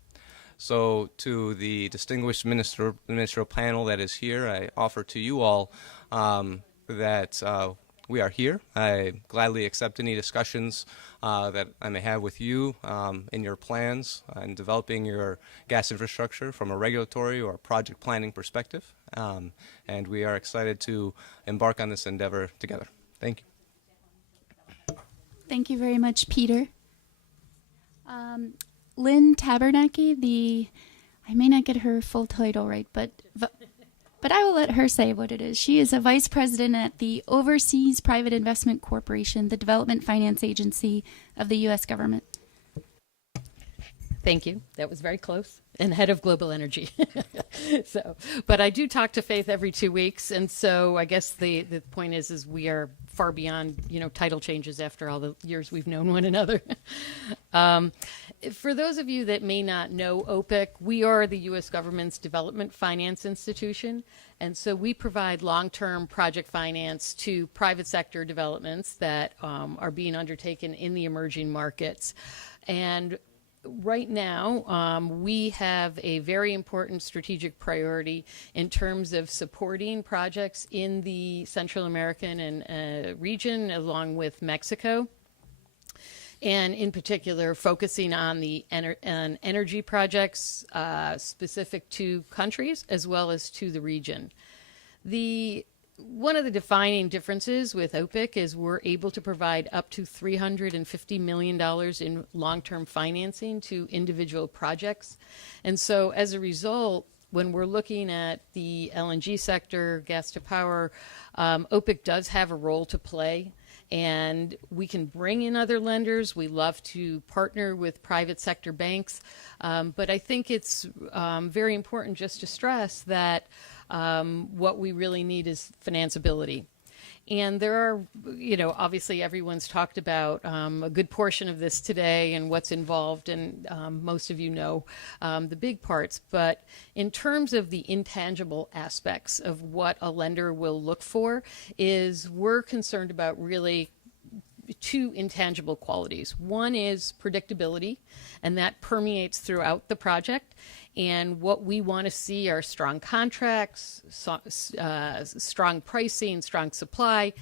So to the distinguished ministerial panel that is here, I offer to you all that we are here. I gladly accept any discussions that I may have with you in your plans and developing your gas infrastructure from a regulatory or project planning perspective. And we are excited to embark on this endeavor together. Thank you. Thank you very much, Peter. Lynn Tabernacki, I may not get her full title right, but I will let her say what it is. She is a vice president at the Overseas Private Investment Corporation, the development finance agency of the U.S. government. Thank you. That was very close. And head of global energy. But I do talk to Faith every 2 weeks, and so I guess the point is we are far beyond title changes after all the years we've known one another. For those of you that may not know OPIC, we are the U.S. government's development finance institution, and so we provide long-term project finance to private sector developments that are being undertaken in the emerging markets. And right now, we have a very important strategic priority in terms of supporting projects in the Central American and region, along with Mexico, and in particular focusing on the energy projects specific to countries as well as to the region. The one of the defining differences with OPIC is we're able to provide up to $350 million in long-term financing to individual projects. And so as a result, when we're looking at the LNG sector, gas to power, OPIC does have a role to play. And we can bring in other lenders. We love to partner with private sector banks. But I think it's very important just to stress that what we really need is financeability. And there are, obviously everyone's talked about a good portion of this today and what's involved, and most of you know the big parts. But in terms of the intangible aspects of what a lender will look for, is we're concerned about really two intangible qualities. One is predictability, and that permeates throughout the project. And what we want to see are strong contracts, strong pricing, strong supply,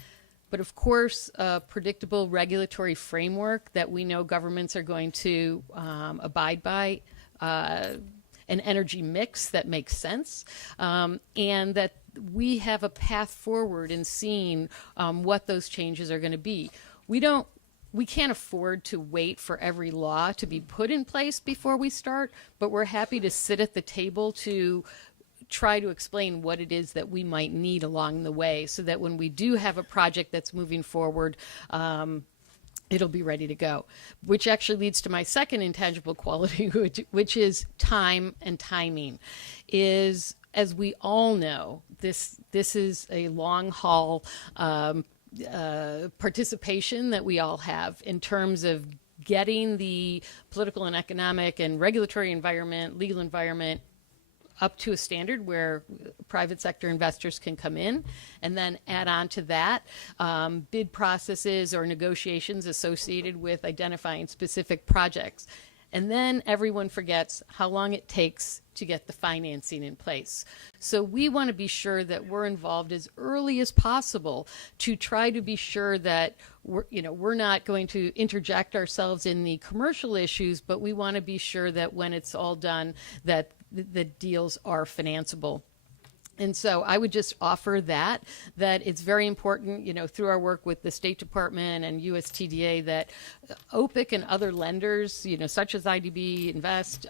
but of course, a predictable regulatory framework that we know governments are going to abide by, an energy mix that makes sense, and that we have a path forward in seeing what those changes are going to be. We can't afford to wait for every law to be put in place before we start, but we're happy to sit at the table to try to explain what it is that we might need along the way, so that when we do have a project that's moving forward, it'll be ready to go. Which actually leads to my second intangible quality, which is time and timing. As we all know, this is a long haul participation that we all have in terms of getting the political and economic and regulatory environment, legal environment up to a standard where private sector investors can come in, and then add on to that bid processes or negotiations associated with identifying specific projects. And then everyone forgets how long it takes to get the financing in place. So we want to be sure that we're involved as early as possible to try to be sure that we're not going to interject ourselves in the commercial issues, but we want to be sure that when it's all done, that the deals are financeable. And so I would just offer that it's very important, through our work with the State Department and USTDA, that OPIC and other lenders, such as IDB, Invest,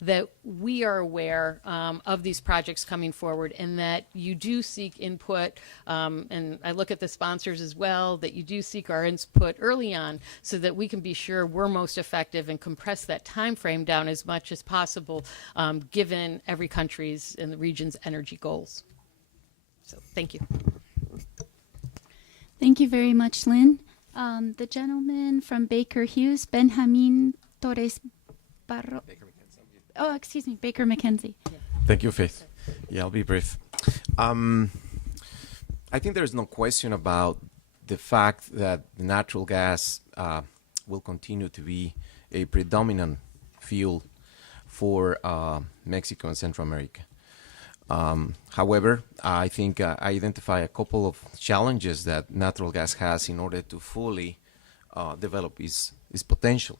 that we are aware of these projects coming forward, and that you do seek input, and I look at the sponsors as well, that you do seek our input early on so that we can be sure we're most effective and compress that time frame down as much as possible, given every country's and the region's energy goals. So thank you. Thank you very much, Lynn. The gentleman from Baker Hughes, Benjamin Torres Barro. Oh, excuse me, Baker McKenzie. Thank you, Faith. Yeah, I'll be brief. I think there's no question about the fact that natural gas will continue to be a predominant fuel for Mexico and Central America. However, I think I identify a couple of challenges that natural gas has in order to fully develop its potential.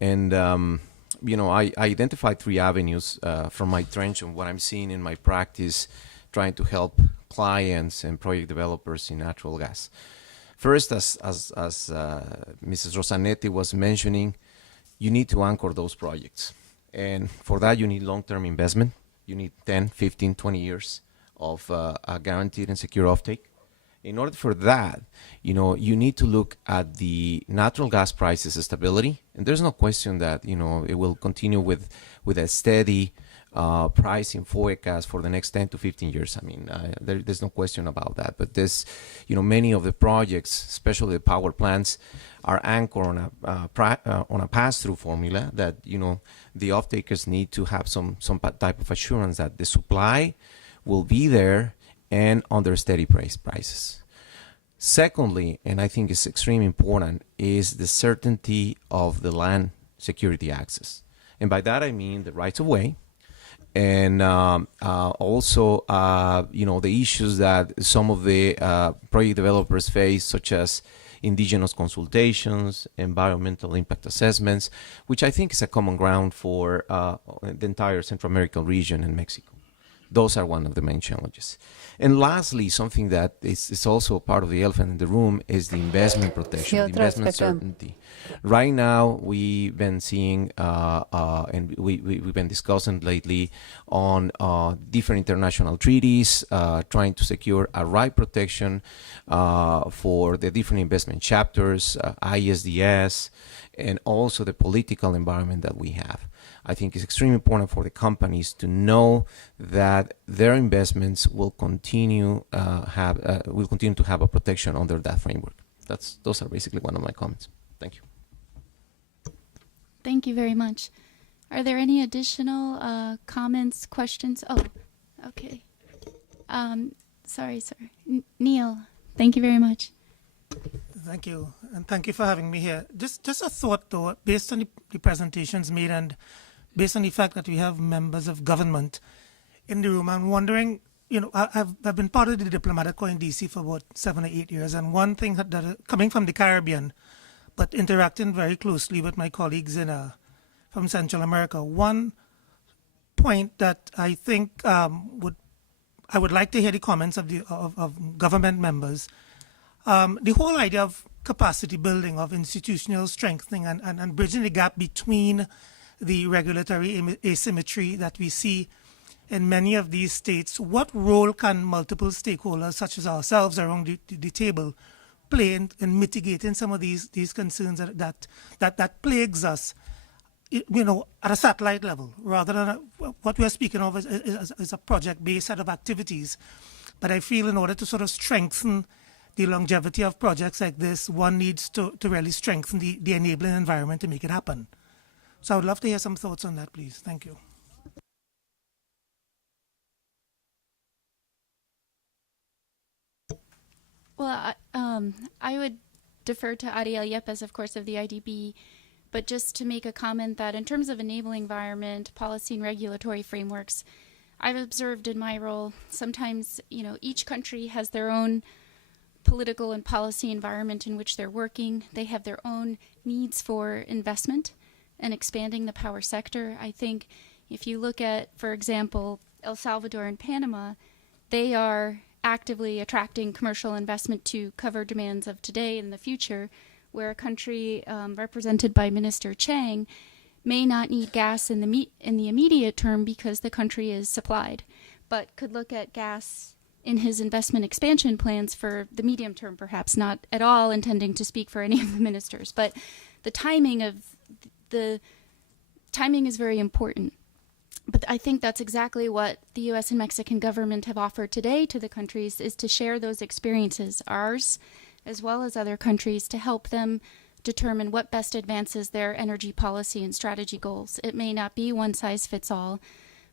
And I identified three avenues from my trench and what I'm seeing in my practice, trying to help clients and project developers in natural gas. First, as Mrs. Rosanetti was mentioning, you need to anchor those projects. And for that, you need long-term investment. You need 10, 15, 20 years of a guaranteed and secure offtake. In order for that, you need to look at the natural gas prices stability, and there's no question that it will continue with a steady pricing forecast for the next 10 to 15 years. I mean, there's no question about that. But there's, many of the projects, especially the power plants, are anchored on a pass-through formula that the off-takers need to have some type of assurance that the supply will be there and under steady prices. Secondly, and I think it's extremely important, is the certainty of the land security access. And by that I mean the rights of way, and also the issues that some of the project developers face, such as indigenous consultations, environmental impact assessments, which I think is a common ground for the entire Central American region and Mexico. Those are one of the main challenges. And lastly, something that is also part of the elephant in the room is the investment protection, the investment certainty. Right now, we've been seeing, and we've been discussing lately on different international treaties, trying to secure a right protection for the different investment chapters, ISDS, and also the political environment that we have. I think it's extremely important for the companies to know that their investments will continue to have a protection under that framework. Those are basically one of my comments. Thank you. Thank you very much. Are there any additional comments, questions? Oh, okay. Sorry. Neil, thank you very much. Thank you, and thank you for having me here. Just a thought, though, based on the presentations made and based on the fact that we have members of government in the room, I'm wondering, I've been part of the diplomatic corps in DC for about 7 or 8 years, and one thing that coming from the Caribbean, but interacting very closely with my colleagues from Central America, one point that I think I would like to hear the comments of government members. The whole idea of capacity building, of institutional strengthening, and bridging the gap between the regulatory asymmetry that we see in many of these states. What role can multiple stakeholders, such as ourselves, around the table play in mitigating some of these concerns that plagues us, at a satellite level, rather than what we are speaking of is a project-based set of activities. But I feel in order to sort of strengthen the longevity of projects like this, one needs to really strengthen the enabling environment to make it happen. So I would love to hear some thoughts on that, please. Thank you. Well, I would defer to Ariel Yepes, of course, of the IDB, but just to make a comment that in terms of enabling environment, policy, and regulatory frameworks, I've observed in my role, sometimes, each country has their own political and policy environment in which they're working. They have their own needs for investment and expanding the power sector. I think if you look at, for example, El Salvador and Panama, they are actively attracting commercial investment to cover demands of today and the future, where a country represented by Minister Chang may not need gas in the immediate term because the country is supplied, but could look at gas in his investment expansion plans for the medium term, perhaps, not at all intending to speak for any of the ministers. But the timing is very important. But I think that's exactly what the U.S. and Mexican government have offered today to the countries, is to share those experiences, ours as well as other countries, to help them determine what best advances their energy policy and strategy goals. It may not be one size fits all,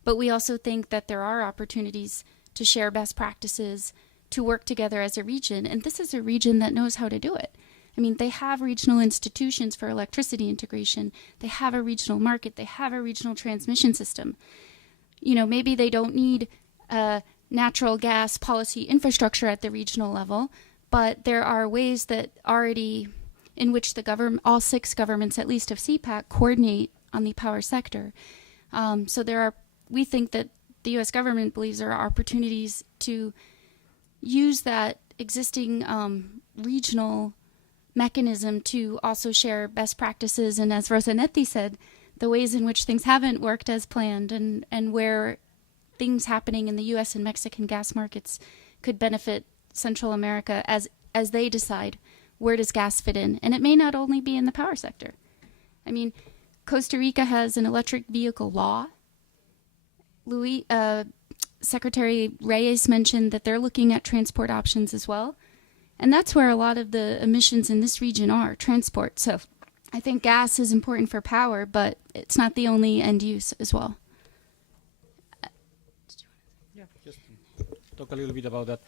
but we also think that there are opportunities to share best practices, to work together as a region. And this is a region that knows how to do it. I mean, they have regional institutions for electricity integration. They have a regional market. They have a regional transmission system. Maybe they don't need natural gas policy infrastructure at the regional level, but there are ways that in which all 6 governments, at least of CPAC, coordinate on the power sector. So we think that the U.S. government believes there are opportunities to use that existing regional mechanism to also share best practices, and as Rosanetti said, the ways in which things haven't worked as planned, and where things happening in the U.S. and Mexican gas markets could benefit Central America as they decide where does gas fit in. And it may not only be in the power sector. I mean, Costa Rica has an electric vehicle law. Secretary Reyes mentioned that they're looking at transport options as well. And that's where a lot of the emissions in this region are, transport. So I think gas is important for power, but it's not the only end use as well. Yeah, just talk a little bit about that.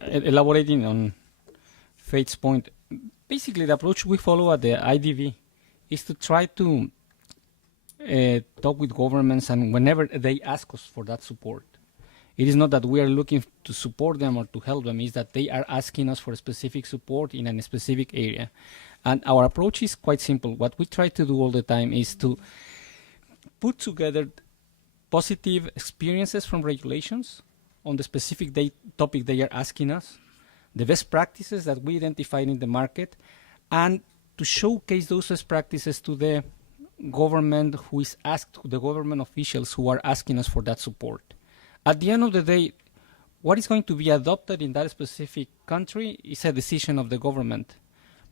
Elaborating on Faith's point, basically the approach we follow at the IDV is to try to talk with governments, and whenever they ask us for that support, it is not that we are looking to support them or to help them, it's that they are asking us for specific support in a specific area. And our approach is quite simple. What we try to do all the time is to put together positive experiences from regulations on the specific topic they are asking us, the best practices that we identified in the market, and to showcase those best practices to the government who is asked, the government officials who are asking us for that support. At the end of the day, what is going to be adopted in that specific country is a decision of the government.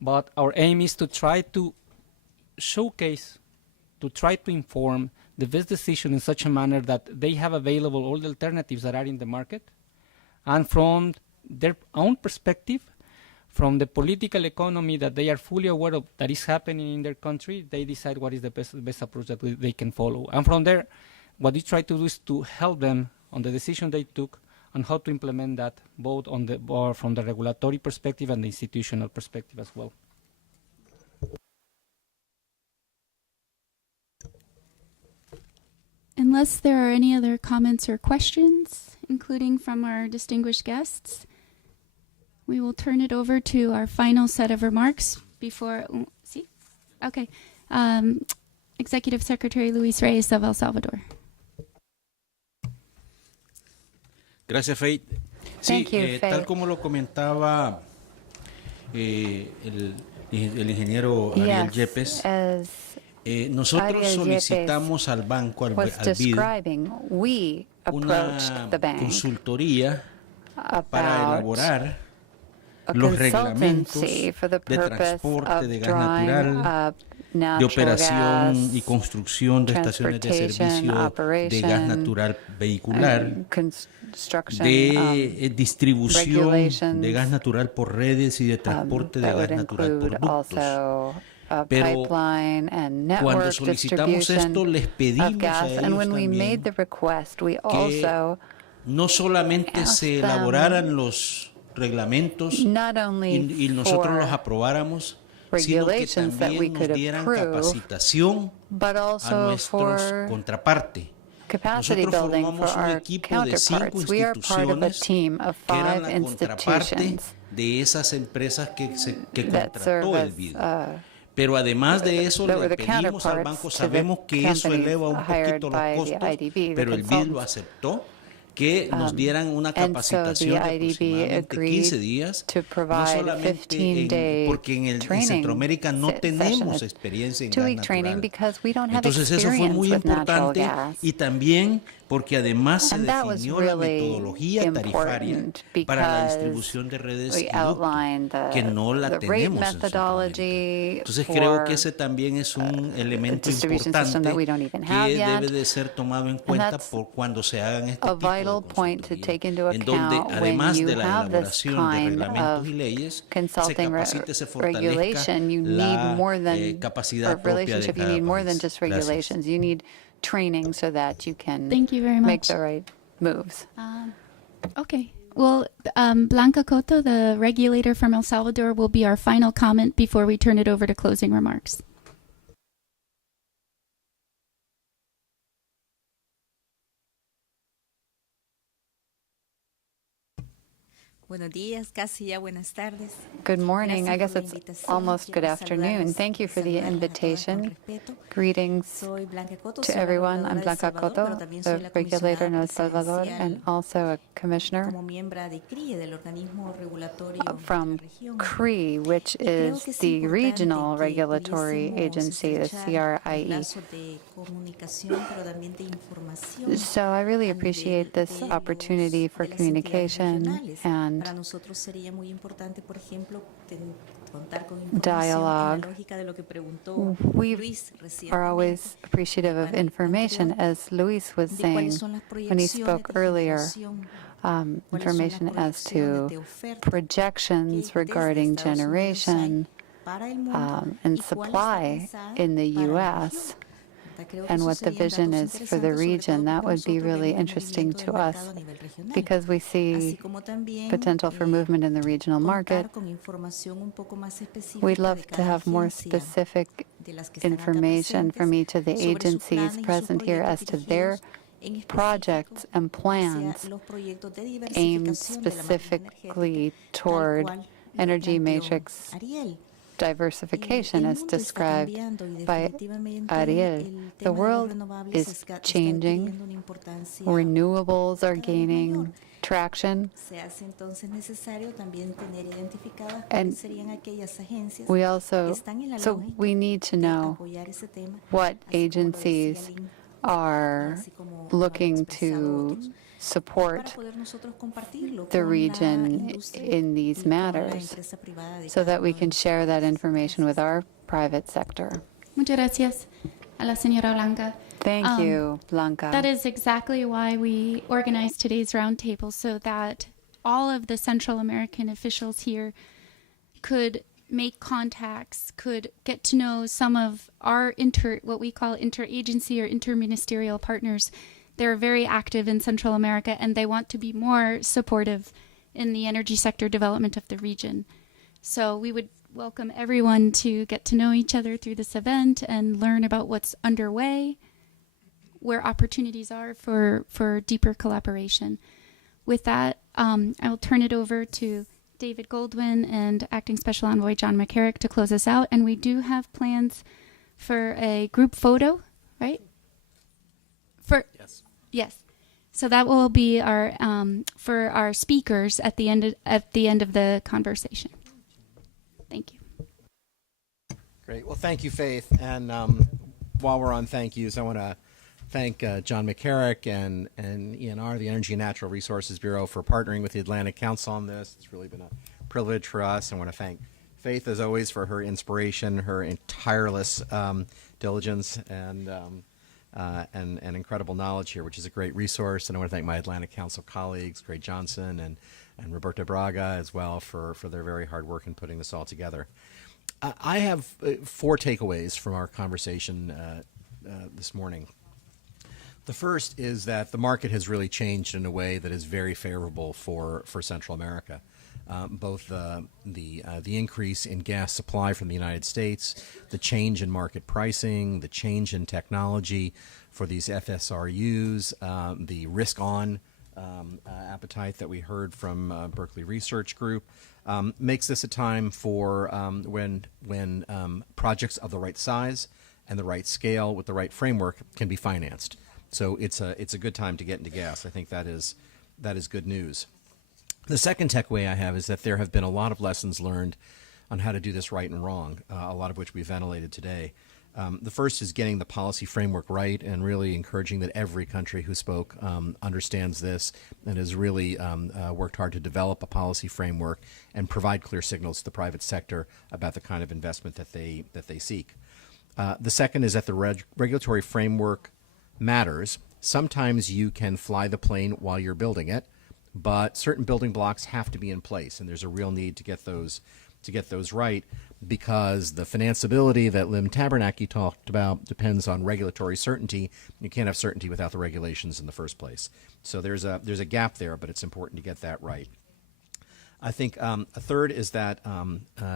But our aim is to try to showcase, to try to inform the best decision in such a manner that they have available all the alternatives that are in the market. And from their own perspective, from the political economy that they are fully aware of that is happening in their country, they decide what is the best approach that they can follow. And from there, what we try to do is to help them on the decision they took and how to implement that both on the from the regulatory perspective and the institutional perspective as well. Unless there are any other comments or questions, including from our distinguished guests, we will turn it over to our final set of remarks before, okay, Executive Secretary Luis Reyes of El Salvador. Gracias, Faith. Sí, tal como lo comentaba el ingeniero Ariel Yepes, nosotros solicitamos al banco, al BID, una consultoría para elaborar los reglamentos de transporte de gas natural, de operación y construcción de estaciones de servicio de gas natural vehicular, de distribución de gas natural por redes y de transporte de gas natural por ductos. Pero cuando solicitamos esto, les pedimos a ellos también que no solamente se elaboraran los reglamentos y nosotros los aprobáramos, sino que también nos dieran capacitación a nuestros contraparte. Nosotros formamos un equipo de 5 instituciones que eran la contraparte de esas empresas que contrató el BID. Pero además de eso, le pedimos al banco, sabemos que eso eleva un poquito los costos, pero el BID lo aceptó, que nos dieran una capacitación de aproximadamente 15 días, no solamente porque en Centroamérica no tenemos experiencia en gas natural. Entonces eso fue muy importante y también porque además se definió la metodología tarifaria para la distribución de redes y ductos, que no la tenemos en Centroamérica. Entonces creo que ese también es un elemento importante que debe de ser tomado en cuenta por cuando se hagan este tipo de consultorías, en donde además de la elaboración de reglamentos y leyes, se capacite, se fortalezca la capacidad propia de cada país. Gracias. Training so that you can make the right moves. Okay. Well, Blanca Cotto, the regulator from El Salvador, will be our final comment before we turn it over to closing remarks. Buenos días, casi ya buenas tardes. Good morning. I guess it's almost good afternoon. Thank you for the invitation. Greetings to everyone. I'm Blanca Cotto, the regulator in El Salvador and also a commissioner from CRI, which is the regional regulatory agency, the CRIE. So I really appreciate this opportunity for communication and dialogue. We are always appreciative of information, as Luis was saying when he spoke earlier, information as to projections regarding generation and supply in the U.S., and what the vision is for the region. That would be really interesting to us because we see potential for movement in the regional market. We'd love to have more specific information from each of the agencies present here as to their projects and plans aimed specifically toward energy matrix diversification as described by Ariel. The world is changing. Renewables are gaining traction. And we need to know what agencies are looking to support the region in these matters so that we can share that information with our private sector. Muchas gracias a la señora Blanca. Thank you, Blanca. That is exactly why we organized today's roundtable, so that all of the Central American officials here could make contacts, could get to know some of our what we call interagency or interministerial partners. They're very active in Central America, and they want to be more supportive in the energy sector development of the region. So we would welcome everyone to get to know each other through this event and learn about what's underway, where opportunities are for deeper collaboration. With that, I will turn it over to David Goldwyn and Acting Special Envoy John McCarrick to close us out. And we do have plans for a group photo, right? Yes. So that will be our for our speakers at the end of the conversation. Thank you. Great. Well, thank you, Faith. And while we're on thank yous, I want to thank John McCarrick and ENR, the Energy and Natural Resources Bureau, for partnering with the Atlantic Council on this. It's really been a privilege for us. I want to thank Faith, as always, for her inspiration, her tireless diligence, and incredible knowledge here, which is a great resource. And I want to thank my Atlantic Council colleagues, Greg Johnson and Roberta Braga, as well, for their very hard work in putting this all together. I have 4 takeaways from our conversation this morning. The first is that the market has really changed in a way that is very favorable for Central America. Both the increase in gas supply from the United States, the change in market pricing, the change in technology for these FSRUs, the risk-on appetite that we heard from Berkeley Research Group, makes this a time for when projects of the right size and the right scale with the right framework can be financed. So it's a good time to get into gas. I think that is good news. The second takeaway I have is that there have been a lot of lessons learned on how to do this right and wrong, a lot of which we ventilated today. The first is getting the policy framework right and really encouraging that every country who spoke understands this and has really worked hard to develop a policy framework and provide clear signals to the private sector about the kind of investment that they seek. The second is that the regulatory framework matters. Sometimes you can fly the plane while you're building it, but certain building blocks have to be in place, and there's a real need to get those right, because the financeability that Lim Tabernacky talked about depends on regulatory certainty. You can't have certainty without the regulations in the first place. So there's a gap there, but it's important to get that right. I think a third is that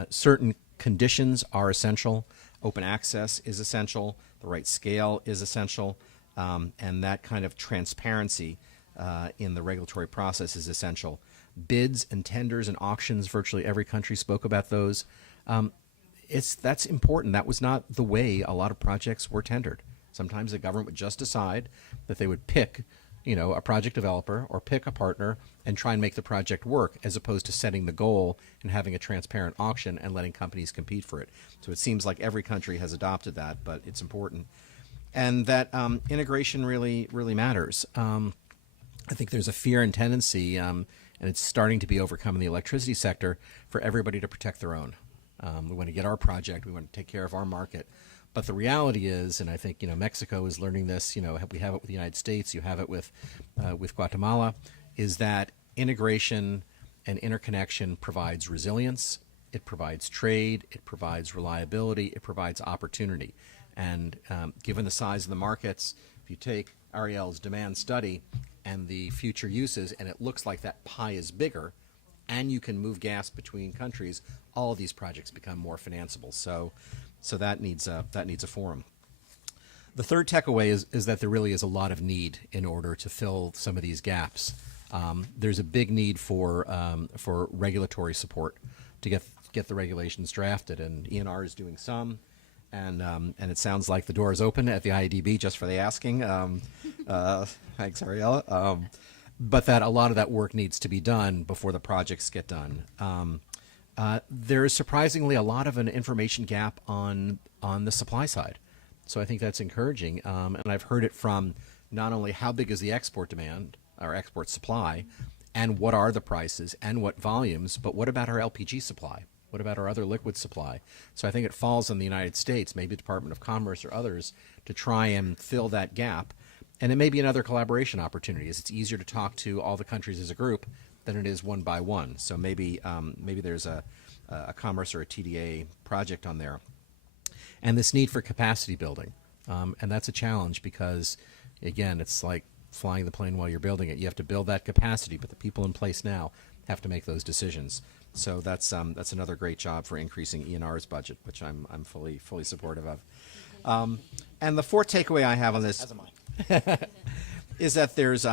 certain conditions are essential. Open access is essential. The right scale is essential. And that kind of transparency in the regulatory process is essential. Bids and tenders and auctions, virtually every country spoke about those. That's important. That was not the way a lot of projects were tendered. Sometimes the government would just decide that they would pick, a project developer or pick a partner and try and make the project work, as opposed to setting the goal and having a transparent auction and letting companies compete for it. So it seems like every country has adopted that, but it's important. And that integration really, really matters. I think there's a fear and tendency, and it's starting to be overcome in the electricity sector, for everybody to protect their own. We want to get our project. We want to take care of our market. But the reality is, and I think Mexico is learning this. We have it with the United States. You have it with Guatemala. Is that integration and interconnection provides resilience. It provides trade. It provides reliability. It provides opportunity. And given the size of the markets, if you take Ariel's demand study and the future uses, and it looks like that pie is bigger, and you can move gas between countries, all of these projects become more financeable. So that needs a forum. The third takeaway is that there really is a lot of need in order to fill some of these gaps. There's a big need for regulatory support. to get the regulations drafted. And ENR is doing some, and it sounds like the door is open at the IADB just for the asking. Thanks, Ariella. But that a lot of that work needs to be done before the projects get done. There is surprisingly a lot of an information gap on the supply side. So I think that's encouraging. And I've heard it from not only how big is the export demand or export supply and what are the prices and what volumes, but what about our LPG supply? What about our other liquid supply? So I think it falls on the United States, maybe the Department of Commerce or others, to try and fill that gap. And it may be another collaboration opportunity, as it's easier to talk to all the countries as a group than it is one by one. So maybe there's a commerce or a TDA project on there. And this need for capacity building. And that's a challenge because, again, it's like flying the plane while you're building it. You have to build that capacity, but the people in place now have to make those decisions. So that's another great job for increasing ENR's budget, which I'm fully supportive of. And the fourth takeaway I have on this is that there is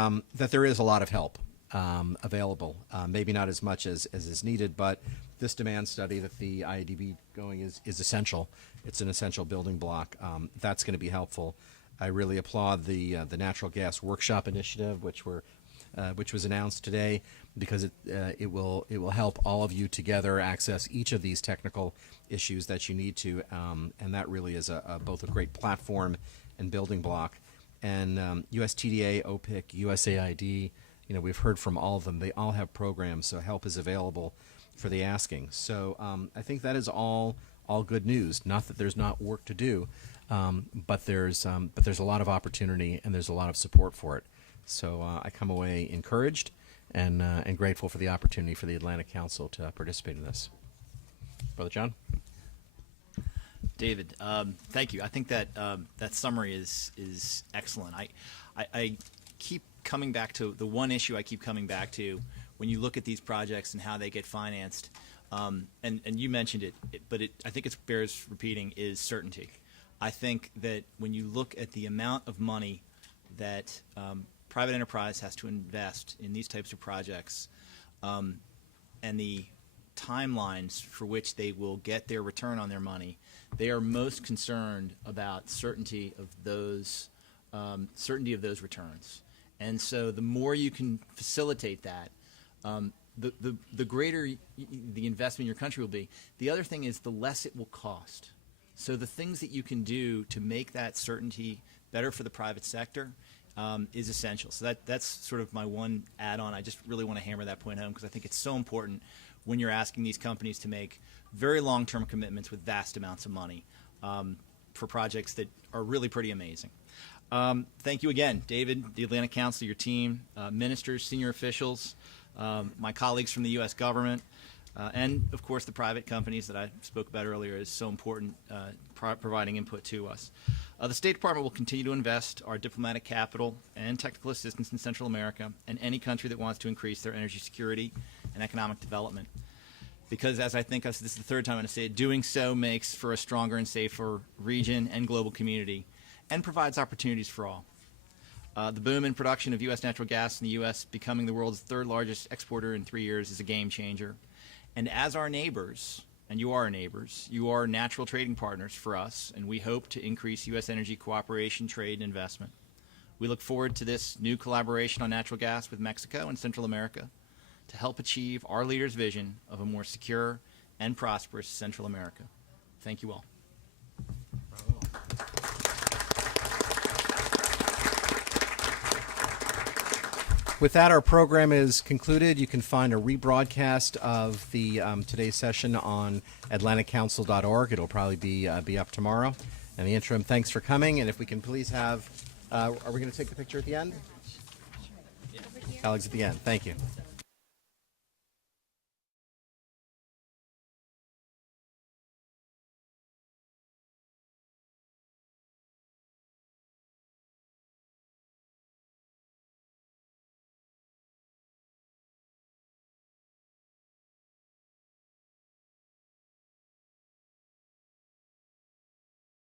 a lot of help available. Maybe not as much as is needed, but this demand study that the IADB going is essential. It's an essential building block. That's going to be helpful. I really applaud the natural gas workshop initiative, which was announced today, because it will help all of you together access each of these technical issues that you need to, and that really is both a great platform and building block. And USTDA, OPIC, USAID, we've heard from all of them. They all have programs, so help is available for the asking. So I think that is all good news. Not that there's not work to do, but there's a lot of opportunity and there's a lot of support for it. So I come away encouraged and grateful for the opportunity for the Atlantic Council to participate in this. Brother John? David, thank you. I think that that summary is excellent. I keep coming back to the one issue I keep coming back to when you look at these projects and how they get financed, and you mentioned it, but I think it bears repeating, is certainty. I think that when you look at the amount of money that private enterprise has to invest in these types of projects, and the timelines for which they will get their return on their money, they are most concerned about certainty of those returns. And so the more you can facilitate that, the greater the investment in your country will be. The other thing is the less it will cost. So the things that you can do to make that certainty better for the private sector is essential. So that's sort of my one add-on. I just really want to hammer that point home because I think it's so important when you're asking these companies to make very long-term commitments with vast amounts of money for projects that are really pretty amazing. Thank you again, David, the Atlantic Council, your team, ministers, senior officials, my colleagues from the U.S. government, and, of course, the private companies that I spoke about earlier is so important providing input to us. The State Department will continue to invest our diplomatic capital and technical assistance in Central America and any country that wants to increase their energy security and economic development. Because, as I think this is the third time I'm going to say it, doing so makes for a stronger and safer region and global community and provides opportunities for all. The boom in production of U.S. natural gas in the U.S. becoming the world's third largest exporter in 3 years is a game changer. And as our neighbors, and you are our neighbors, you are natural trading partners for us, and we hope to increase U.S. energy cooperation, trade, and investment. We look forward to this new collaboration on natural gas with Mexico and Central America to help achieve our leaders' vision of a more secure and prosperous Central America. Thank you all. With that, our program is concluded. You can find a rebroadcast of the today's session on atlanticcouncil.org. It'll probably be up tomorrow. In the interim, thanks for coming. And if we can please have, are we going to take the picture at the end? Colleagues at the end. Thank you.